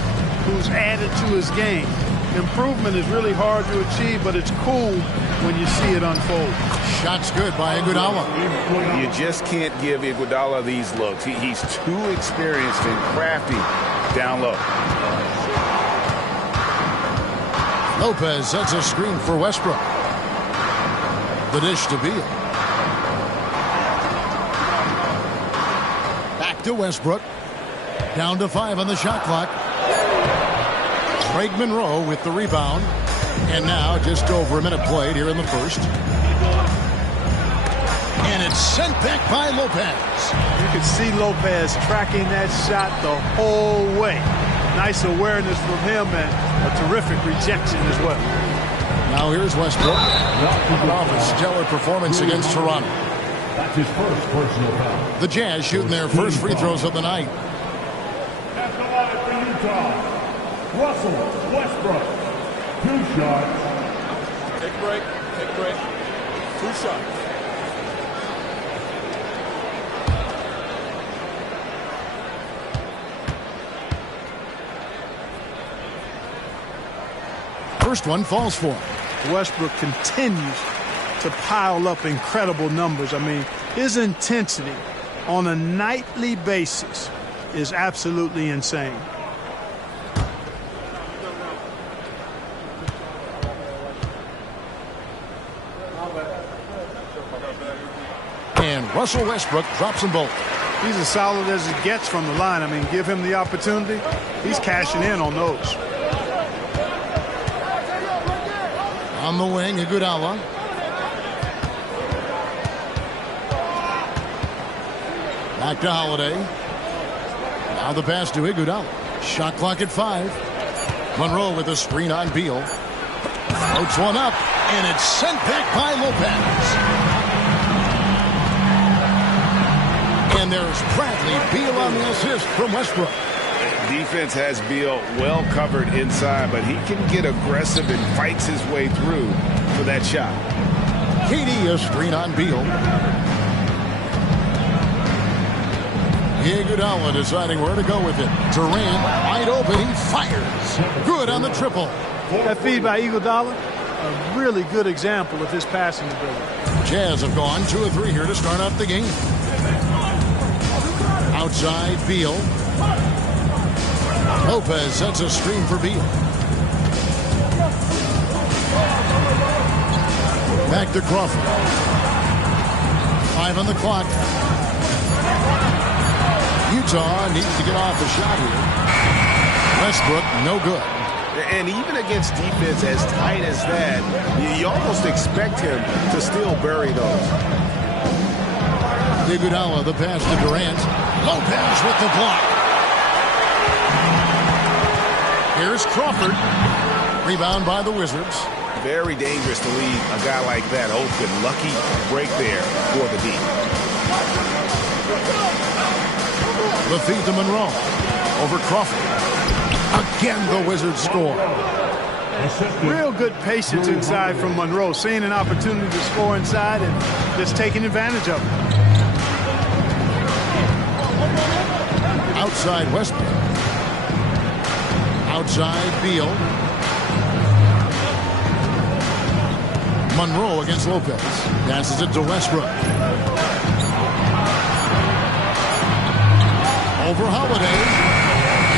who's added to his game. Improvement is really hard to achieve, but it's cool when you see it unfold. Shot's good by Iguodala. You just can't give Iguodala these looks. He's too experienced and crafty down low. Lopez sets a screen for Westbrook. The dish to Beal. Back to Westbrook. Down to 5 on the shot clock. Craig Monroe with the rebound. And now just over a minute played here in the first. And it's sent back by Lopez. You can see Lopez tracking that shot the whole way. Nice awareness from him and a terrific rejection as well. Now here's Westbrook. Off a stellar performance against Toronto. That's his first personal foul. The Jazz shooting their first free throws of the night. At the line for Utah, Russell Westbrook. 2 shots. Take a break. 2 shots. First one falls for him. Westbrook continues to pile up incredible numbers. I mean, his intensity on a nightly basis is absolutely insane. And Russell Westbrook drops them both. He's as solid as it gets from the line. I mean, give him the opportunity. He's cashing in on those. On the wing, Iguodala. Back to Holiday. Now the pass to Iguodala. Shot clock at 5. Monroe with a screen on Beal. Floats one up, and it's sent back by Lopez. And there's Bradley Beal on the assist from Westbrook. Defense has Beal well covered inside, but he can get aggressive and fights his way through for that shot. KD a screen on Beal. Iguodala deciding where to go with it. Durant wide open. He fires. Good on the triple. That feed by Iguodala, a really good example of his passing ability. Jazz have gone 2 of 3 here to start off the game. Outside Beal. Lopez sets a screen for Beal. Back to Crawford. 5 on the clock. Utah needs to get off the shot here. Westbrook, no good. And even against defense as tight as that, you almost expect him to still bury those. Iguodala, the pass to Durant. Lopez with the block. Here's Crawford. Rebound by the Wizards. Very dangerous to leave a guy like that open. Lucky break there for the D. The feed to Monroe. Over Crawford. Again, the Wizards score. Real good patience inside from Monroe. Seeing an opportunity to score inside and just taking advantage of it. Outside Westbrook. Outside Beal. Monroe against Lopez. Passes it to Westbrook. Over Holiday.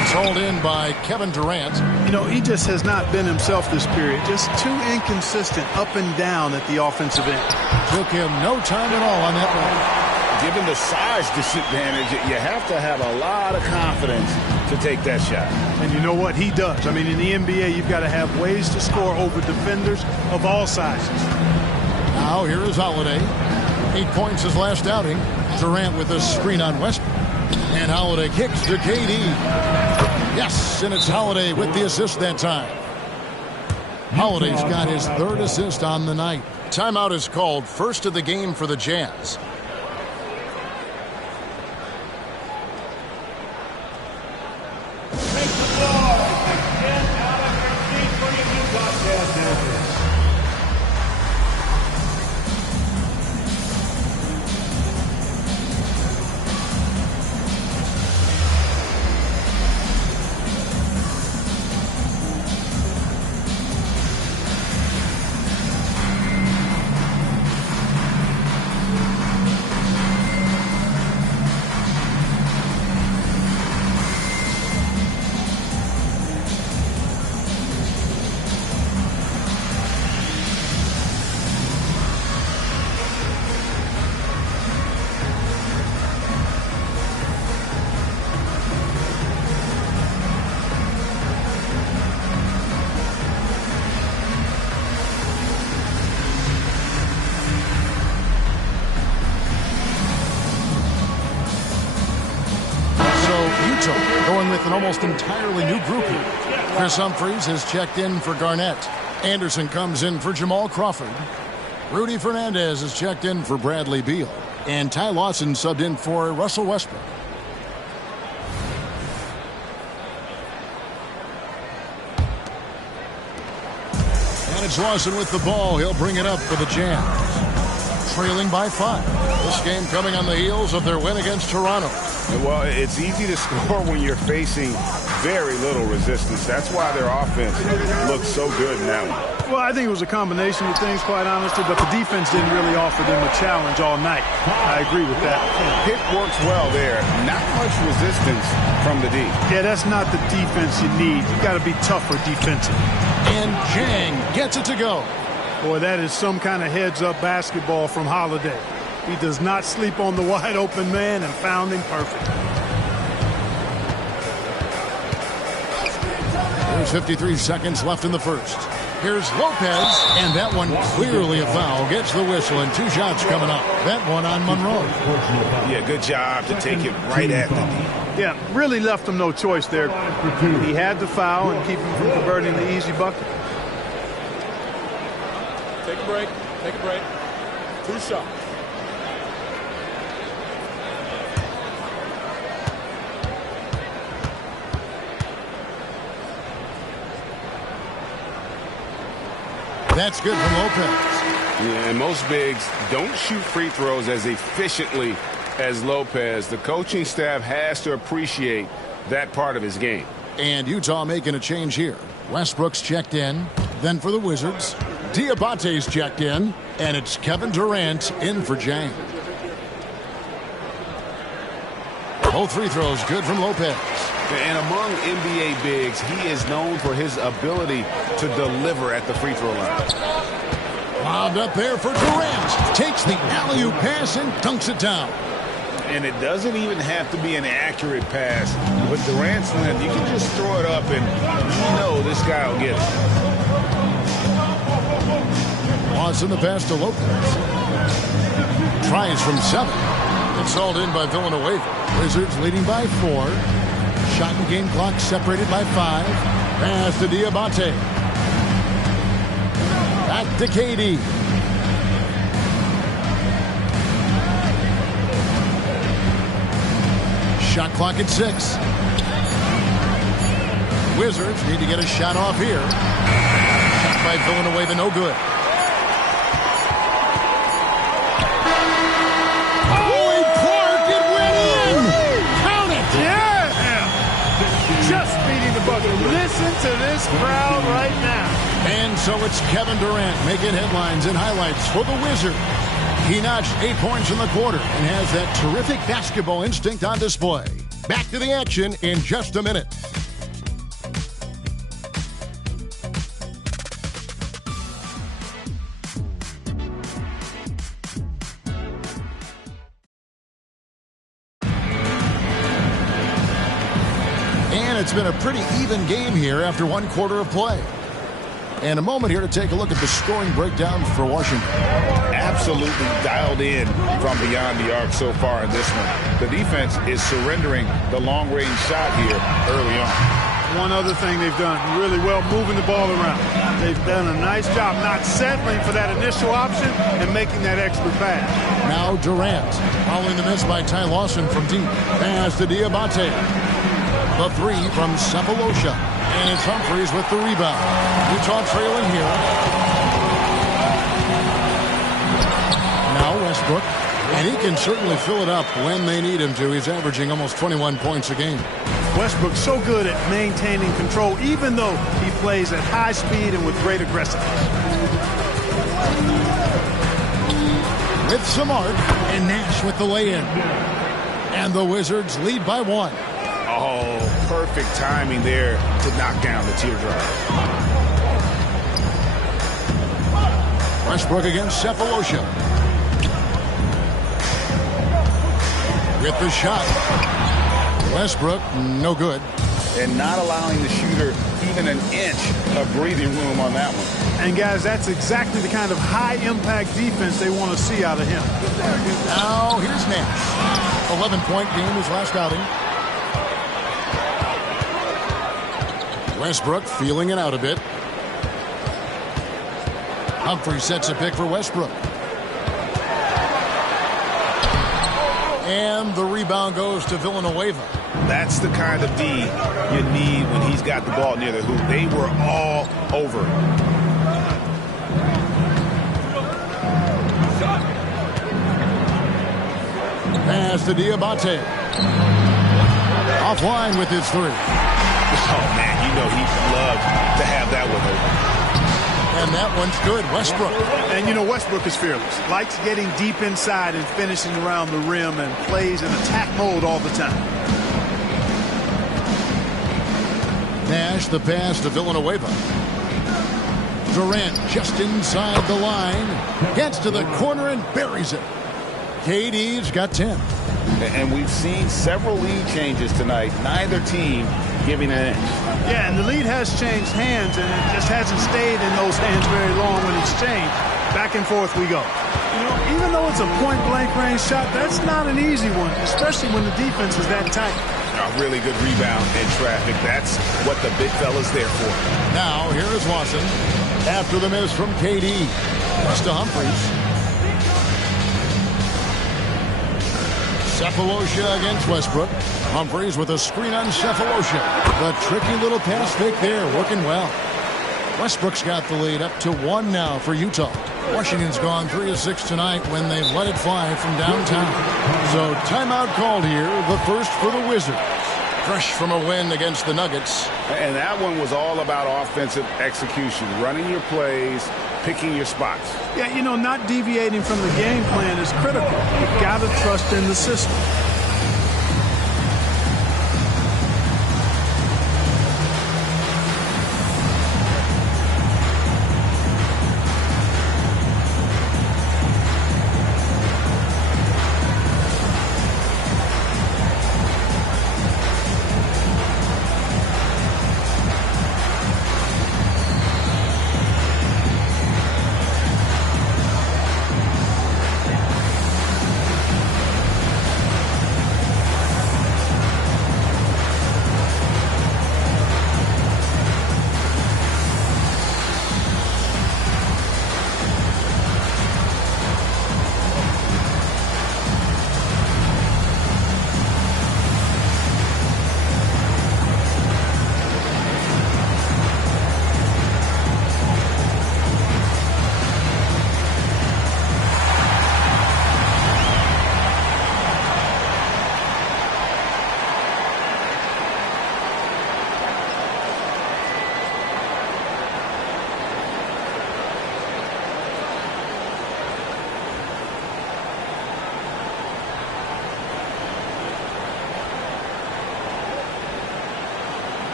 It's hauled in by Kevin Durant. You know, he just has not been himself this period. Just too inconsistent up and down at the offensive end. Took him no time at all on that one. Given the size disadvantage, you have to have a lot of confidence to take that shot. And you know what? He does. I mean, in the NBA, you've got to have ways to score over defenders of all sizes. Now, here is Holiday. 8 points his last outing. Durant with a screen on Westbrook. And Holiday kicks to KD. Yes, and it's Holiday with the assist that time. Holiday's got his 3rd assist on the night. Timeout is called, first of the game for the Jazz. Take the ball and get out of your seat for your Utah Jazz Mavericks. Going with an almost entirely new group here. Chris Humphries has checked in for Garnett. Anderson comes in for Jamal Crawford. Rudy Fernandez has checked in for Bradley Beal. And Ty Lawson subbed in for Russell Westbrook. And it's Lawson with the ball. He'll bring it up for the Jazz. Trailing by 5. This game coming on the heels of their win against Toronto. Well, it's easy to score when you're facing very little resistance. That's why their offense looks so good in that one. Well, I think it was a combination of things, quite honestly, but the defense didn't really offer them a challenge all night. I agree with that. Pick works well there. Not much resistance from the D. Yeah, that's not the defense you need. You got to be tougher defensive. And Jang gets it to go. Boy, that is some kind of heads-up basketball from Holiday. He does not sleep on the wide-open man and found him perfect. There's 53 seconds left in the first. Here's Lopez, and that one clearly a foul. Gets the whistle, and 2 shots coming up. That one on Monroe. Yeah, good job to take it right at the D. Yeah, really left him no choice there. He had to foul and keep him from converting the easy bucket. Take a break. Take a break. 2 shots. That's good from Lopez. Yeah, and most bigs don't shoot free throws as efficiently as Lopez. The coaching staff has to appreciate that part of his game. And Utah making a change here. Westbrook's checked in. Then for the Wizards, Diabate's checked in. And it's Kevin Durant in for Jang. Both free throws good from Lopez. And among NBA bigs, he is known for his ability to deliver at the free throw line. Lobbed up there for Durant. Takes the alley-oop pass and dunks it down. And it doesn't even have to be an accurate pass. With Durant's length, you can just throw it up and you know this guy will get it. Loss in the pass to Lopez. Tries from 7. It's hauled in by Villanueva. Wizards leading by 4. Shot and game clock separated by 5. Pass to Diabate. Back to KD. Shot clock at 6. Wizards need to get a shot off here. Shot by Villanueva, no good. Oh, Clark, it went in! Count it! Yeah! Just beating the bucket. Listen to this crowd right now. And so it's Kevin Durant making headlines and highlights for the Wizards. He notched 8 points in the quarter and has that terrific basketball instinct on display. Back to the action in just a minute. And it's been a pretty even game here after one quarter of play. And a moment here to take a look at the scoring breakdown for Washington. Absolutely dialed in from beyond the arc so far in this one. The defense is surrendering the long-range shot here early on. One other thing they've done really well, moving the ball around. They've done a nice job not settling for that initial option and making that extra pass. Now Durant, following the miss by Ty Lawson from deep. Pass to Diabate. The 3 from Cephalosha. And it's Humphries with the rebound. Utah trailing here. Now Westbrook. And he can certainly fill it up when they need him to. He's averaging almost 21 points a game. Westbrook's so good at maintaining control, even though he plays at high speed and with great aggressiveness. With Smart and Nash with the lay-in. And the Wizards lead by 1. Oh, perfect timing there to knock down the teardrop. Westbrook against Cephalosha. With the shot. Westbrook, no good. And not allowing the shooter even an inch of breathing room on that one. And, guys, that's exactly the kind of high-impact defense they want to see out of him. Now, here's Nash. 11-point game his last outing. Westbrook feeling it out a bit. Humphrey sets a pick for Westbrook. And the rebound goes to Villanueva. That's the kind of D you need when he's got the ball near the hoop. They were all over it. Pass to Diabate. Offline with his 3. Oh, man, you know he'd love to have that one over. And that one's good. Westbrook. And, you know, Westbrook is fearless. Likes getting deep inside and finishing around the rim and plays in attack mode all the time. Nash, the pass to Villanueva. Durant just inside the line. Gets to the corner and buries it. KD's got 10. And we've seen several lead changes tonight. Neither team giving an inch. Yeah, and the lead has changed hands, and it just hasn't stayed in those hands very long when it's changed. Back and forth we go. You know, even though it's a point-blank range shot, that's not an easy one, especially when the defense is that tight. A really good rebound in traffic. That's what the big fella's there for. Now, here is Lawson. After the miss from KD. Pass to Humphries. Cephalosha against Westbrook. Humphries with a screen on Cephalosha. The tricky little pass fake there, working well. Westbrook's got the lead up to 1 now for Utah. Washington's gone 3 of 6 tonight when they've let it fly from downtown. So timeout called here, the first for the Wizards. Fresh from a win against the Nuggets. And that one was all about offensive execution, running your plays, picking your spots. Yeah, you know, not deviating from the game plan is critical. You've got to trust in the system.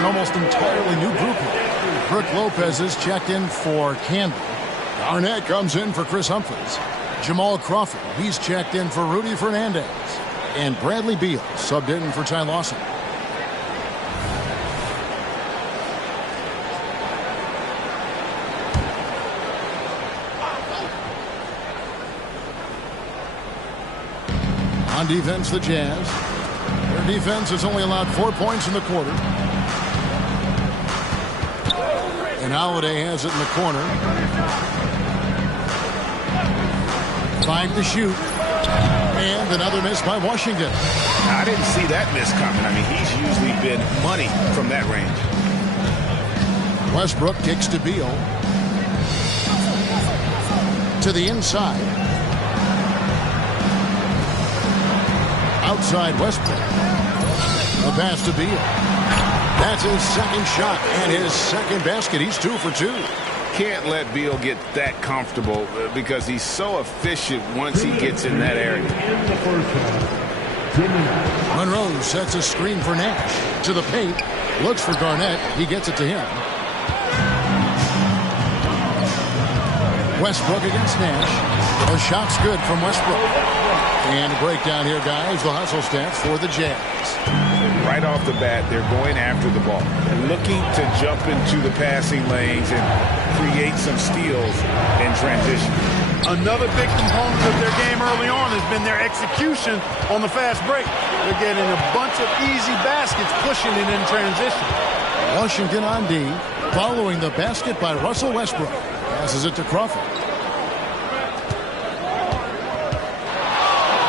an almost entirely new group here. Brooke Lopez is checked in for Campbell. Garnett comes in for Chris Humphries. Jamal Crawford, he's checked in for Rudy Fernandez. And Bradley Beal subbed in for Ty Lawson. On defense, the Jazz. Their defense has only allowed 4 points in the quarter. And Holiday has it in the corner. 5 to shoot. And another miss by Washington. I didn't see that miss coming. I mean, he's usually been money from that range. Westbrook kicks to Beal. To the inside. Outside Westbrook. A pass to Beal. That's his second shot and his second basket. He's 2 for 2. Can't let Beal get that comfortable because he's so efficient once he gets in that area. Monroe sets a screen for Nash. To the paint. Looks for Garnett. He gets it to him. Westbrook against Nash. The shot's good from Westbrook. And a breakdown here, guys. The hustle stats for the Jazz. Right off the bat, they're going after the ball. They're looking to jump into the passing lanes and create some steals in transition. Another big component of their game early on has been their execution on the fast break. They're getting a bunch of easy baskets, pushing it in transition. Washington on D, following the basket by Russell Westbrook. Passes it to Crawford.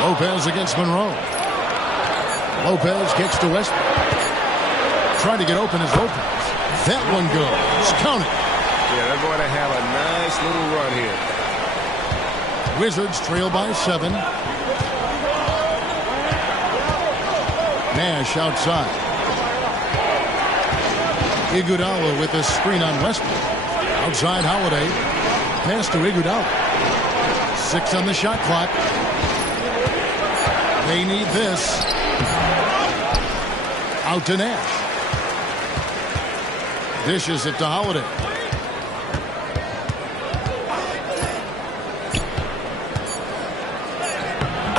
Lopez against Monroe. Lopez kicks to Westbrook. Trying to get open is Lopez. That one goes. Count it. Yeah, they're going to have a nice little run here. Wizards trail by 7. Nash outside. Iguodala with a screen on Westbrook. Outside Holiday. Pass to Iguodala. 6 on the shot clock. They need this. Out to Nash. Dishes it to Holiday.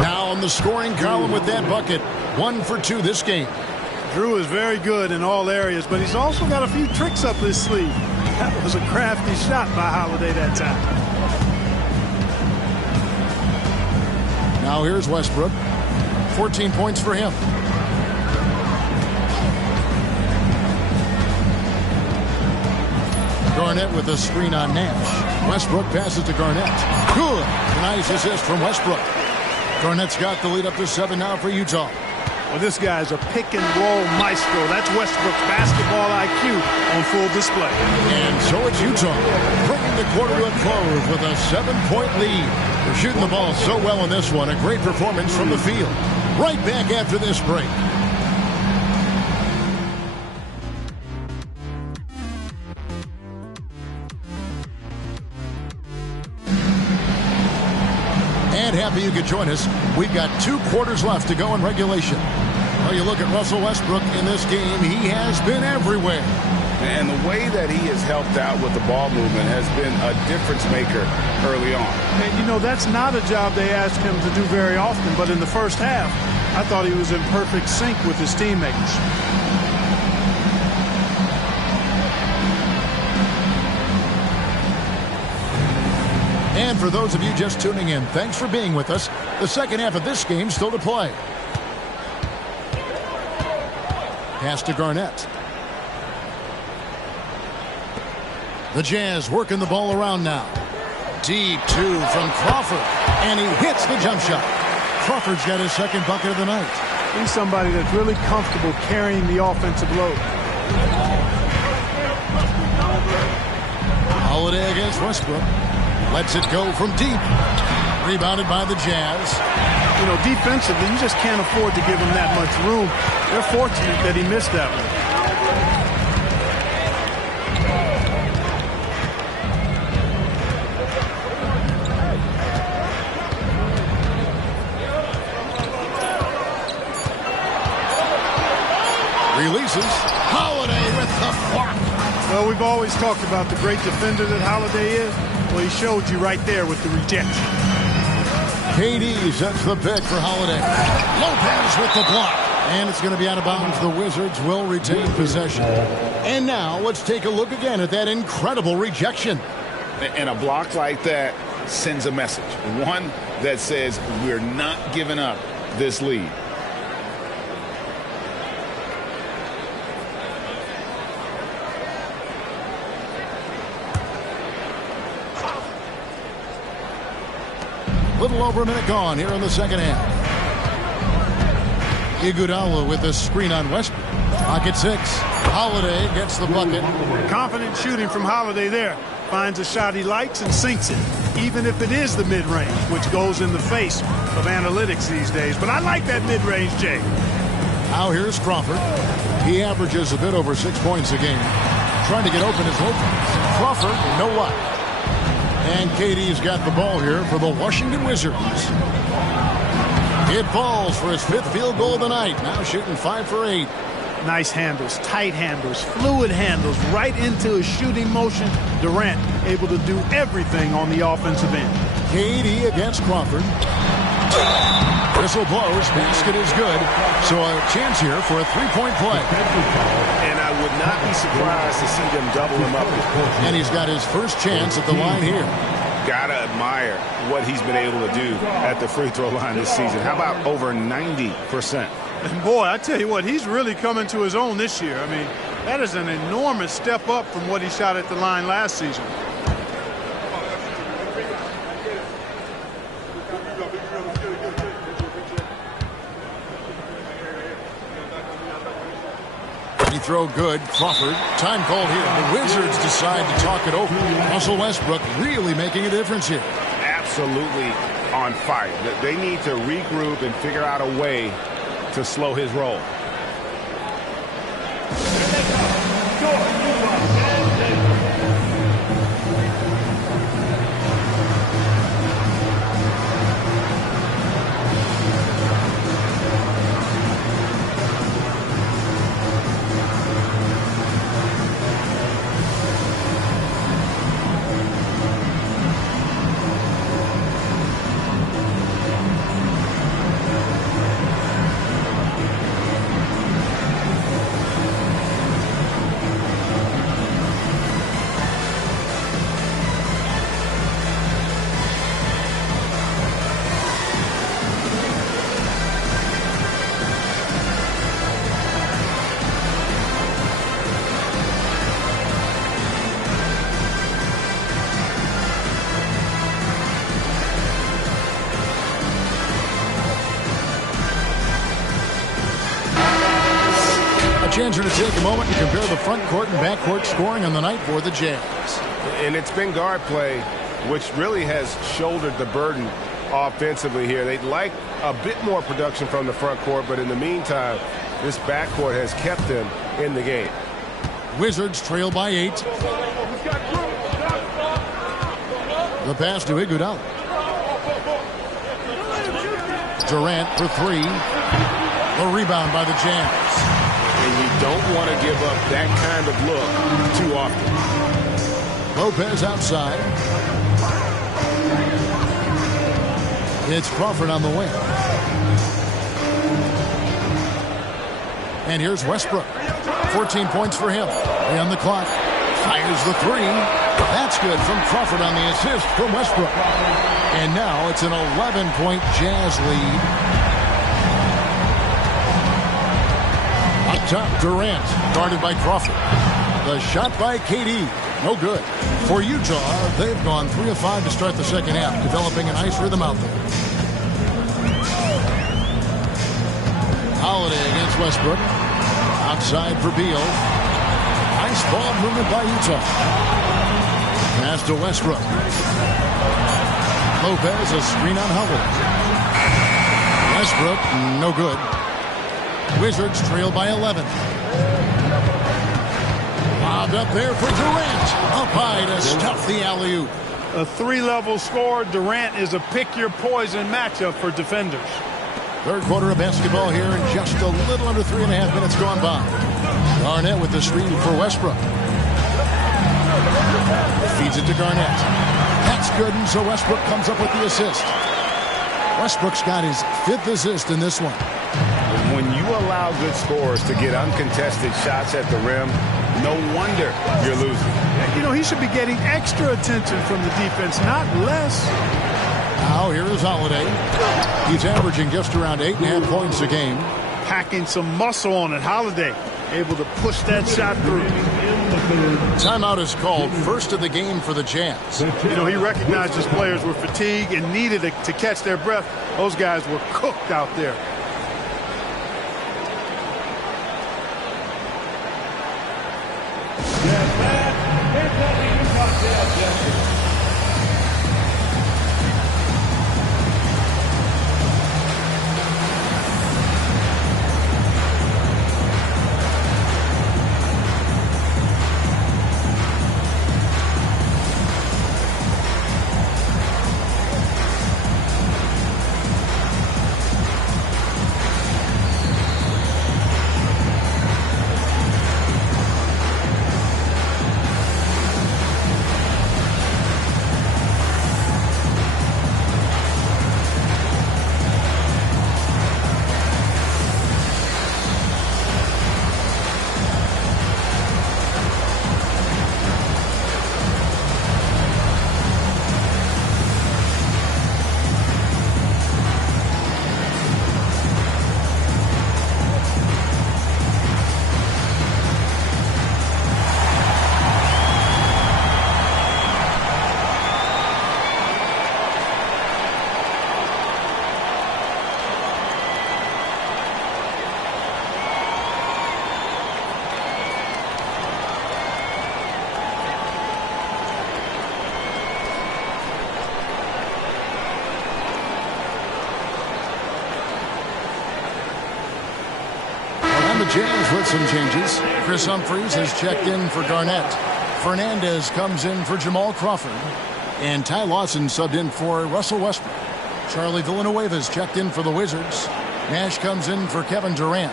Now on the scoring column with that bucket. 1 for 2 this game. Drew is very good in all areas, but he's also got a few tricks up his sleeve. That was a crafty shot by Holiday that time. Now here's Westbrook. 14 points for him. Garnett with a screen on Nash. Westbrook passes to Garnett. Good. Nice assist from Westbrook. Garnett's got the lead up to 7 now for Utah. Well, this guy's a pick and roll maestro. That's Westbrook's basketball IQ on full display. And so it's Utah bringing the quarter to a close with a 7-point lead. They're shooting the ball so well in this one. A great performance from the field. Right back after this break. And happy you could join us. We've got 2 quarters left to go in regulation. Well, you look at Russell Westbrook in this game, he has been everywhere. And the way that he has helped out with the ball movement has been a difference maker early on. And, you know, that's not a job they ask him to do very often, but in the first half, I thought he was in perfect sync with his teammates. And for those of you just tuning in, thanks for being with us. The second half of this game still to play. Pass to Garnett. The Jazz working the ball around now. Deep 2 from Crawford. And he hits the jump shot. Crawford's got his second bucket of the night. He's somebody that's really comfortable carrying the offensive load. Holiday against Westbrook. Lets it go from deep. Rebounded by the Jazz. You know, defensively, you just can't afford to give him that much room. They're fortunate that he missed that one. Releases. Holiday with Well, we've always talked about the great defender that Holiday is. Well, he showed you right there with the rejection. KD sets the pick for Holiday. Lopez with the block. And it's going to be out of bounds. The Wizards will retain possession. And now let's take a look again at that incredible rejection. And a block like that sends a message. One that says we're not giving up this lead. Little over a minute gone here in the second half. Iguodala with the screen on Westbrook. Pocket 6. Holiday gets the bucket. Confident shooting from Holiday there. Finds a shot he likes and sinks it, even if it is the mid-range, which goes in the face of analytics these days. But I like that mid-range, Jay. Now here's Crawford. He averages a bit over 6 points a game. Trying to get open his Lopez. Crawford, no luck. And KD's got the ball here for the Washington Wizards. It falls for his 5th field goal of the night. Now shooting 5 for 8. Nice handles, tight handles, fluid handles, right into his shooting motion. Durant able to do everything on the offensive end. KD against Crawford. Whistle blows. Basket is good. So a chance here for a 3-point play. And I would not be surprised to see them double him up. And he's got his first chance at the line here. Gotta admire what he's been able to do at the free throw line this season. How about over 90%? And boy, I tell you what, he's really coming to his own this year. I mean, that is an enormous step up from what he shot at the line last season. He throw good. Crawford. Time called here. The Wizards decide to talk it over. Russell Westbrook really making a difference here. Absolutely on fire. They need to regroup and figure out a way to slow his roll. Chance to take a moment and compare the front court and back court scoring on the night for the Jazz. And it's been guard play, which really has shouldered the burden offensively here. They'd like a bit more production from the front court, but in the meantime, this back court has kept them in the game. Wizards trail by 8. The pass to Iguodala. Durant for 3. The rebound by the Jazz. And you don't want to give up that kind of look too often. Lopez outside. It's Crawford on the wing. And here's Westbrook. 14 points for him. On the clock. Fires the 3. That's good from Crawford on the assist from Westbrook. And now it's an 11-point Jazz lead. Top Durant, guarded by Crawford. The shot by KD, no good. For Utah, they've gone 3 of 5 to start the second half, developing a nice rhythm out there. Holiday against Westbrook. Outside for Beal. Nice ball movement by Utah. Pass to Westbrook. Lopez, a screen on Holiday. Westbrook, no good. Wizards trail by 11. Lobbed up there for Durant. Up high to stuff the alley-oop. A 3-level score. Durant is a pick-your-poison matchup for defenders. Third quarter of basketball here in just a little under 3.5 minutes gone by. Garnett with the screen for Westbrook. Feeds it to Garnett. That's good, and so Westbrook comes up with the assist. Westbrook's got his 5th assist in this one. When you allow good scorers to get uncontested shots at the rim, no wonder you're losing. You know, he should be getting extra attention from the defense, not less. Now here is Holiday. He's averaging just around 8.5 points a game. Packing some muscle on it. Holiday able to push that shot through. Timeout is called. First of the game for the Jazz. You know, he recognized his players were fatigued and needed to catch their breath. Those guys were cooked out there. The Jazz with some changes. Chris Humphries has checked in for Garnett. Fernandez comes in for Jamal Crawford. And Ty Lawson subbed in for Russell Westbrook. Charlie Villanueva's checked in for the Wizards. Nash comes in for Kevin Durant.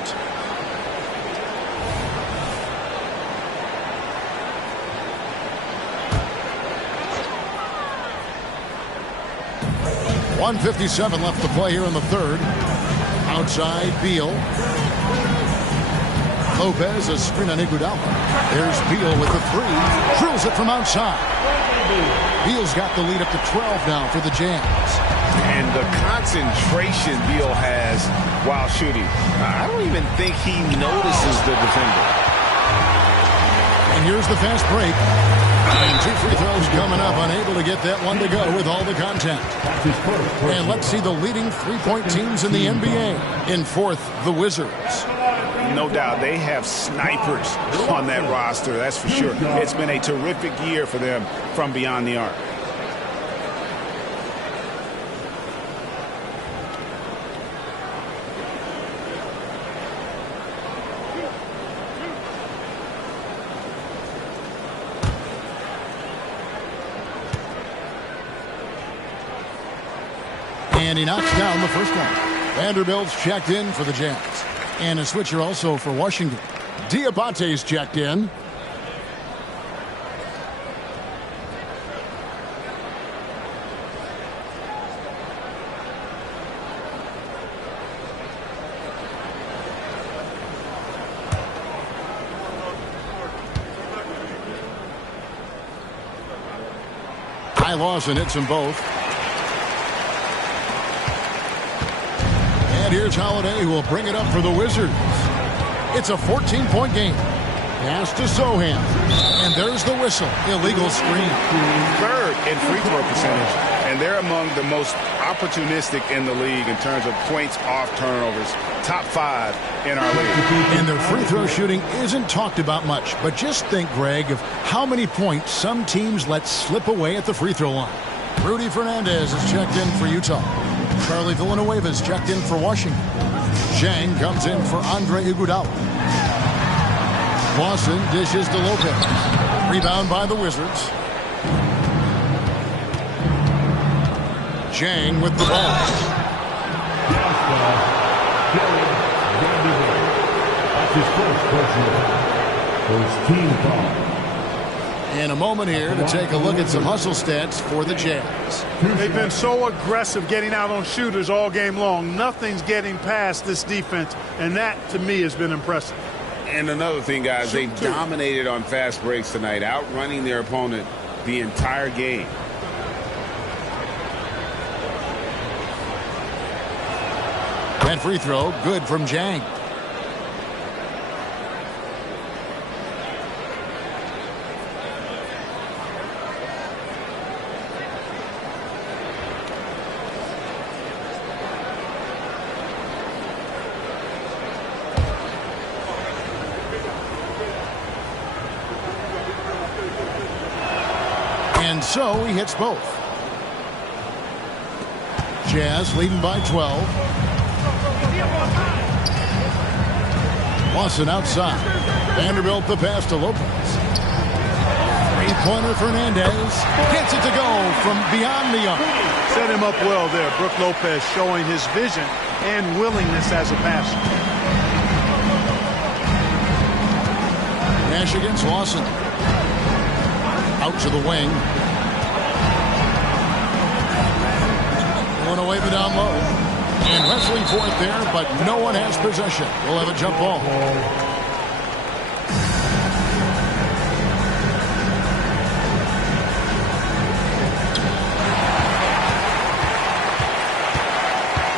.157 left to play here in the third. Outside, Beal. Lopez, a screen on Iguodala. There's Beal with the 3. Drills it from outside. Beal's got the lead up to 12 now for the Jazz. And the concentration Beal has while shooting. I don't even think he notices the defender. And here's the fast break. And 2 free throws coming up. Unable to get that one to go with all the contact. And let's see the leading three-point teams in the NBA. In fourth, the Wizards. No doubt they have snipers on that roster, that's for sure. It's been a terrific year for them from beyond the arc. And he knocks down the first one. Vanderbilt's checked in for the Jazz. And a switcher also for Washington. Diabate's checked in. Ty Lawson hits them both. And here's Holiday, who will bring it up for the Wizards. It's a 14-point game. Pass to Sohan. And there's the whistle. Illegal screen. Third in free throw percentage. And they're among the most opportunistic in the league in terms of points off turnovers. Top 5 in our league. And their free throw shooting isn't talked about much. But just think, Greg, of how many points some teams let slip away at the free throw line. Rudy Fernandez is checked in for Utah. Charlie Villanueva is checked in for Washington. Zhang comes in for Andre Iguodala. Lawson dishes to Lopez. Rebound by the Wizards. Zhang with the ball. That's his first personal foul. First team foul. And a moment here to take a look at some hustle stats for the Jazz. They've been so aggressive getting out on shooters all game long. Nothing's getting past this defense, and that, to me, has been impressive. And another thing, guys, they've dominated on fast breaks tonight, outrunning their opponent the entire game. That free throw, good from Jang. And so he hits both. Jazz leading by 12. Lawson outside. Vanderbilt the pass to Lopez. Three-pointer Fernandez. Gets it to go from beyond the arc. Set him up well there. Brook Lopez showing his vision and willingness as a passer. Nash against Lawson. Out to the wing. Going away but down low. And wrestling for it there, but no one has possession. We'll have a jump ball.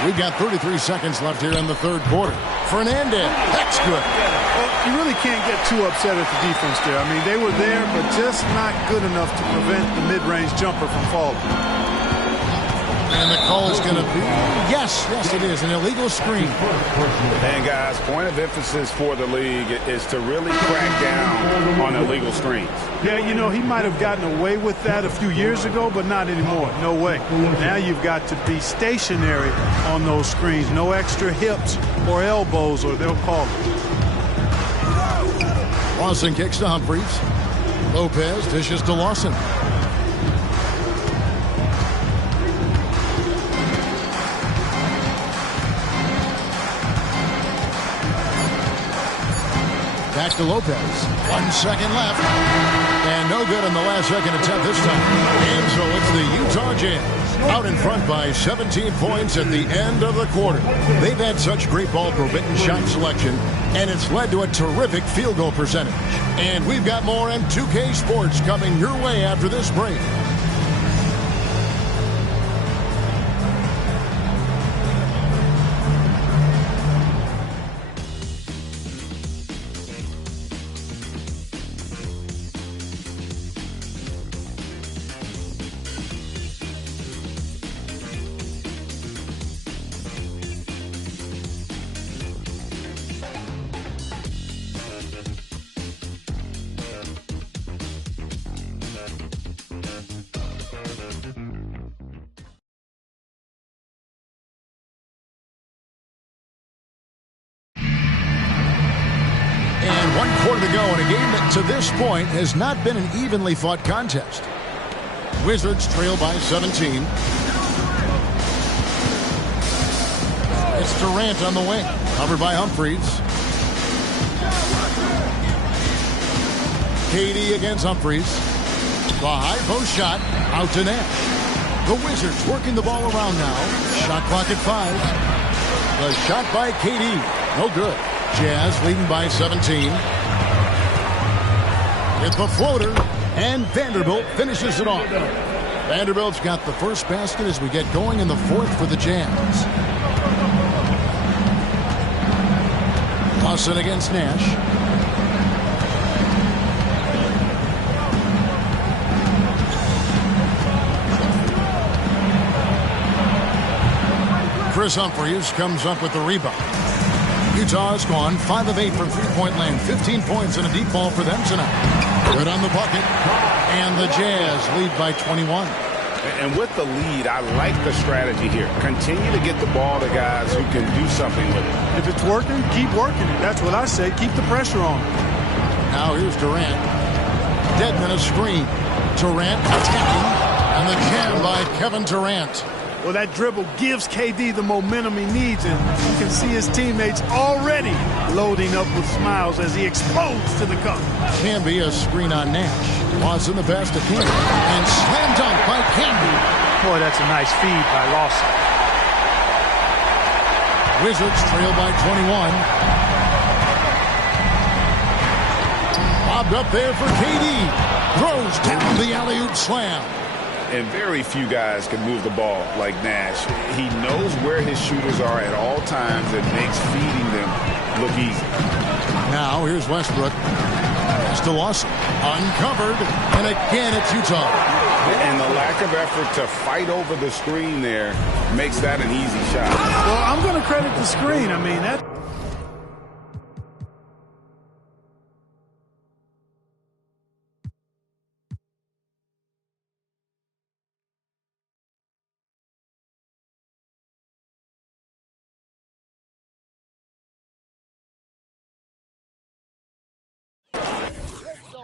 We've got 33 seconds left here in the third quarter. Fernandez, that's good. Well, you really can't get too upset at the defense there. I mean, they were there, but just not good enough to prevent the mid-range jumper from falling. And the call is going to be, yes, it is, an illegal screen. And, guys, point of emphasis for the league is to really crack down on illegal screens. Yeah, you know, he might have gotten away with that a few years ago, but not anymore. No way. Now you've got to be stationary on those screens. No extra hips or elbows, or they'll call it. Lawson kicks to Humphries. Lopez dishes to Lawson. Back to Lopez. 1 second left. And no good in the last second attempt this time. And so it's the Utah Jazz out in front by 17 points at the end of the quarter. They've had such great ball and shot selection, and it's led to a terrific field goal percentage. And we've got more in 2K Sports coming your way after this break. To go in a game that to this point has not been an evenly fought contest. Wizards trail by 17. It's Durant on the wing, covered by Humphries. KD against Humphries. The high post shot out to Nash. The Wizards working the ball around now. Shot clock at 5. The shot by KD, no good. Jazz leading by 17. With the floater, and Vanderbilt finishes it off. Vanderbilt's got the first basket as we get going in the fourth for the Jazz. Lawson against Nash. Chris Humphries comes up with the rebound. Utah has gone 5 of 8 from three-point land. 15 points and a deep ball for them tonight. Good on the bucket. And the Jazz lead by 21. And with the lead, I like the strategy here. Continue to get the ball to guys who can do something with it. If it's working, keep working it. That's what I say. Keep the pressure on. Now here's Durant. Deadman a screen. Durant attacking. And the jam by Kevin Durant. Well, that dribble gives KD the momentum he needs, and you can see his teammates already loading up with smiles as he explodes to the cup. Can be a screen on Nash. Was in the pass to Candy. And slam dunk by Candy. Boy, that's a nice feed by Lawson. Wizards trail by 21. Bobbed up there for KD. Throws down the alley-oop slam. And very few guys can move the ball like Nash. He knows where his shooters are at all times and makes feeding them look easy. Now here's Westbrook. Pass to Lawson. Uncovered. And again it's Utah. And the lack of effort to fight over the screen there makes that an easy shot. Well, I'm going to credit the screen. I mean, that...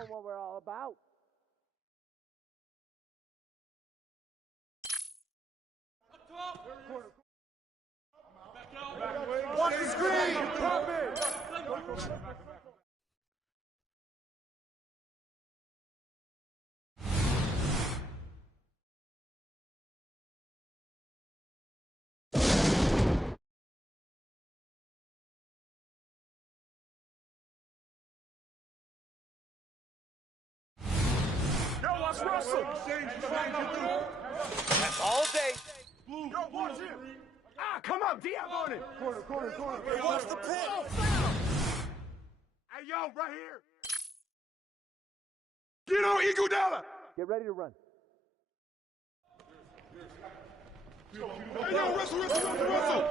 What we're all about. Watch the screen. Russell. That's all day. Yo, watch him. Ah, come on, Diab on it. Corner. Hey, watch the pin. Hey, yo, right here. Get on, Iguodala. Get ready to run. Hey, yo, Russell.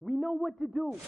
We know what to do.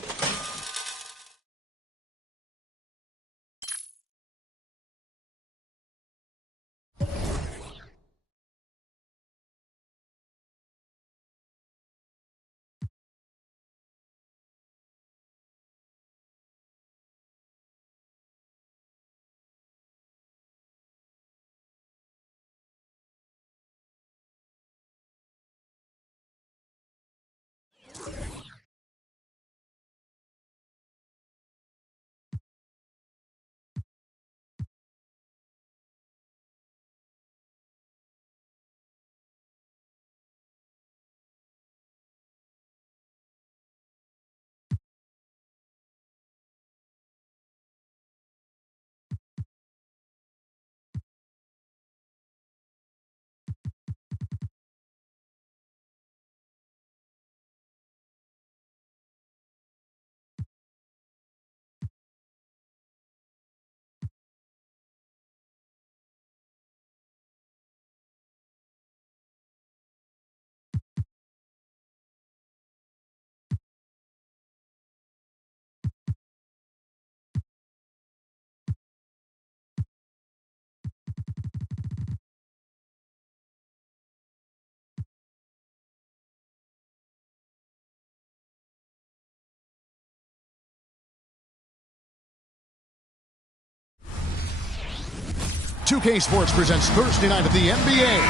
.2K Sports presents Thursday night at the NBA.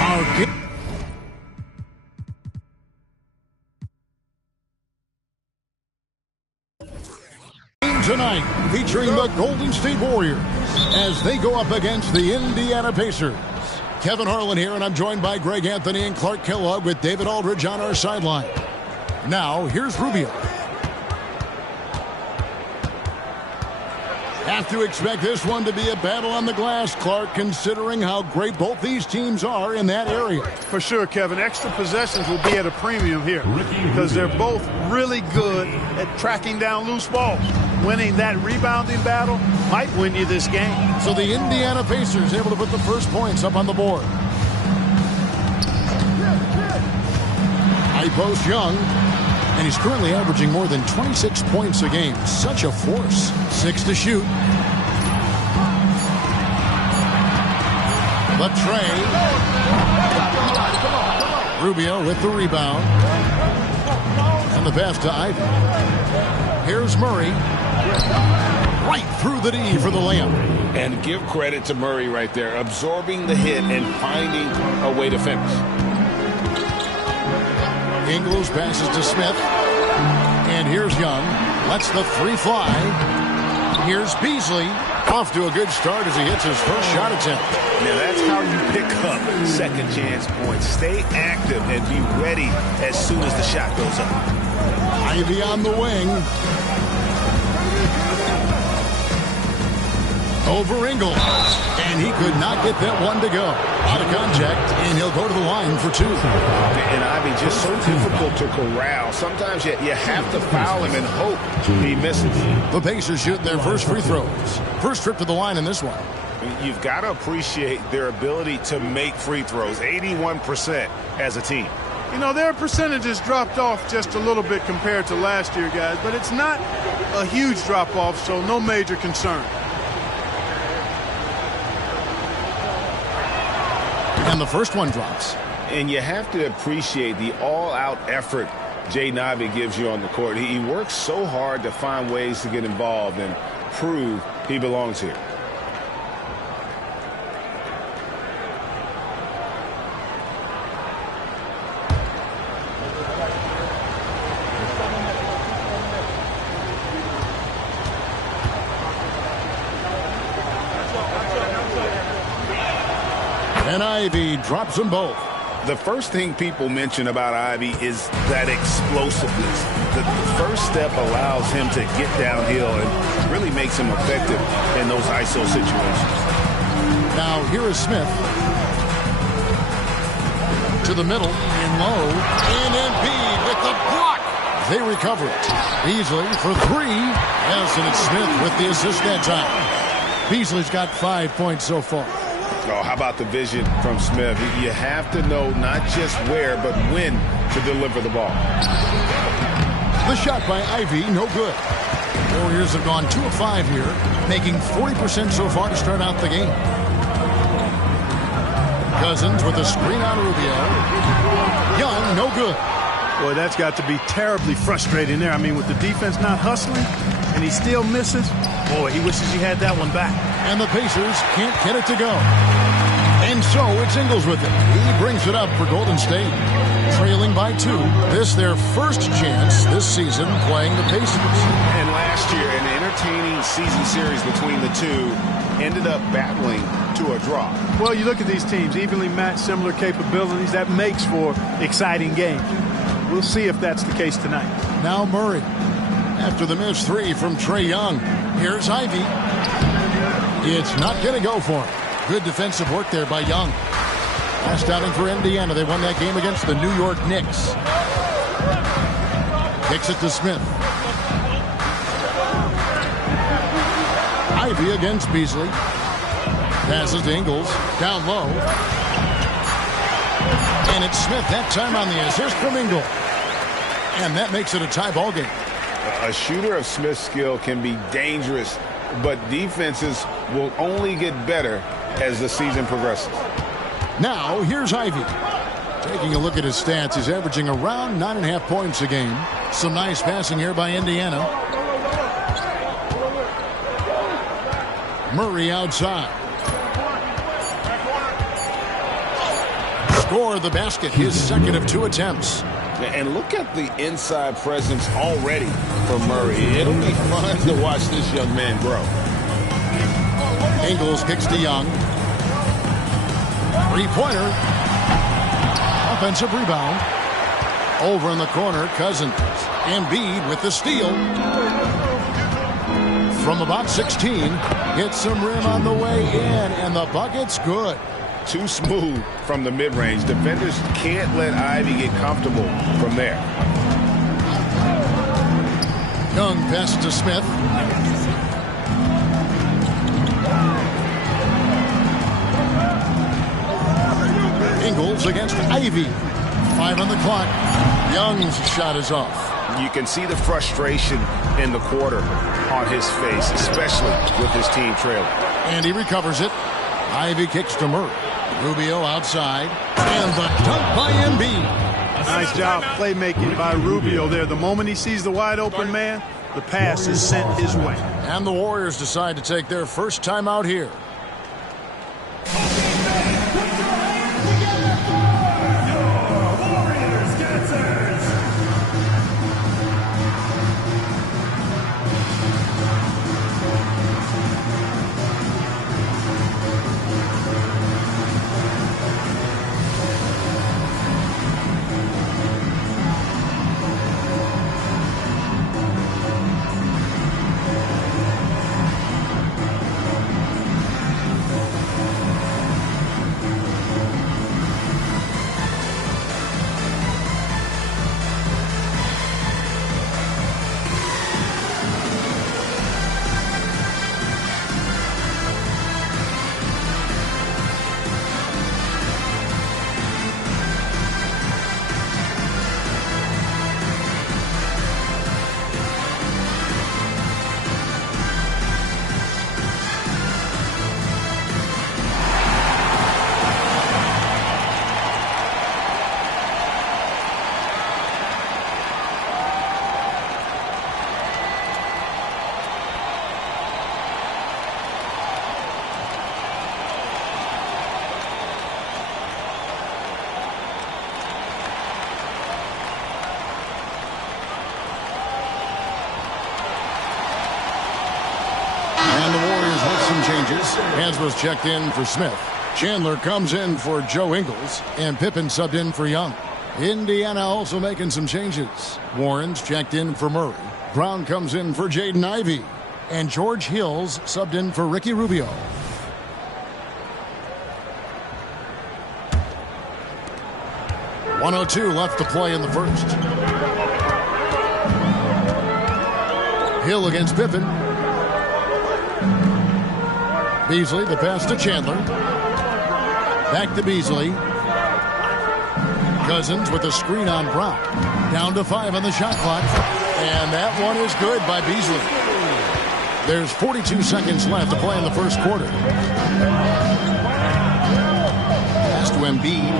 Our game tonight featuring the Golden State Warriors as they go up against the Indiana Pacers. Kevin Harlan here, and I'm joined by Greg Anthony and Clark Kellogg with David Aldridge on our sideline. Now, here's Rubio. Have to expect this one to be a battle on the glass, Clark, considering how great both these teams are in that area. For sure, Kevin. Extra possessions will be at a premium here because they're both really good at tracking down loose balls. Winning that rebounding battle might win you this game. So the Indiana Pacers able to put the first points up on the board. High post Young. And he's currently averaging more than 26 points a game. Such a force. 6 to shoot. The tray. Rubio with the rebound. And the pass to Ivy. Here's Murray. Right through the D for the layup. And give credit to Murray right there, absorbing the hit and finding a way to finish. Ingles passes to Smith. And here's Young. Lets the three fly. Here's Beasley. Off to a good start as he hits his first shot attempt. Now that's how you pick up second chance points. Stay active and be ready as soon as the shot goes up. Ivy on the wing. Over Ingles. And he could not get that one to go. Out of contact, and he'll go to the line for two. And Ivy just so difficult to corral. Sometimes you have to foul him and hope he misses. The Pacers shooting their first free throws. First trip to the line in this one. You've got to appreciate their ability to make free throws. 81% as a team. You know, their percentages dropped off just a little bit compared to last year, guys, but it's not a huge drop-off, so no major concern. And the first one drops. And you have to appreciate the all-out effort Jaden Ivey gives you on the court. He works so hard to find ways to get involved and prove he belongs here. And Ivy drops them both. The first thing people mention about Ivy is that explosiveness. The first step allows him to get downhill and really makes him effective in those ISO situations. Now here is Smith. To the middle and low. And Embiid with the block. They recover it. Beasley for three. Yes, and it's Smith with the assist that time. Beasley's got 5 points so far. Oh, how about the vision from Smith? You have to know not just where, but when to deliver the ball. The shot by Ivy, no good. Warriors have gone 2 of 5 here, making 40% so far to start out the game. Cousins with a screen on Rubio. Young, no good. Boy, that's got to be terribly frustrating there. I mean, with the defense not hustling and he still misses, boy, he wishes he had that one back. And the Pacers can't get it to go. And so it's Ingles with it. He brings it up for Golden State. Trailing by 2. This their first chance this season playing the Pacers. And last year, an entertaining season series between the two ended up battling to a draw. Well, you look at these teams, evenly matched, similar capabilities. That makes for exciting games. We'll see if that's the case tonight. Now Murray. After the missed 3 from Trae Young. Here's Ivy. It's not going to go for him. Good defensive work there by Young. Last outing for Indiana. They won that game against the New York Knicks. Kicks it to Smith. Ivy against Beasley. Passes to Ingles. Down low. And it's Smith that time on the assist from Ingles. And that makes it a tie ball game. A shooter of Smith's skill can be dangerous, but defenses will only get better as the season progresses. Now, here's Ivy. Taking a look at his stats, he's averaging around 9.5 points a game. Some nice passing here by Indiana. Murray outside. Score the basket, his second of 2 attempts. And look at the inside presence already for Murray. It'll be fun to watch this young man grow. Ingles kicks to Young. Three-pointer. Offensive rebound. Over in the corner, Cousins. Embiid with the steal. From about 16. Gets some rim on the way in, and the bucket's good. Too smooth from the mid-range. Defenders can't let Ivy get comfortable from there. Young pass to Smith. Ingles against Ivy. 5 on the clock. Young's shot is off. You can see the frustration in the quarter on his face, especially with his team trailing. And he recovers it. Ivy kicks to Murray. Rubio outside. And the dunk by Embiid. Nice job playmaking by Rubio there. The moment he sees the wide open man, the pass is sent his way. And the Warriors decide to take their first time out here. Hansbrough's checked in for Smith. Chandler comes in for Joe Ingles, and Pippen subbed in for Young. Indiana also making some changes. Warren's checked in for Murray. Brown comes in for Jaden Ivey. And George Hills subbed in for Ricky Rubio. .102 left to play in the first. Hill against Pippen. Beasley, the pass to Chandler. Back to Beasley. Cousins with a screen on Brown. Down to 5 on the shot clock. And that one is good by Beasley. There's 42 seconds left to play in the first quarter. Pass to Embiid.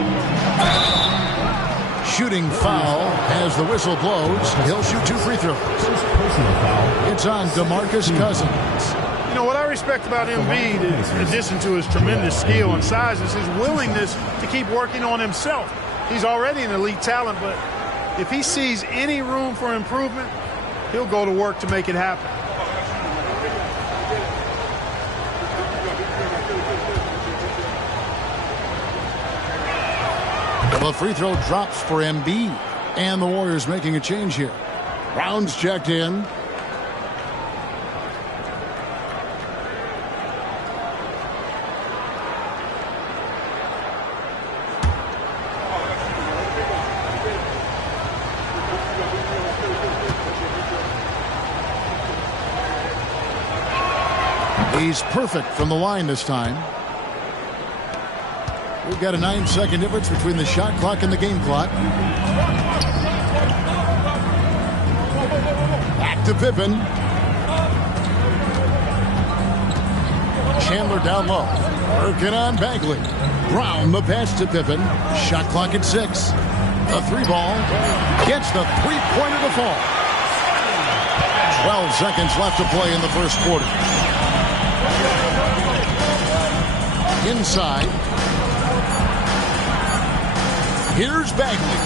Shooting foul as the whistle blows. He'll shoot 2 free throws. It's on DeMarcus Cousins. You know, what I respect about Embiid, in addition to his tremendous skill and size, is his willingness to keep working on himself. He's already an elite talent, but if he sees any room for improvement, he'll go to work to make it happen. The free throw drops for Embiid, and the Warriors making a change here. Brown's checked in. He's perfect from the line this time. We've got a 9-second difference between the shot clock and the game clock. Back to Pippen. Chandler down low. Working on Bagley. Brown the pass to Pippen. Shot clock at 6. The 3-ball. Gets the 3-pointer to fall. 12 seconds left to play in the first quarter. Inside. Here's Bagley.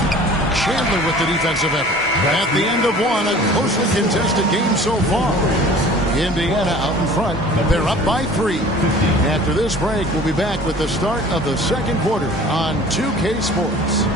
Chandler with the defensive effort. At the end of one, a closely contested game so far. Indiana out in front. They're up by 3. After this break, we'll be back with the start of the second quarter on 2K Sports.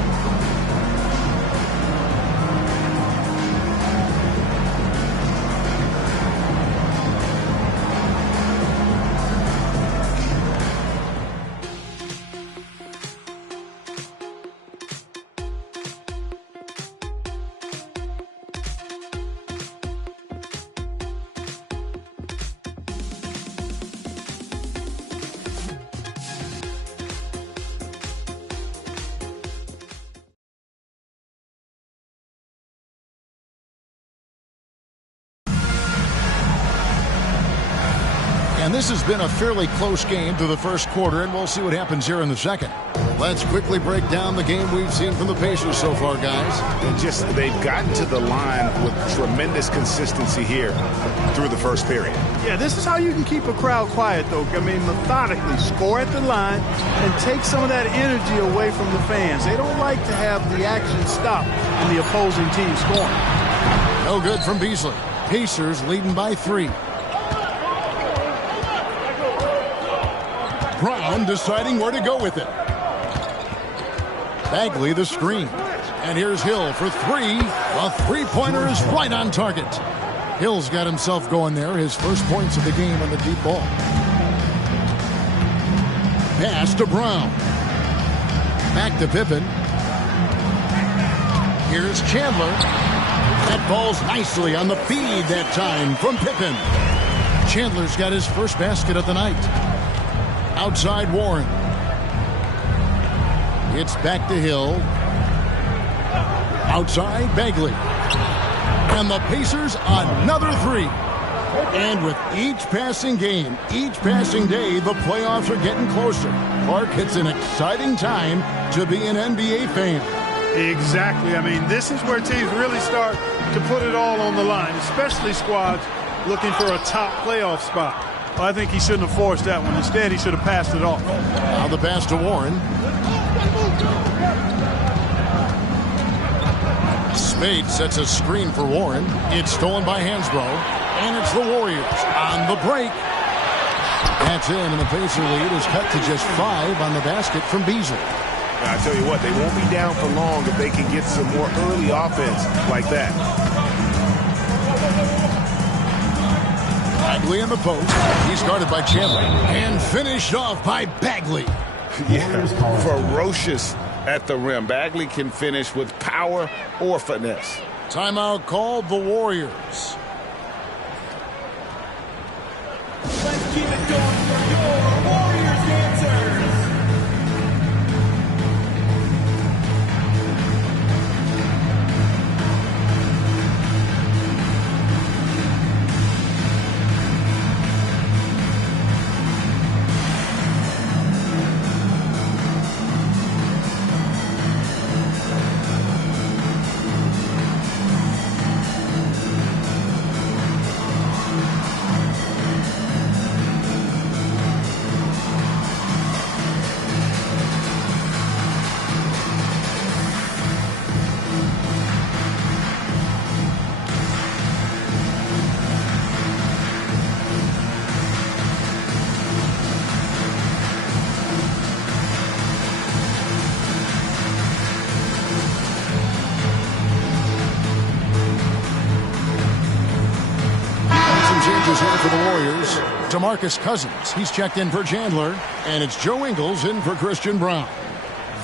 And this has been a fairly close game through the first quarter, and we'll see what happens here in the second. Let's quickly break down the game we've seen from the Pacers so far, guys. They've gotten to the line with tremendous consistency here through the first period. Yeah, this is how you can keep a crowd quiet, though. I mean, methodically score at the line and take some of that energy away from the fans. They don't like to have the action stop and the opposing team scoring. No good from Beasley. Pacers leading by 3. Brown deciding where to go with it. Bagley the screen. And here's Hill for 3. A 3-pointer is right on target. Hill's got himself going there. His first points of the game on the deep ball. Pass to Brown. Back to Pippen. Here's Chandler. That ball's nicely on the feed that time from Pippen. Chandler's got his first basket of the night. Outside Warren. It's back to Hill. Outside Bagley. And the Pacers another 3. And with each passing game, each passing day, the playoffs are getting closer. Clark, it's an exciting time to be an NBA fan. Exactly. I mean, this is where teams really start to put it all on the line, especially squads looking for a top playoff spot. Well, I think he shouldn't have forced that one. Instead, he should have passed it off. Now the pass to Warren. Spade sets a screen for Warren. It's stolen by Hansbrough. And it's the Warriors on the break. That's in, and the Pacer lead is cut to just 5 on the basket from Beasley. I tell you what, they won't be down for long if they can get some more early offense like that. Bagley in the post. He's guarded by Chandler and finished off by Bagley. Yeah, ferocious at the rim. Bagley can finish with power or finesse. Timeout called the Warriors. Let's keep it going for your Warriors dancers. Here for the Warriors. DeMarcus Cousins, he's checked in for Chandler, and it's Joe Ingles in for Christian Brown.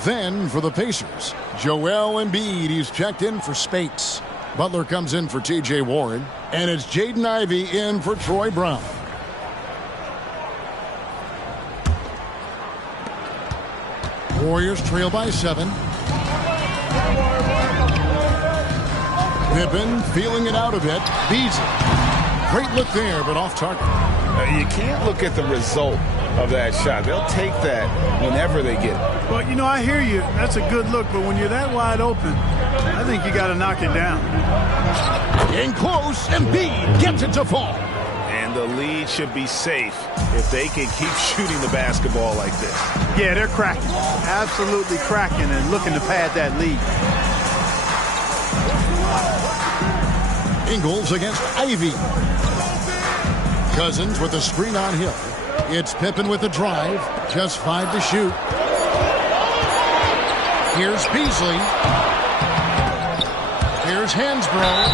Then for the Pacers, Joel Embiid, he's checked in for Spates. Butler comes in for T.J. Warren, and it's Jaden Ivey in for Troy Brown. Warriors trail by 7. Pippen feeling it out a bit. Beasley. Great look there, but off target. You can't look at the result of that shot. They'll take that whenever they get it. Well, you know, I hear you. That's a good look, but when you're that wide open, I think you got to knock it down. In close, Embiid gets it to fall. And the lead should be safe if they can keep shooting the basketball like this. Yeah, they're cracking. Absolutely cracking and looking to pad that lead. Ingles against Ivy. Cousins with a screen on Hill. It's Pippen with the drive. Just 5 to shoot. Here's Beasley. Here's Hansbrough.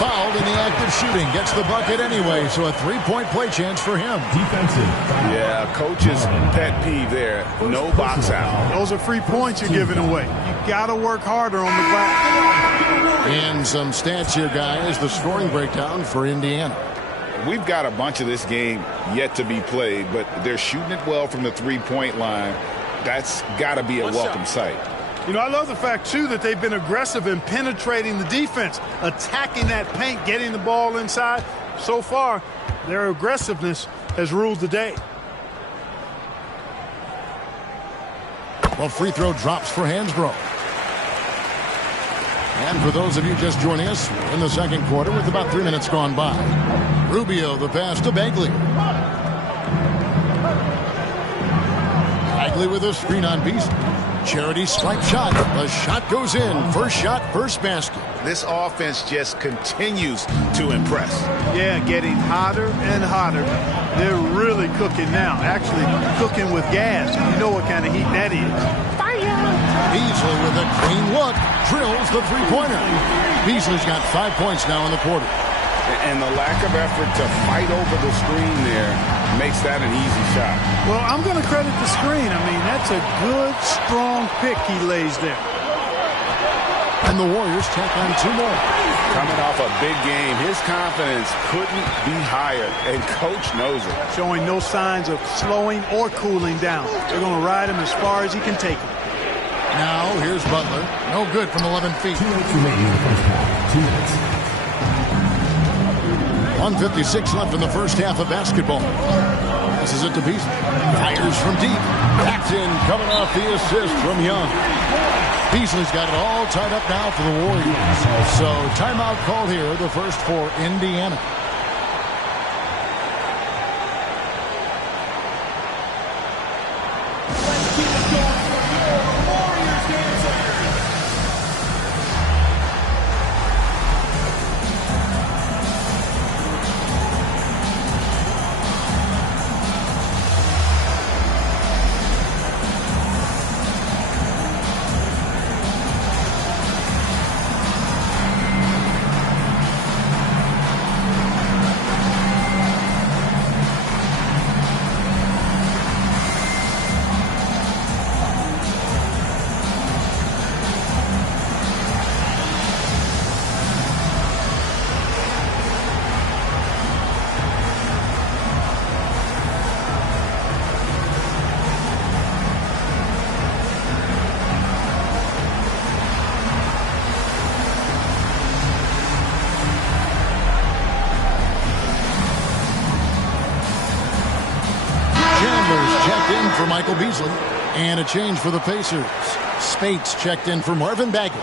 Fouled in the act of shooting. Gets the bucket anyway, so a 3-point play chance for him. Defensive. Yeah, coach's pet peeve there. No box out. Those are free points you're giving away. You got to work harder on the glass. And some stats here, guys. The scoring breakdown for Indiana. We've got a bunch of this game yet to be played, but they're shooting it well from the three-point line. That's got to be a welcome sight. You know, I love the fact, too, that they've been aggressive in penetrating the defense, attacking that paint, getting the ball inside. So far, their aggressiveness has ruled the day. Well, free throw drops for Hansbrough. And for those of you just joining us, we're in the second quarter with about 3 minutes gone by. Rubio, the pass to Bagley. Bagley with a screen on Beasley. Charity stripe shot. The shot goes in. First shot, first basket. This offense just continues to impress. Yeah, getting hotter and hotter. They're really cooking now. Actually, cooking with gas. You know what kind of heat that is. Beasley with a clean look. Drills the three-pointer. Beasley's got 5 points now in the quarter. And the lack of effort to fight over the screen there makes that an easy shot. Well, I'm going to credit the screen. I mean, that's a good, strong pick he lays there. And the Warriors take on 2 more. Coming off a big game, his confidence couldn't be higher, and Coach knows it. Showing no signs of slowing or cooling down. They're going to ride him as far as he can take him. Now, here's Butler. No good from 11 feet. 2 minutes remaining in the first half. 2 minutes. 1:56 left in the first half of basketball. This is it to Beasley. Fires from deep. Tapped in, coming off the assist from Young. Beasley's got it all tied up now for the Warriors. So timeout called here, the first for Indiana. Let's keep it going for your Warriors dancers. for Michael Beasley. And a change for the Pacers. Spates checked in for Marvin Bagley.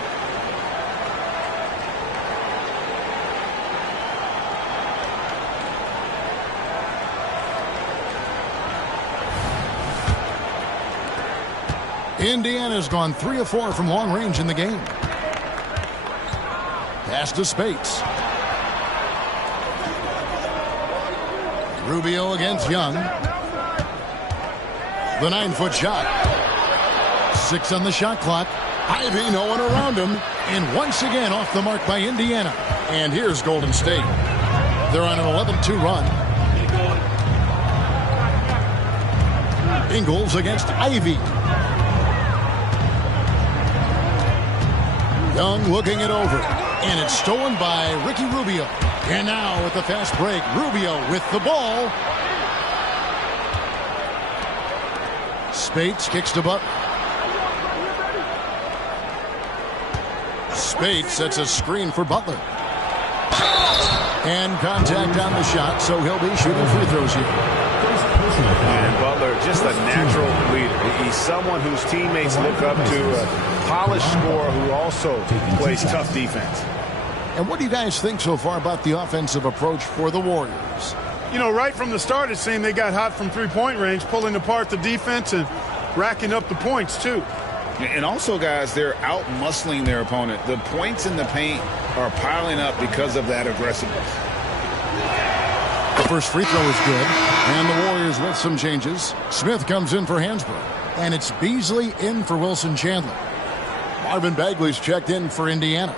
Indiana's gone 3 of 4 from long range in the game. Pass to Spates. Rubio against Young. The 9-foot shot. 6 on the shot clock. Ivy, no one around him. And once again off the mark by Indiana. And here's Golden State. They're on an 11-2 run. Ingles against Ivy. Young looking it over. And it's stolen by Ricky Rubio. And now with the fast break, Rubio with the ball. Spates kicks to Butler. Spates sets a screen for Butler. And contact on the shot, so he'll be shooting free throws here. And Butler, just a natural leader. He's someone whose teammates look up to, a polished scorer who also plays tough defense. And what do you guys think so far about the offensive approach for the Warriors? You know, right from the start, it seemed they got hot from three-point range, pulling apart the defense and racking up the points, too. And also, guys, they're out-muscling their opponent. The points in the paint are piling up because of that aggressiveness. The first free throw is good. And the Warriors with some changes. Smith comes in for Hansbrough. And it's Beasley in for Wilson Chandler. Marvin Bagley's checked in for Indiana.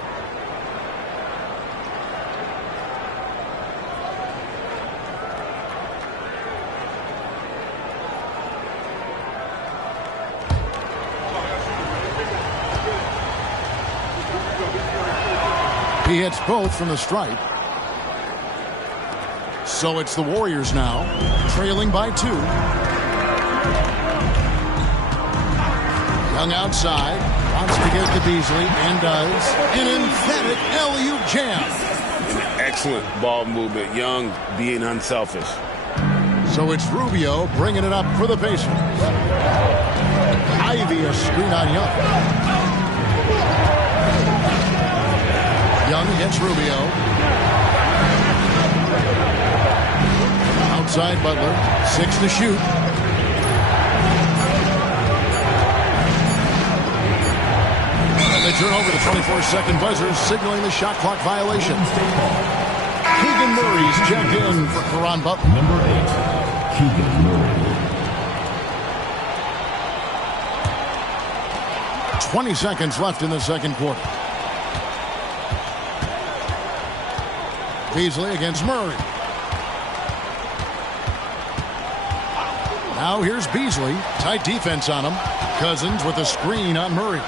He hits both from the stripe. So it's the Warriors now, trailing by 2. Young outside, wants to get to Beasley, and does. An emphatic alley-oop jam. Excellent ball movement. Young being unselfish. So it's Rubio bringing it up for the Pacers. Ivy a screen on Young. Young against Rubio. Outside Butler. 6 to shoot. And they turn over the 24-second buzzer, signaling the shot clock violation. Keegan Murray's checked in for Caron Butler. Number 8, Keegan Murray. 20 seconds left in the second quarter. Beasley against Murray. Now here's Beasley. Tight defense on him. Cousins with a screen on Murray.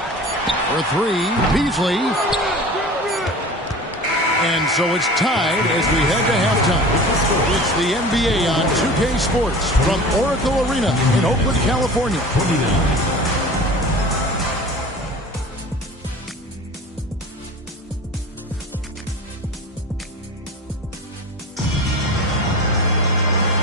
For 3, Beasley. And so it's tied as we head to halftime. It's the NBA on 2K Sports from Oracle Arena in Oakland, California.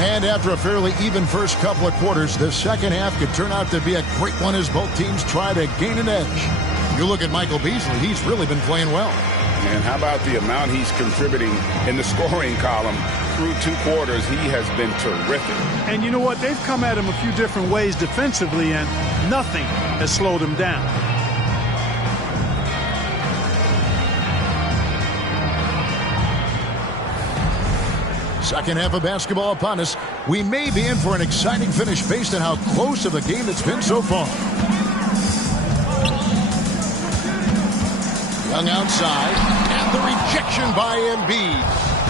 And after a fairly even first couple of quarters, the second half could turn out to be a great one as both teams try to gain an edge. You look at Michael Beasley, he's really been playing well. And how about the amount he's contributing in the scoring column through 2 quarters? He has been terrific. And you know what? They've come at him a few different ways defensively, and nothing has slowed him down. Second half of basketball upon us. We may be in for an exciting finish based on how close of a game it's been so far. Young outside, and the rejection by Embiid.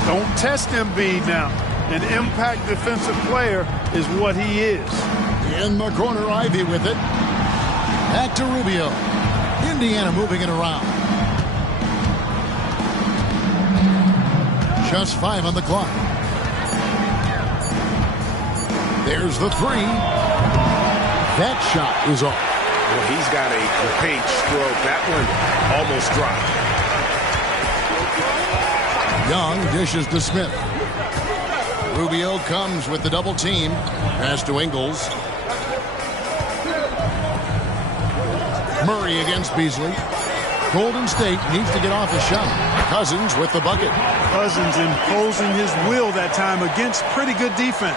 Don't test Embiid now. An impact defensive player is what he is. In the corner, Ivy with it. Back to Rubio. Indiana moving it around. Just 5 on the clock. There's the 3. That shot is off. Well, he's got a great stroke. That one almost dropped. Young dishes to Smith. Rubio comes with the double team. Pass to Ingles. Murray against Beasley. Golden State needs to get off a shot. Cousins with the bucket. Cousins imposing his will that time against pretty good defense.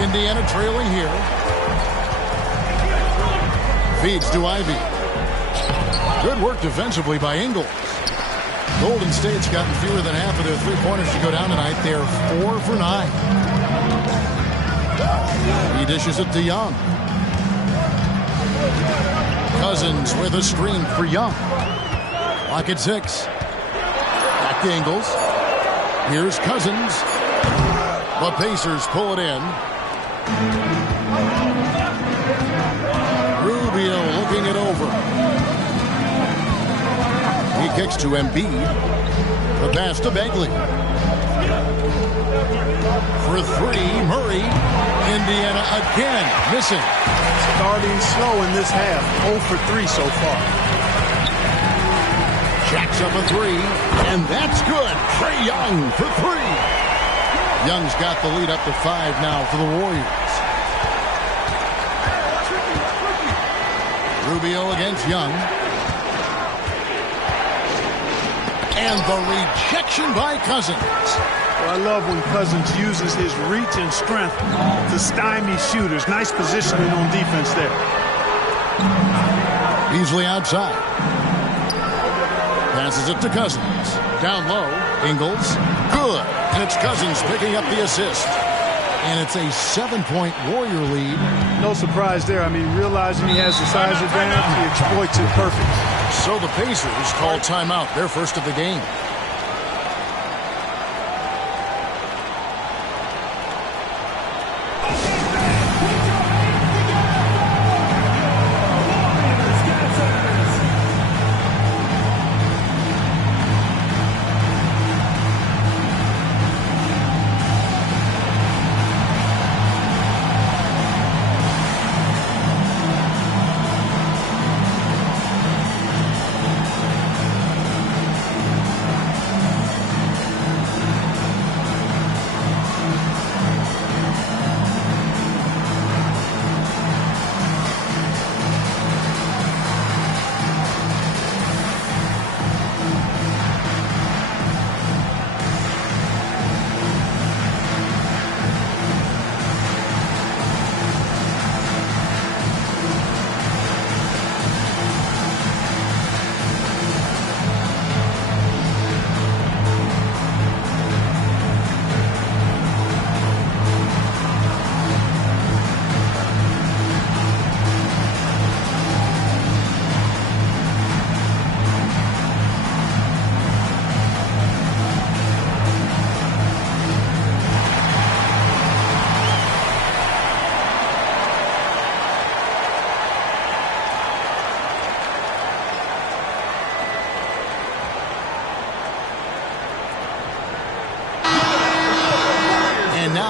Indiana trailing here. Feeds to Ivy. Good work defensively by Ingles. Golden State's gotten fewer than half of their three-pointers to go down tonight. They're 4 for 9. He dishes it to Young. Cousins with a screen for Young. Lock at 6. Back to Ingles. Here's Cousins. The Pacers pull it in. Rubio looking it over. He kicks to Embiid. The pass to Begley. For 3, Murray. Indiana again missing. Starting slow in this half. 0 for 3 so far. Jacks up a 3, and that's good. Trae Young for 3. Young's got the lead up to 5 now for the Warriors. Rubio against Young. And the rejection by Cousins. Well, I love when Cousins uses his reach and strength to stymie shooters. Nice positioning on defense there. Beasley outside. Passes it to Cousins. Down low. Ingles. Good. And it's Cousins picking up the assist. And it's a 7-point Warrior lead. No surprise there. I mean, realizing he has the size advantage, he exploits it perfect. So the Pacers call timeout, their first of the game.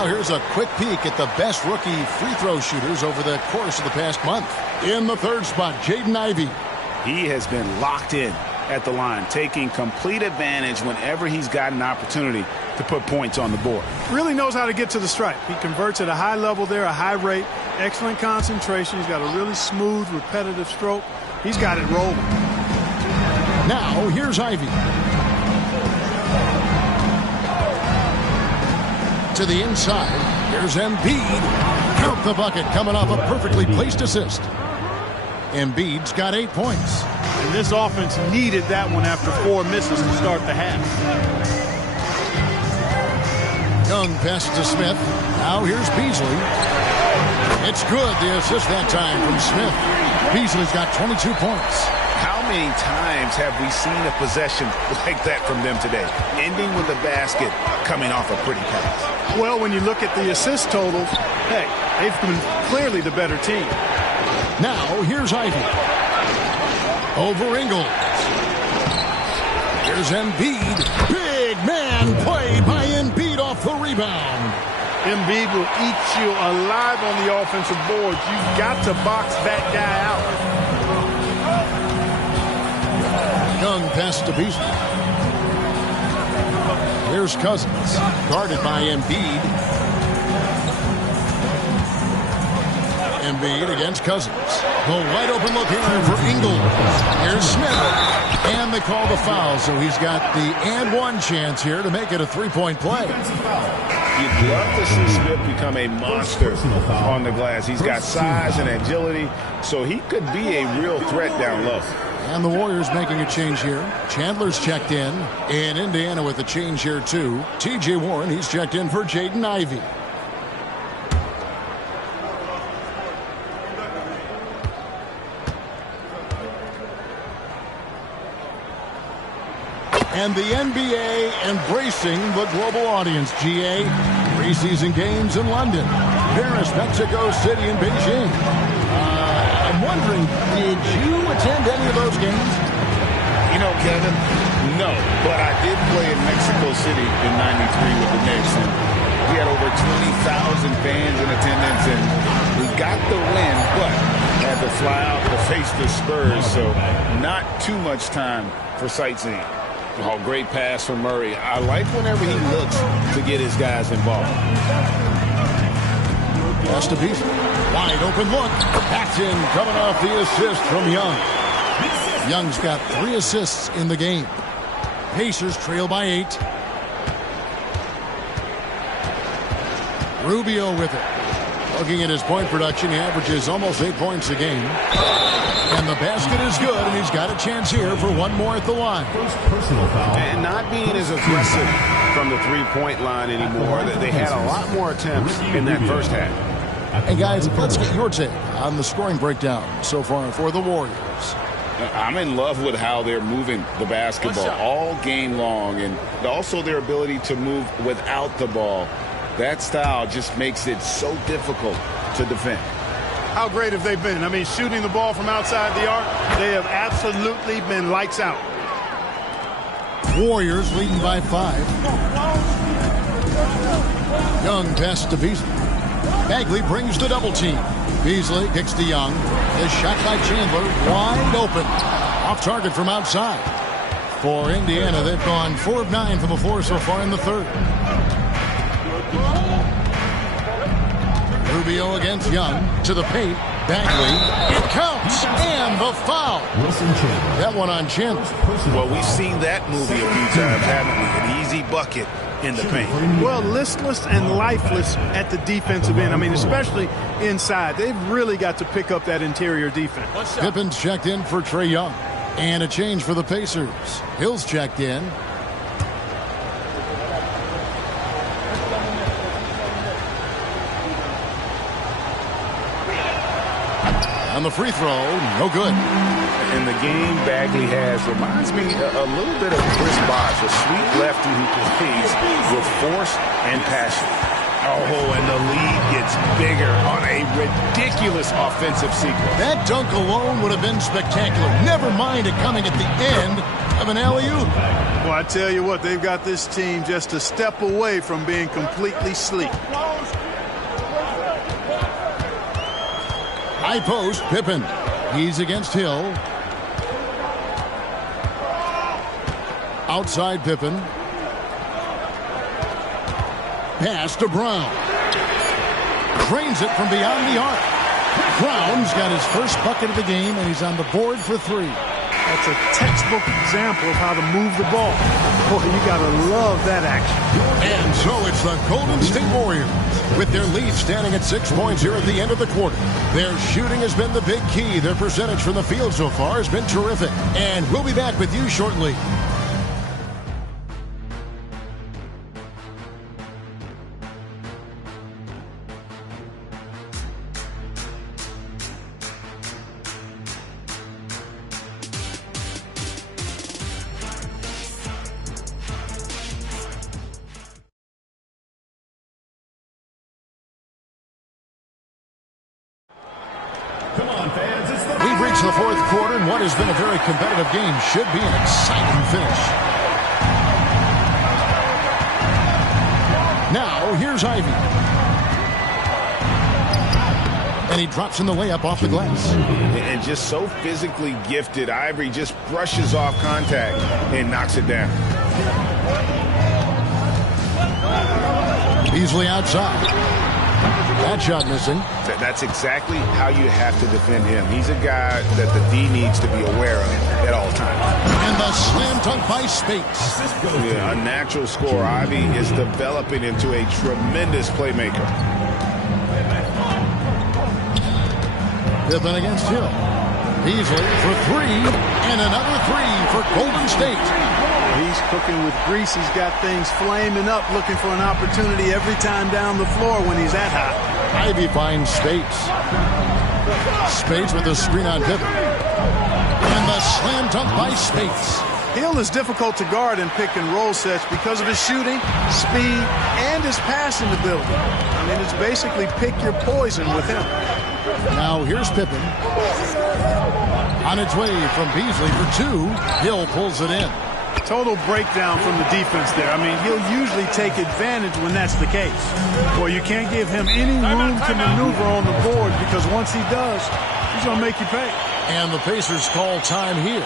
Here's a quick peek at the best rookie free throw shooters over the course of the past month. In the third spot, Jaden Ivey. He has been locked in at the line, taking complete advantage whenever he's got an opportunity to put points on the board. Really knows how to get to the stripe. He converts at a high level there, a high rate, excellent concentration. He's got a really smooth, repetitive stroke. He's got it rolling. Now, here's Ivey. To the inside. Here's Embiid. Count the bucket coming off a perfectly placed assist. Embiid's got 8 points. And this offense needed that one after 4 misses to start the half. Young passes to Smith. Now here's Beasley. It's good, the assist that time from Smith. Beasley's got 22 points. How many times have we seen a possession like that from them today? Ending with a basket, coming off a pretty pass. Well, when you look at the assist totals, hey, they've been clearly the better team. Now, here's Ivey. Over Ingles. Here's Embiid. Big man play by Embiid off the rebound. Embiid will eat you alive on the offensive boards. You've got to box that guy out. Young pass to Beasley. Here's Cousins, guarded by Embiid. Embiid against Cousins. The wide open look here for Ingles. call the foul, so he's got the and one chance here to make it a three-point play. You'd love to see Smith become a monster on the glass. He's got size and agility, so he could be a real threat down low. And the Warriors making a change here. Chandler's checked in. And Indiana with a change here, too. T.J. Warren, he's checked in for Jaden Ivey. And the NBA embracing the global audience, GA. Preseason games in London, Paris, Mexico City, and Beijing. I'm wondering, did you attend any of those games? You know, Kevin, no. But I did play in Mexico City in '93 with the Knicks. And we had over 20,000 fans in attendance, and we got the win, but had to fly out to face the Spurs, so not too much time for sightseeing. Oh, great pass from Murray. I like whenever he looks to get his guys involved. Pass to Beasley. Wide open look. Backed in, coming off the assist from Young. Young's got 3 assists in the game. Pacers trail by 8. Rubio with it. Looking at his point production, he averages almost 8 points a game. And the basket is good, and he's got a chance here for one more at the line. Personal foul. And not being as aggressive from the three-point line anymore. They had a lot more attempts in that first half. And guys, let's get your take on the scoring breakdown so far for the Warriors. I'm in love with how they're moving the basketball all game long, and also their ability to move without the ball. That style just makes it so difficult to defend. How great have they been? I mean, shooting the ball from outside the arc, they have absolutely been lights out. Warriors leading by 5. Young pass to Beasley. Bagley brings the double team. Beasley kicks to Young. The shot by Chandler wide open. Off target from outside. For Indiana, they've gone 4 of 9 from the floor so far in the third. Rubio against Young to the paint. Bagley. It counts. And the foul. That one on Chandler. Well, we've seen that movie a few times, haven't we? An easy bucket in the paint. Well, listless and lifeless at the defensive end. I mean, especially inside. They've really got to pick up that interior defense. Pippen's checked in for Trae Young. And a change for the Pacers. Hill's checked in. On the free throw, no good. And the game Bagley has reminds me a little bit of Chris Bosh, a sweet lefty who plays with force and passion. Oh, and the lead gets bigger on a ridiculous offensive sequence. That dunk alone would have been spectacular. Never mind it coming at the end of an alley-oop. Well, I tell you what, they've got this team just a step away from being completely sleep. High post, Pippen. He's against Hill. Outside Pippen. Pass to Brown. Drains it from beyond the arc. Brown's got his first bucket of the game, and he's on the board for 3. That's a textbook example of how to move the ball. Boy, you got to love that action. And so it's the Golden State Warriors with their lead standing at 6 points here at the end of the quarter. Their shooting has been the big key. Their percentage from the field so far has been terrific. And we'll be back with you shortly. We've reached the fourth quarter, and what has been a very competitive game should be an exciting finish. Now, here's Ivey. And he drops in the layup off the glass. And just so physically gifted, Ivory just brushes off contact and knocks it down. Beasley outside. That shot missing. That's exactly how you have to defend him. He's a guy that the D needs to be aware of at all times. And the slam dunk by Spates. Yeah, a natural scorer. Ivy is developing into a tremendous playmaker. Pippen against Hill. Beasley for three, and another three for Golden State. He's cooking with grease. He's got things flaming up, looking for an opportunity every time down the floor when he's that hot. Ivy finds Spates. Spates with the screen on Pippen. And the slam dunk by Spates. Hill is difficult to guard in pick and roll sets because of his shooting, speed, and his passing ability. I mean, it's basically pick your poison with him. Now here's Pippen. On its way from Beasley for two. Hill pulls it in. Total breakdown from the defense there. I mean, he'll usually take advantage when that's the case. Well, you can't give him any room to maneuver on the board because once he does, he's going to make you pay. And the Pacers call time here.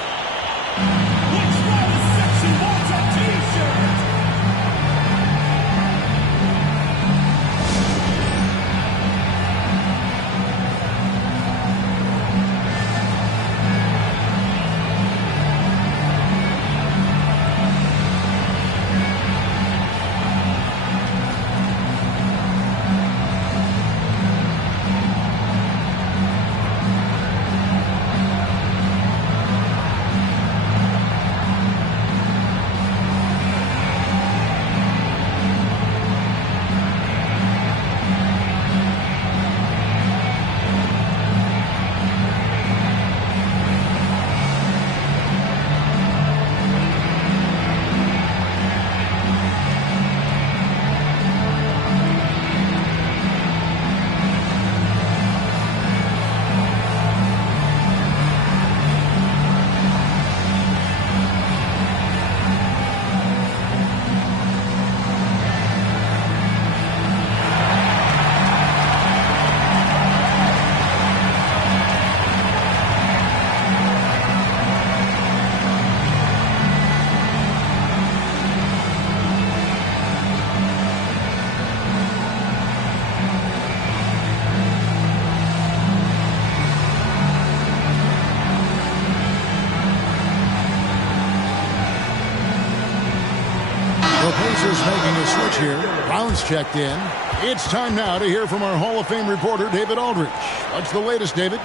The Pacers making a switch here. Brown's checked in. It's time now to hear from our Hall of Fame reporter, David Aldridge. What's the latest, David?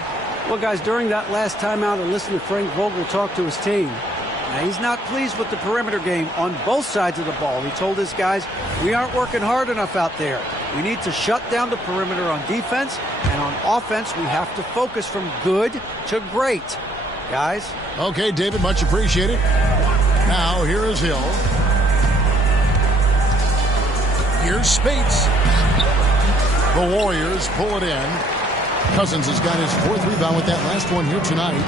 Well, guys, during that last timeout, I listened to Frank Vogel talk to his team. Now, he's not pleased with the perimeter game on both sides of the ball. He told his guys, we aren't working hard enough out there. We need to shut down the perimeter on defense, and on offense, we have to focus from good to great. Guys? Okay, David, much appreciated. Now, here is Hill. Here's Spates. The Warriors pull it in. Cousins has got his fourth rebound with that last one here tonight.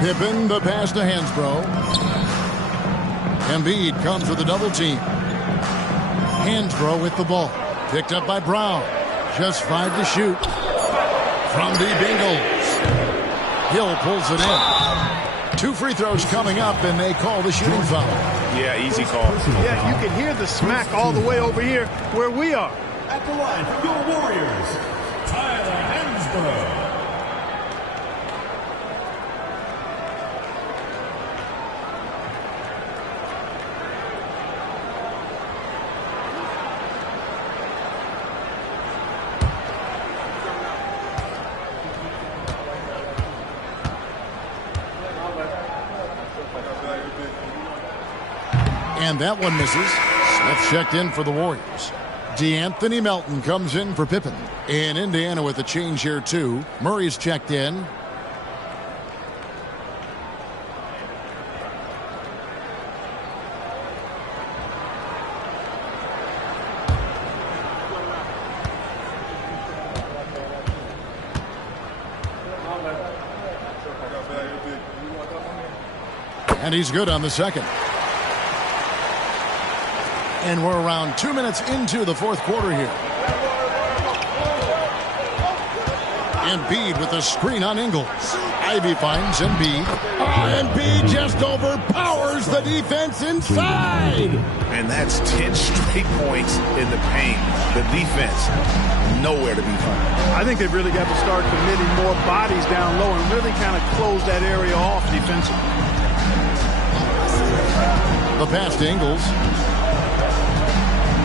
Pippen, the pass to Hansbrough. Embiid comes with a double team. Hansbrough with the ball. Picked up by Brown. Just 5 to shoot. From the Bengals. Hill pulls it in. 2 free throws coming up, and they call the shooting foul. Yeah, easy call. Yeah, you can hear the smack all the way over here where we are. At the line for your Warriors, Tyler Hansbrough. And that one misses. Smith checked in for the Warriors. DeAnthony Melton comes in for Pippen. In Indiana with a change here, too. Murray's checked in. And he's good on the second. And we're around 2 minutes into the fourth quarter here. Embiid with the screen on Ingles. Ivy finds Embiid. Embiid just overpowers the defense inside. And that's 10 straight points in the paint. The defense, nowhere to be found. I think they've really got to start committing more bodies down low and really kind of close that area off defensively. The pass to Ingles.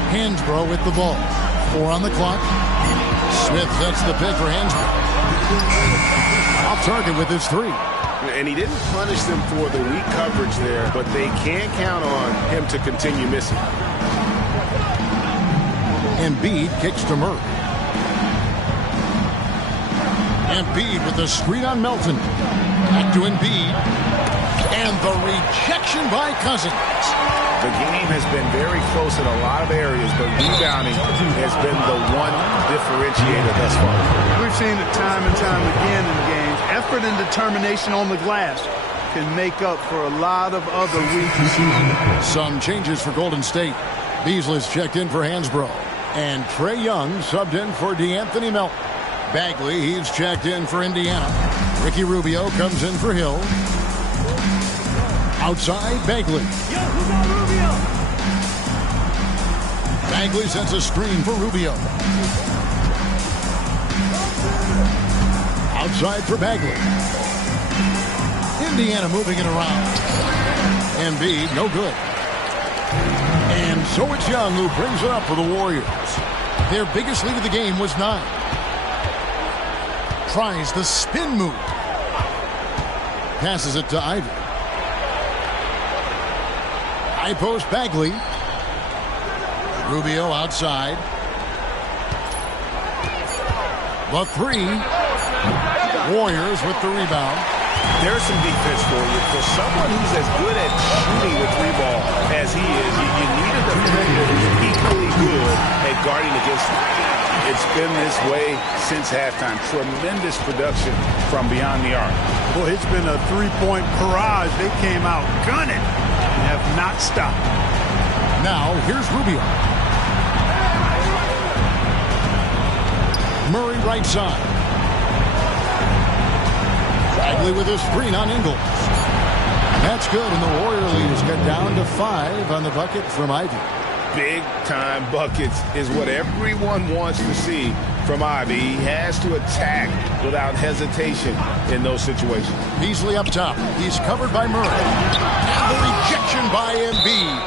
Hansbrough with the ball. 4 on the clock. Smith sets the pick for Hansbrough. Off target with his 3. And he didn't punish them for the weak coverage there, but they can't count on him to continue missing. Embiid kicks to Murray. Embiid with the screen on Melton. Back to Embiid. And the rejection by Cousins. The game has been very close in a lot of areas, but rebounding has been the one differentiator thus far. We've seen it time and time again in games. Effort and determination on the glass can make up for a lot of other weaknesses. Some changes for Golden State. Beasley's checked in for Hansbrough. And Trae Young subbed in for DeAnthony Melton. Bagley, he's checked in for Indiana. Ricky Rubio comes in for Hill. Outside, Bagley. Bagley sets a screen for Rubio. Outside for Bagley. Indiana moving it around. Embiid, no good. And so it's Young who brings it up for the Warriors. Their biggest lead of the game was 9. Tries the spin move. Passes it to Ivy. High post Bagley. Rubio outside. The 3. Warriors with the rebound. There's some defense for you. For someone who's as good at shooting with 3 ball as he is, you need a defender who's equally good at guarding against him. It's been this way since halftime. Tremendous production from beyond the arc. Boy, it's been a 3-point barrage. They came out gunning and have not stopped. Now, here's Rubio. Murray right side. Bagley with a screen on Ingles. That's good, and the Warrior lead has got down to 5 on the bucket from Ivy. Big-time buckets is what everyone wants to see from Ivy. He has to attack without hesitation in those situations. Beasley up top. He's covered by Murray. And the rejection by Embiid.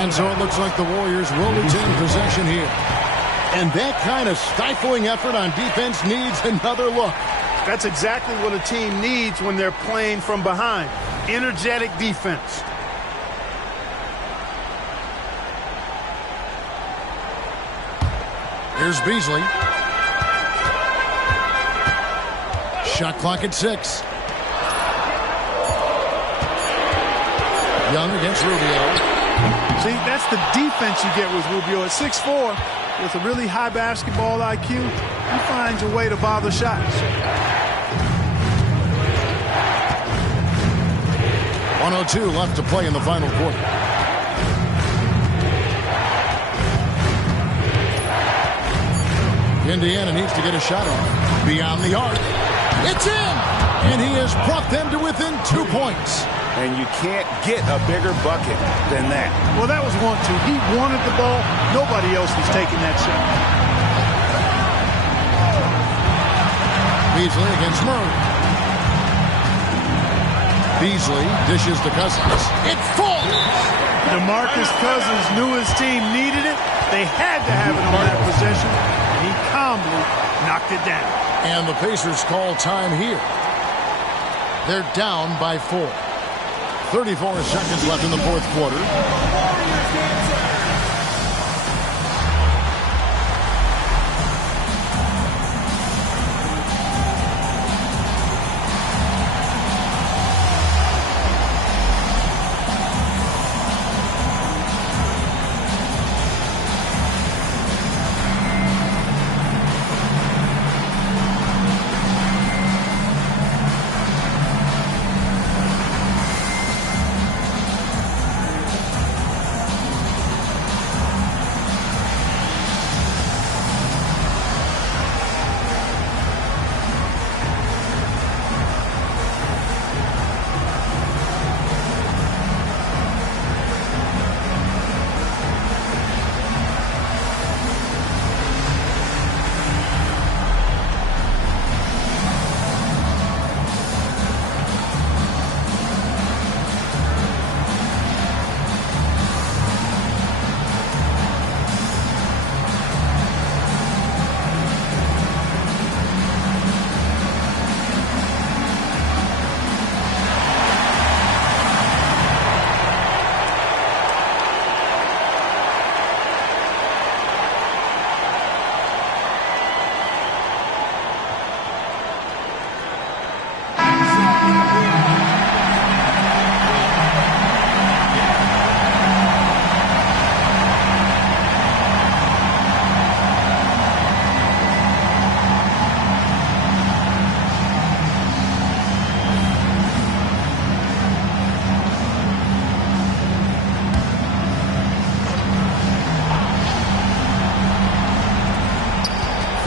And so it looks like the Warriors will retain possession here. And that kind of stifling effort on defense needs another look. That's exactly what a team needs when they're playing from behind. Energetic defense. Here's Beasley. Shot clock at 6. Young against Rubio. See, that's the defense you get with Rubio at 6'4", with a really high basketball IQ. He finds a way to bother shots. 1:02 left to play in the final quarter. Indiana needs to get a shot off. Beyond the arc. It's in! And he has brought them to within 2 points. And you can't get a bigger bucket than that. Well, that was 1-2. He wanted the ball. Nobody else was taking that shot. Beasley against Murray. Beasley dishes to Cousins. It falls! DeMarcus Cousins knew his team needed it. They had to have it on that possession. And he calmly knocked it down. And the Pacers call time here. They're down by 4. 34 seconds left in the fourth quarter.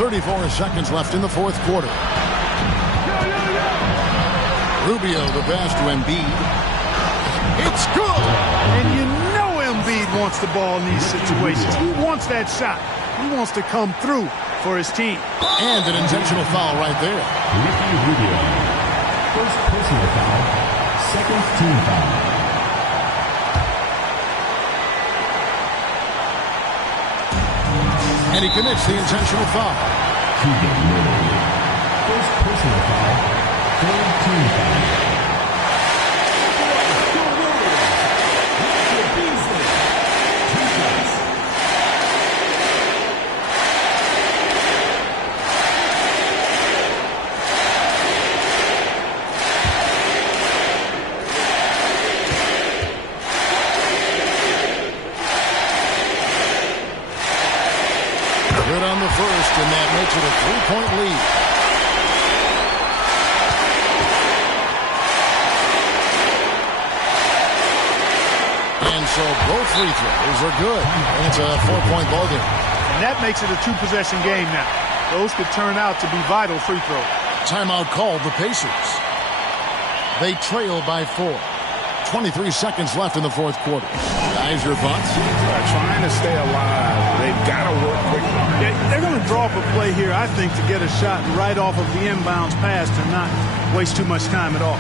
34 seconds left in the fourth quarter. Rubio, the pass to Embiid. It's good! And you know Embiid wants the ball in these situations. He wants that shot. He wants to come through for his team. And an intentional foul right there. Ricky Rubio. First personal foul. Second team foul. And he commits the intentional foul. Keegan Murray. First personal foul. Third team foul. Good on the first, and that makes it a 3-point lead. And so both free throws are good. And it's a 4-point ball game. And that makes it a two-possession game now. Those could turn out to be vital free throws. Timeout called the Pacers. They trail by 4. 23 seconds left in the fourth quarter. Guys, your thoughts? Trying to stay alive. They've got to work quickly. Yeah, they're going to draw up a play here, I think, to get a shot right off of the inbounds pass to not waste too much time at all.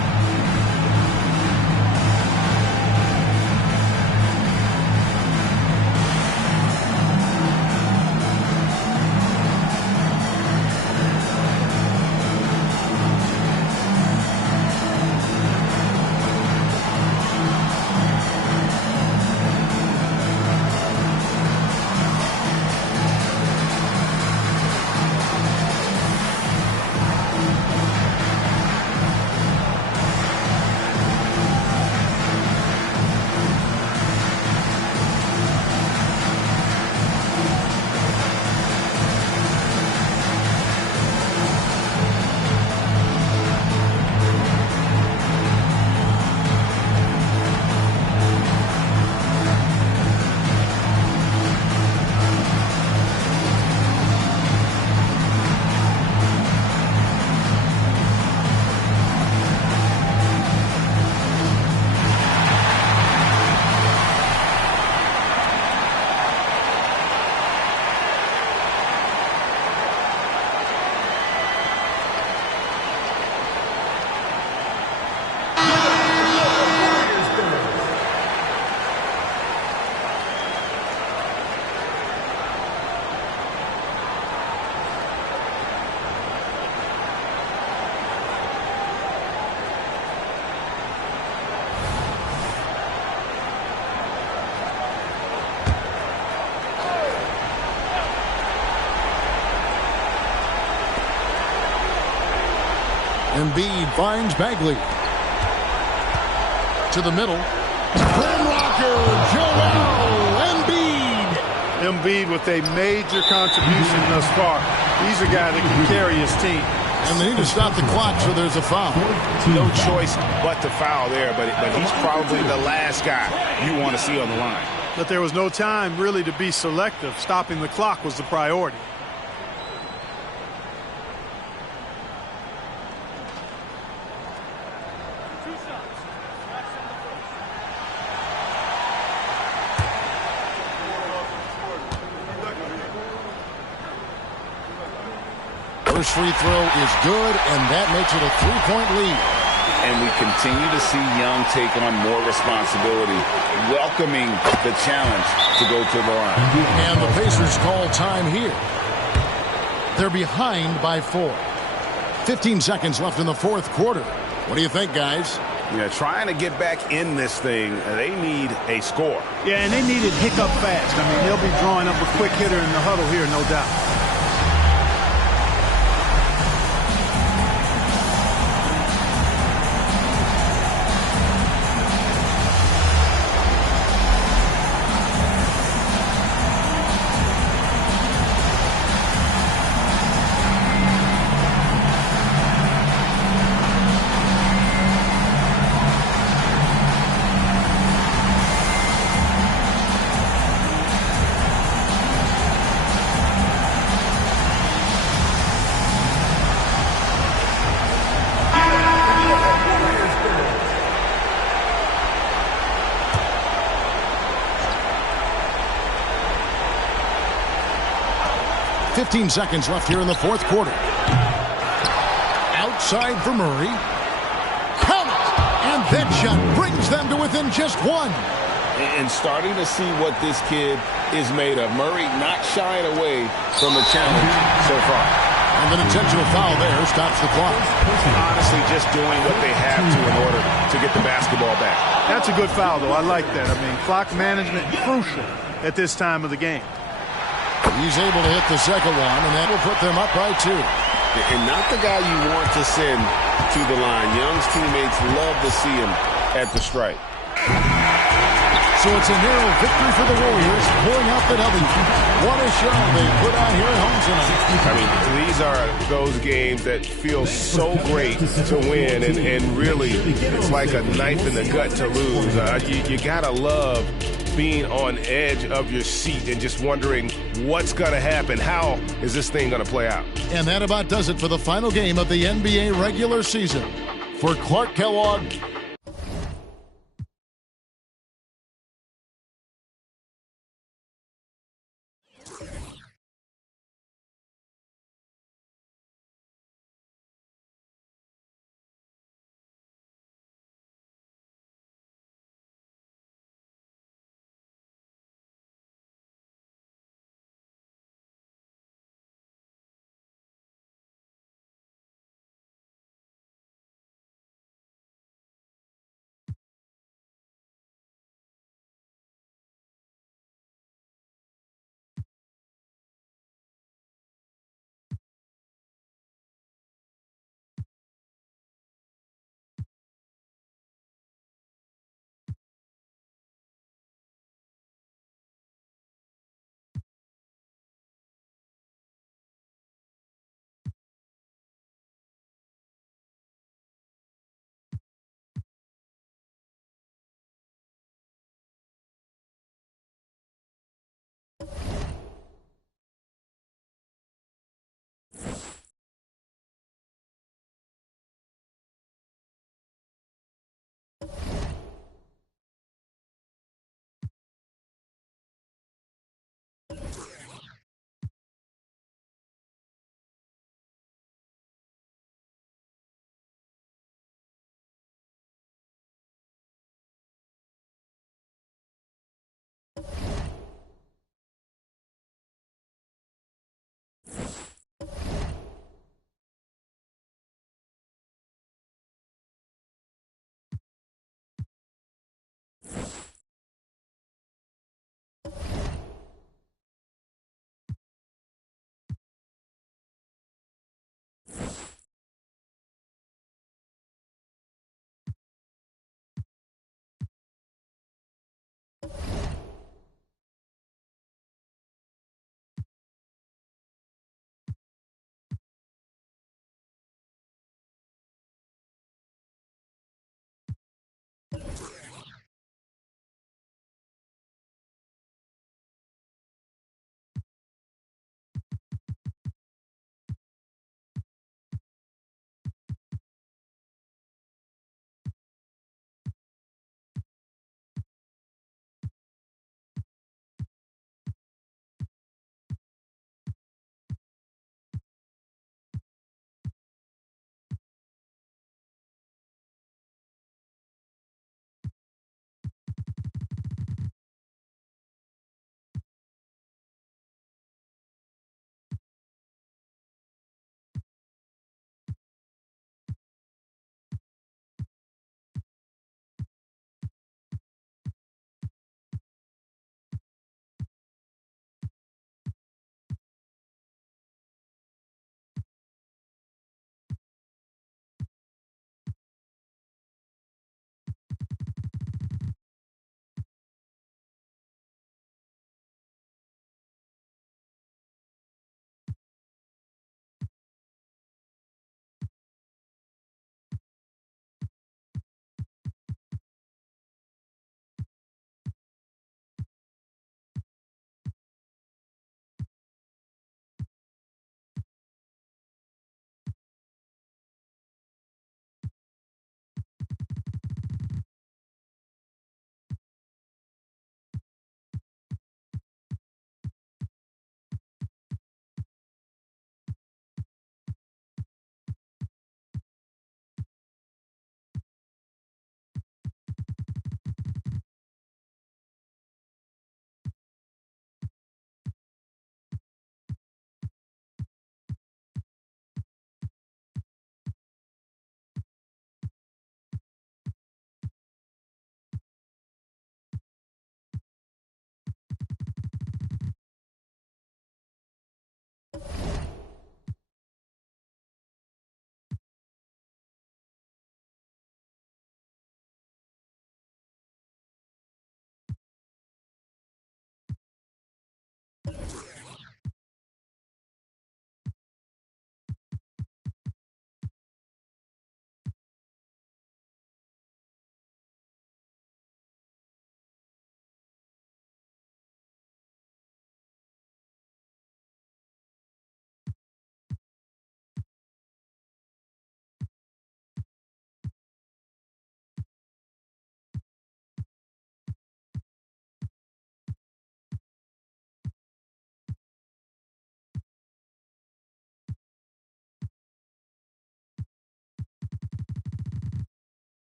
Embiid finds Bagley. To the middle. Rim rocker, Joel Embiid. Embiid with a major contribution thus far. He's a guy that can carry his team. And they need to stop the clock, so there's a foul. No choice but to foul there, but he's probably the last guy you want to see on the line. But there was no time really to be selective. Stopping the clock was the priority. First free throw is good, and that makes it a 3-point lead. And we continue to see Young take on more responsibility, welcoming the challenge to go to the line. And the Pacers call time here. They're behind by 4. 15 seconds left in the fourth quarter. What do you think, guys? Yeah, trying to get back in this thing, they need a score. Yeah, and they need it hiccup fast. I mean, they'll be drawing up a quick hitter in the huddle here, no doubt. 15 seconds left here in the fourth quarter. Outside for Murray. Count it! And that shot brings them to within just one. And starting to see what this kid is made of. Murray not shying away from the challenge so far. And an intentional foul there stops the clock. Honestly, just doing what they have to in order to get the basketball back. That's a good foul, though. I like that. I mean, clock management crucial at this time of the game. He's able to hit the second one, and that will put them up by 2. And not the guy you want to send to the line. Young's teammates love to see him at the stripe. So it's a narrow victory for the Warriors, pulling out the W. What a show they put on here at home tonight. I mean, these are those games that feel so great to win, and really, it's like a knife in the gut to lose. You gotta love being on edge of your seat and just wondering what's going to happen. How is this thing going to play out? And that about does it for the final game of the NBA regular season. For Clark Kellogg,